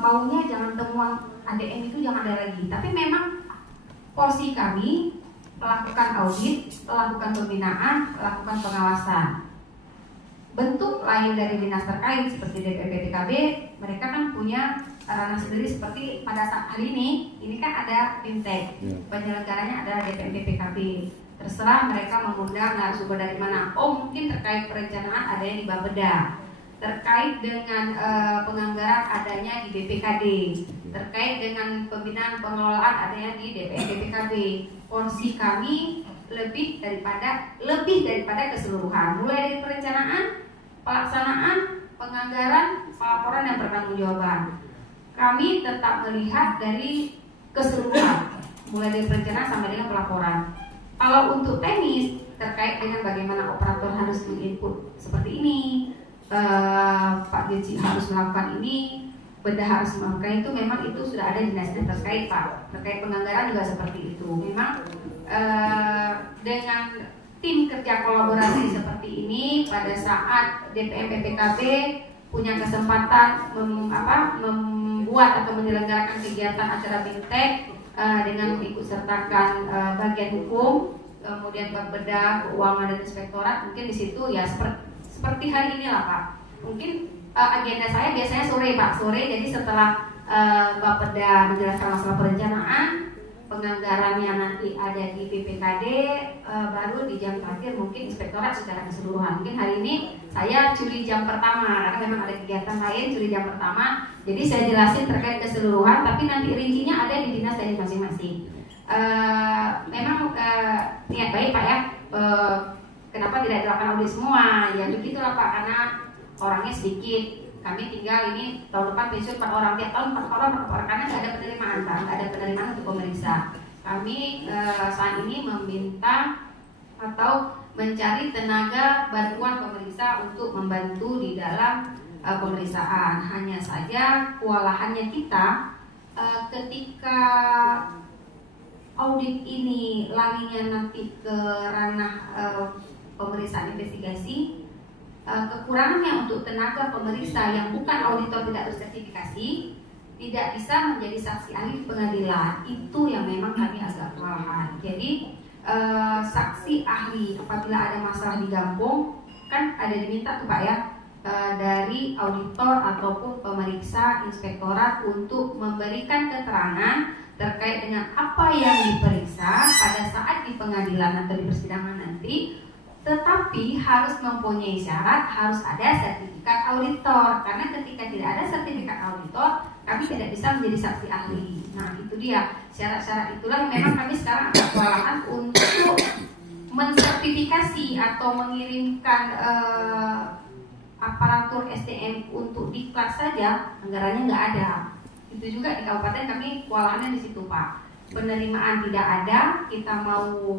maunya jangan temuan ADM itu jangan ada lagi. Tapi memang porsi kami melakukan audit, melakukan pembinaan, melakukan pengawasan. Bentuk lain dari dinas terkait seperti DPM PPKB, mereka kan punya ranah sendiri seperti pada saat hari ini kan ada Bimtek, penyelenggaranya adalah DPM PPKB. Terserah mereka mengundang narasumber dari mana. Oh mungkin terkait perencanaan adanya di Bapeda, terkait dengan penganggaran adanya di BPKD, terkait dengan pembinaan pengelolaan adanya di DPM PPKB. Porsi kami lebih daripada keseluruhan, mulai dari perencanaan, pelaksanaan, penganggaran, pelaporan dan pertanggungjawaban. Kami tetap melihat dari keseluruhan, mulai dari perencanaan sampai dengan pelaporan. Kalau untuk teknis terkait dengan bagaimana operator harus menginput seperti ini, Pak Geci harus melakukan ini, Benda harus melakukan itu, memang itu sudah ada dinas-dinas terkait Pak. Terkait penganggaran juga seperti itu. Memang dengan tim kerja kolaborasi seperti ini, pada saat DPM PPKB punya kesempatan membuat atau menyelenggarakan kegiatan acara Bimtek dengan mengikut sertakan bagian hukum, kemudian Bapeda, keuangan dan inspektorat, mungkin di situ ya seperti hari ini lah Pak. Mungkin agenda saya biasanya sore Pak, jadi setelah Bapeda menjelaskan masalah perencanaan, penganggarannya nanti ada di BPKD, baru di jam terakhir mungkin inspektorat secara keseluruhan. Mungkin hari ini saya curi jam pertama, karena memang ada kegiatan lain, curi jam pertama, Jadi saya jelasin terkait keseluruhan, tapi nanti rincinya ada di dinas teknis masing-masing. Memang niat baik Pak ya. Kenapa tidak dilakukan audit semua? Ya begitulah Pak, karena orangnya sedikit. Kami tinggal ini tahun depan pensiun 4 orang, tiap tahun 4 orang, karena nggak ada penerimaan Pak, nggak ada penerimaan untuk pemeriksa. Kami saat ini meminta atau mencari tenaga bantuan pemeriksa untuk membantu di dalam pemeriksaan. Hanya saja kewalahannya kita ketika audit ini larinya nanti ke ranah pemeriksaan investigasi, kekurangannya untuk tenaga pemeriksa yang bukan auditor tidak bersertifikasi tidak bisa menjadi saksi ahli di pengadilan. Itu yang memang kami agak kewalahan. Jadi saksi ahli apabila ada masalah di Gampong kan ada diminta tuh Pak ya, dari auditor ataupun pemeriksa inspektorat untuk memberikan keterangan terkait dengan apa yang diperiksa pada saat di pengadilan atau di persidangan nanti, tetapi harus mempunyai syarat harus ada sertifikat auditor, karena ketika tidak ada sertifikat auditor kami tidak bisa menjadi saksi ahli. Nah itu dia syarat-syarat, itulah yang memang kami sekarang agak kewalahan untuk mensertifikasi atau mengirimkan aparatur SDM untuk diklat saja, anggarannya nggak ada. Itu juga di kabupaten kami kewalahannya di situ Pak. Penerimaan tidak ada, kita mau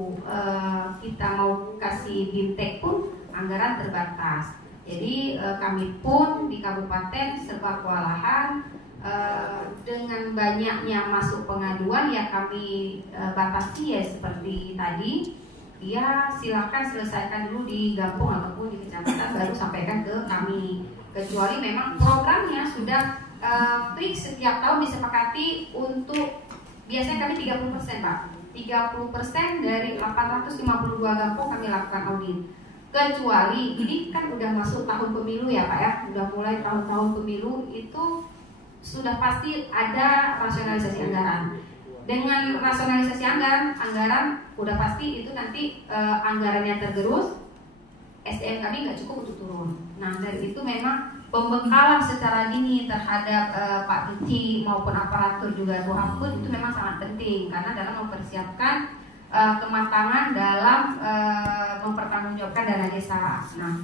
kasih bintek pun anggaran terbatas. Jadi kami pun di kabupaten serba kewalahan dengan banyaknya masuk pengaduan ya kami batasi ya seperti tadi. Ya silakan selesaikan dulu di Gampong ataupun di kecamatan baru sampaikan ke kami. Kecuali memang programnya sudah fix setiap tahun disepakati untuk biasanya kami 30% Pak. 30% dari 852 Gampong kami lakukan audit. Kecuali ini kan udah masuk tahun pemilu ya Pak ya. Udah mulai tahun-tahun pemilu itu sudah pasti ada rasionalisasi anggaran. Dengan rasionalisasi anggaran udah pasti itu nanti anggarannya tergerus, SDM kami nggak cukup untuk turun. Nah dari itu memang pembekalan secara dini terhadap Pak Dirci maupun aparatur juga Buhapun itu memang sangat penting karena dalam mempersiapkan kematangan dalam mempertanggungjawabkan dana desa. Nah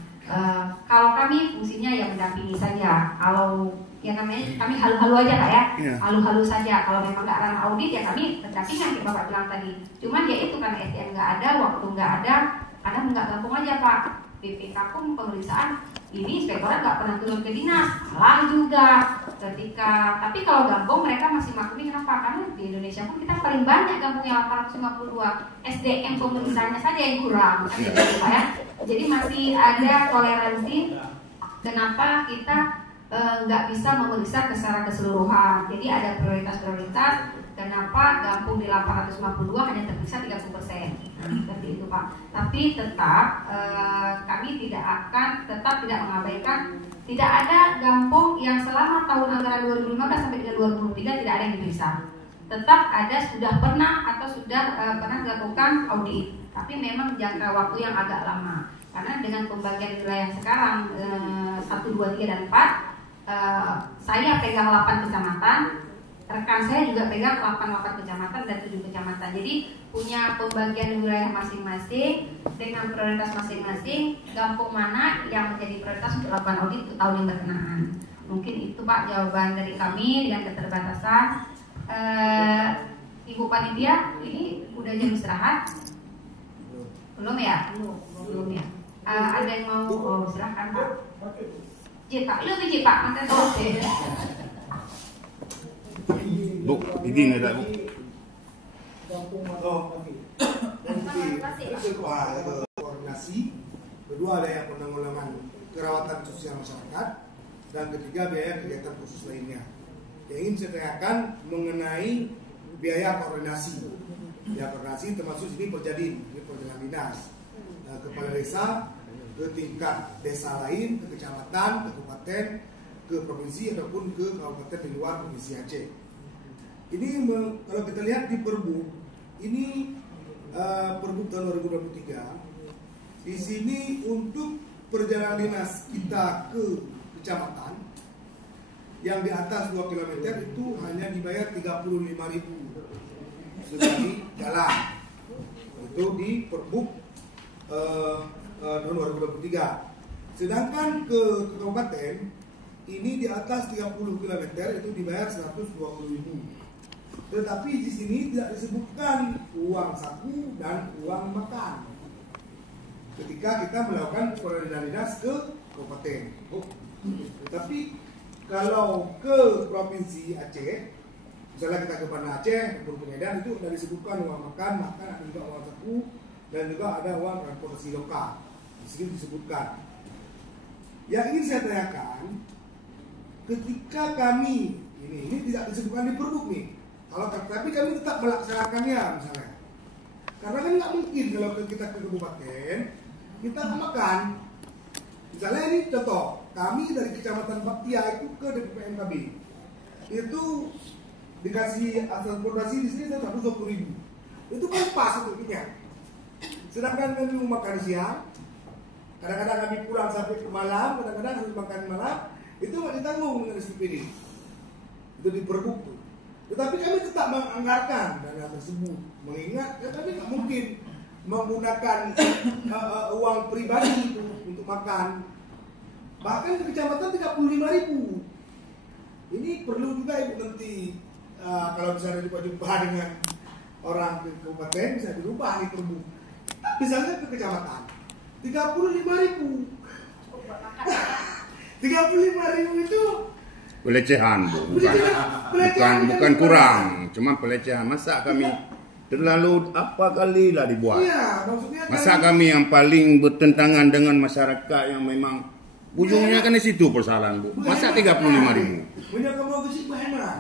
kalau kami fungsinya ya mendampingi saja. Kalau ya kami halu-halu aja Pak ya, halu-halu saja. Kalau memang nggak ranah audit ya kami pendampingan yang Bapak bilang tadi. Cuman ya itu karena SDM nggak ada, waktu nggak ada, kadang nggak Gampong aja Pak. BPK pun pemeriksaan ini inspektorat nggak pernah turun ke dinas, salah juga. Tapi kalau Gampong mereka masih maklumi kenapa? Karena di Indonesia pun kita paling banyak Gampong yang 852, SDM pemeriksaannya saja yang kurang, kan gitu Pak ya. Jadi masih ada toleransi kenapa kita nggak bisa memeriksa secara keseluruhan. Jadi ada prioritas-prioritas. Kenapa Gampong di 852 hanya terperiksa 30%? Nah, seperti itu Pak. Tapi tetap kami tetap tidak mengabaikan. Tidak ada Gampong yang selama tahun anggaran 2015 sampai dengan 2023 tidak ada yang diperiksa. Tetap ada sudah pernah pernah dilakukan audit. Tapi memang jangka waktu yang agak lama. Karena dengan pembagian wilayah sekarang 1, 2, 3, dan 4, saya pegang 8 kecamatan, rekan saya juga pegang 8 kecamatan dan 7 kecamatan. Jadi punya pembagian wilayah masing-masing dengan prioritas masing-masing. Gampong mana yang menjadi prioritas untuk lakukan audit untuk tahun yang berkenaan. Mungkin itu Pak jawaban dari kami dengan keterbatasan. Ibu Panitia ini udah jam istirahat? Belum ya? Belum ya. Ada yang mau silahkan Pak. Cik Pak, lu Cik Pak, mantan tolong. Bu, izin ada Bu. Koordinasi, kedua ada yang penanggulangan kerawatan sosial masyarakat, dan ketiga biaya kegiatan khusus lainnya. Yang ingin saya tanyakan mengenai biaya koordinasi. Biaya koordinasi termasuk ini Perjadin, ini perjalanan dinas, kepala desa ke tingkat desa lain, ke kecamatan, ke kabupaten, ke provinsi ataupun ke kabupaten di luar provinsi Aceh. Ini kalau kita lihat di Perbu, ini Perbu tahun 2023. Di sini untuk perjalanan dinas kita ke kecamatan yang di atas 2 km itu hanya dibayar 35.000 sekali jalan. Itu di Perbuk tahun 2023. Sedangkan ke kabupaten ini di atas 30 km itu dibayar 120.000. Tetapi di sini tidak disebutkan uang saku dan uang makan ketika kita melakukan perjalanan dinas ke kabupaten. Tetapi kalau ke provinsi Aceh, misalnya kita ke Banda Aceh, ke Medan, itu sudah disebutkan uang makan, ada juga uang saku dan juga ada uang transportasi lokal. Di sini disebutkan. Yang ingin saya tanyakan, ketika kami ini tidak disebutkan di Perbuk nih. Kalau tapi kami tetap melaksanakannya misalnya. Karena kan nggak mungkin kalau kita ke kabupaten kita makan. Misalnya ini contoh, kami dari Kecamatan Baktia itu ke DPPMKB itu dikasih transportasi di sini 120.000. Itu kan pas untuk minyak. Sedangkan kami mau makan siang, kadang-kadang kami pulang sampai ke malam, kadang-kadang harus makan malam, itu nggak ditanggung dengan SPPD. Itu di Perbuk tuh. Tetapi kami tetap menganggarkan dana tersebut, mengingat kami nggak mungkin menggunakan uang pribadi untuk makan. Bahkan ke kecamatan 35.000. Ini perlu juga Ibu Menteri, kalau misalnya dijumpa dengan orang di kabupaten bisa dirubah di Perbuk. Misalnya ke kecamatan 35.000. 35.000 itu pelecehan, Bu. Bukan kurang, cuma pelecehan. Masa kami terlalu apa kali lah dibuat? Iya, maksudnya masa kami yang paling bertentangan dengan masyarakat yang memang ujungnya kan di situ persoalan, Bu. Masa 35.000? Punya kamu gesik bahan.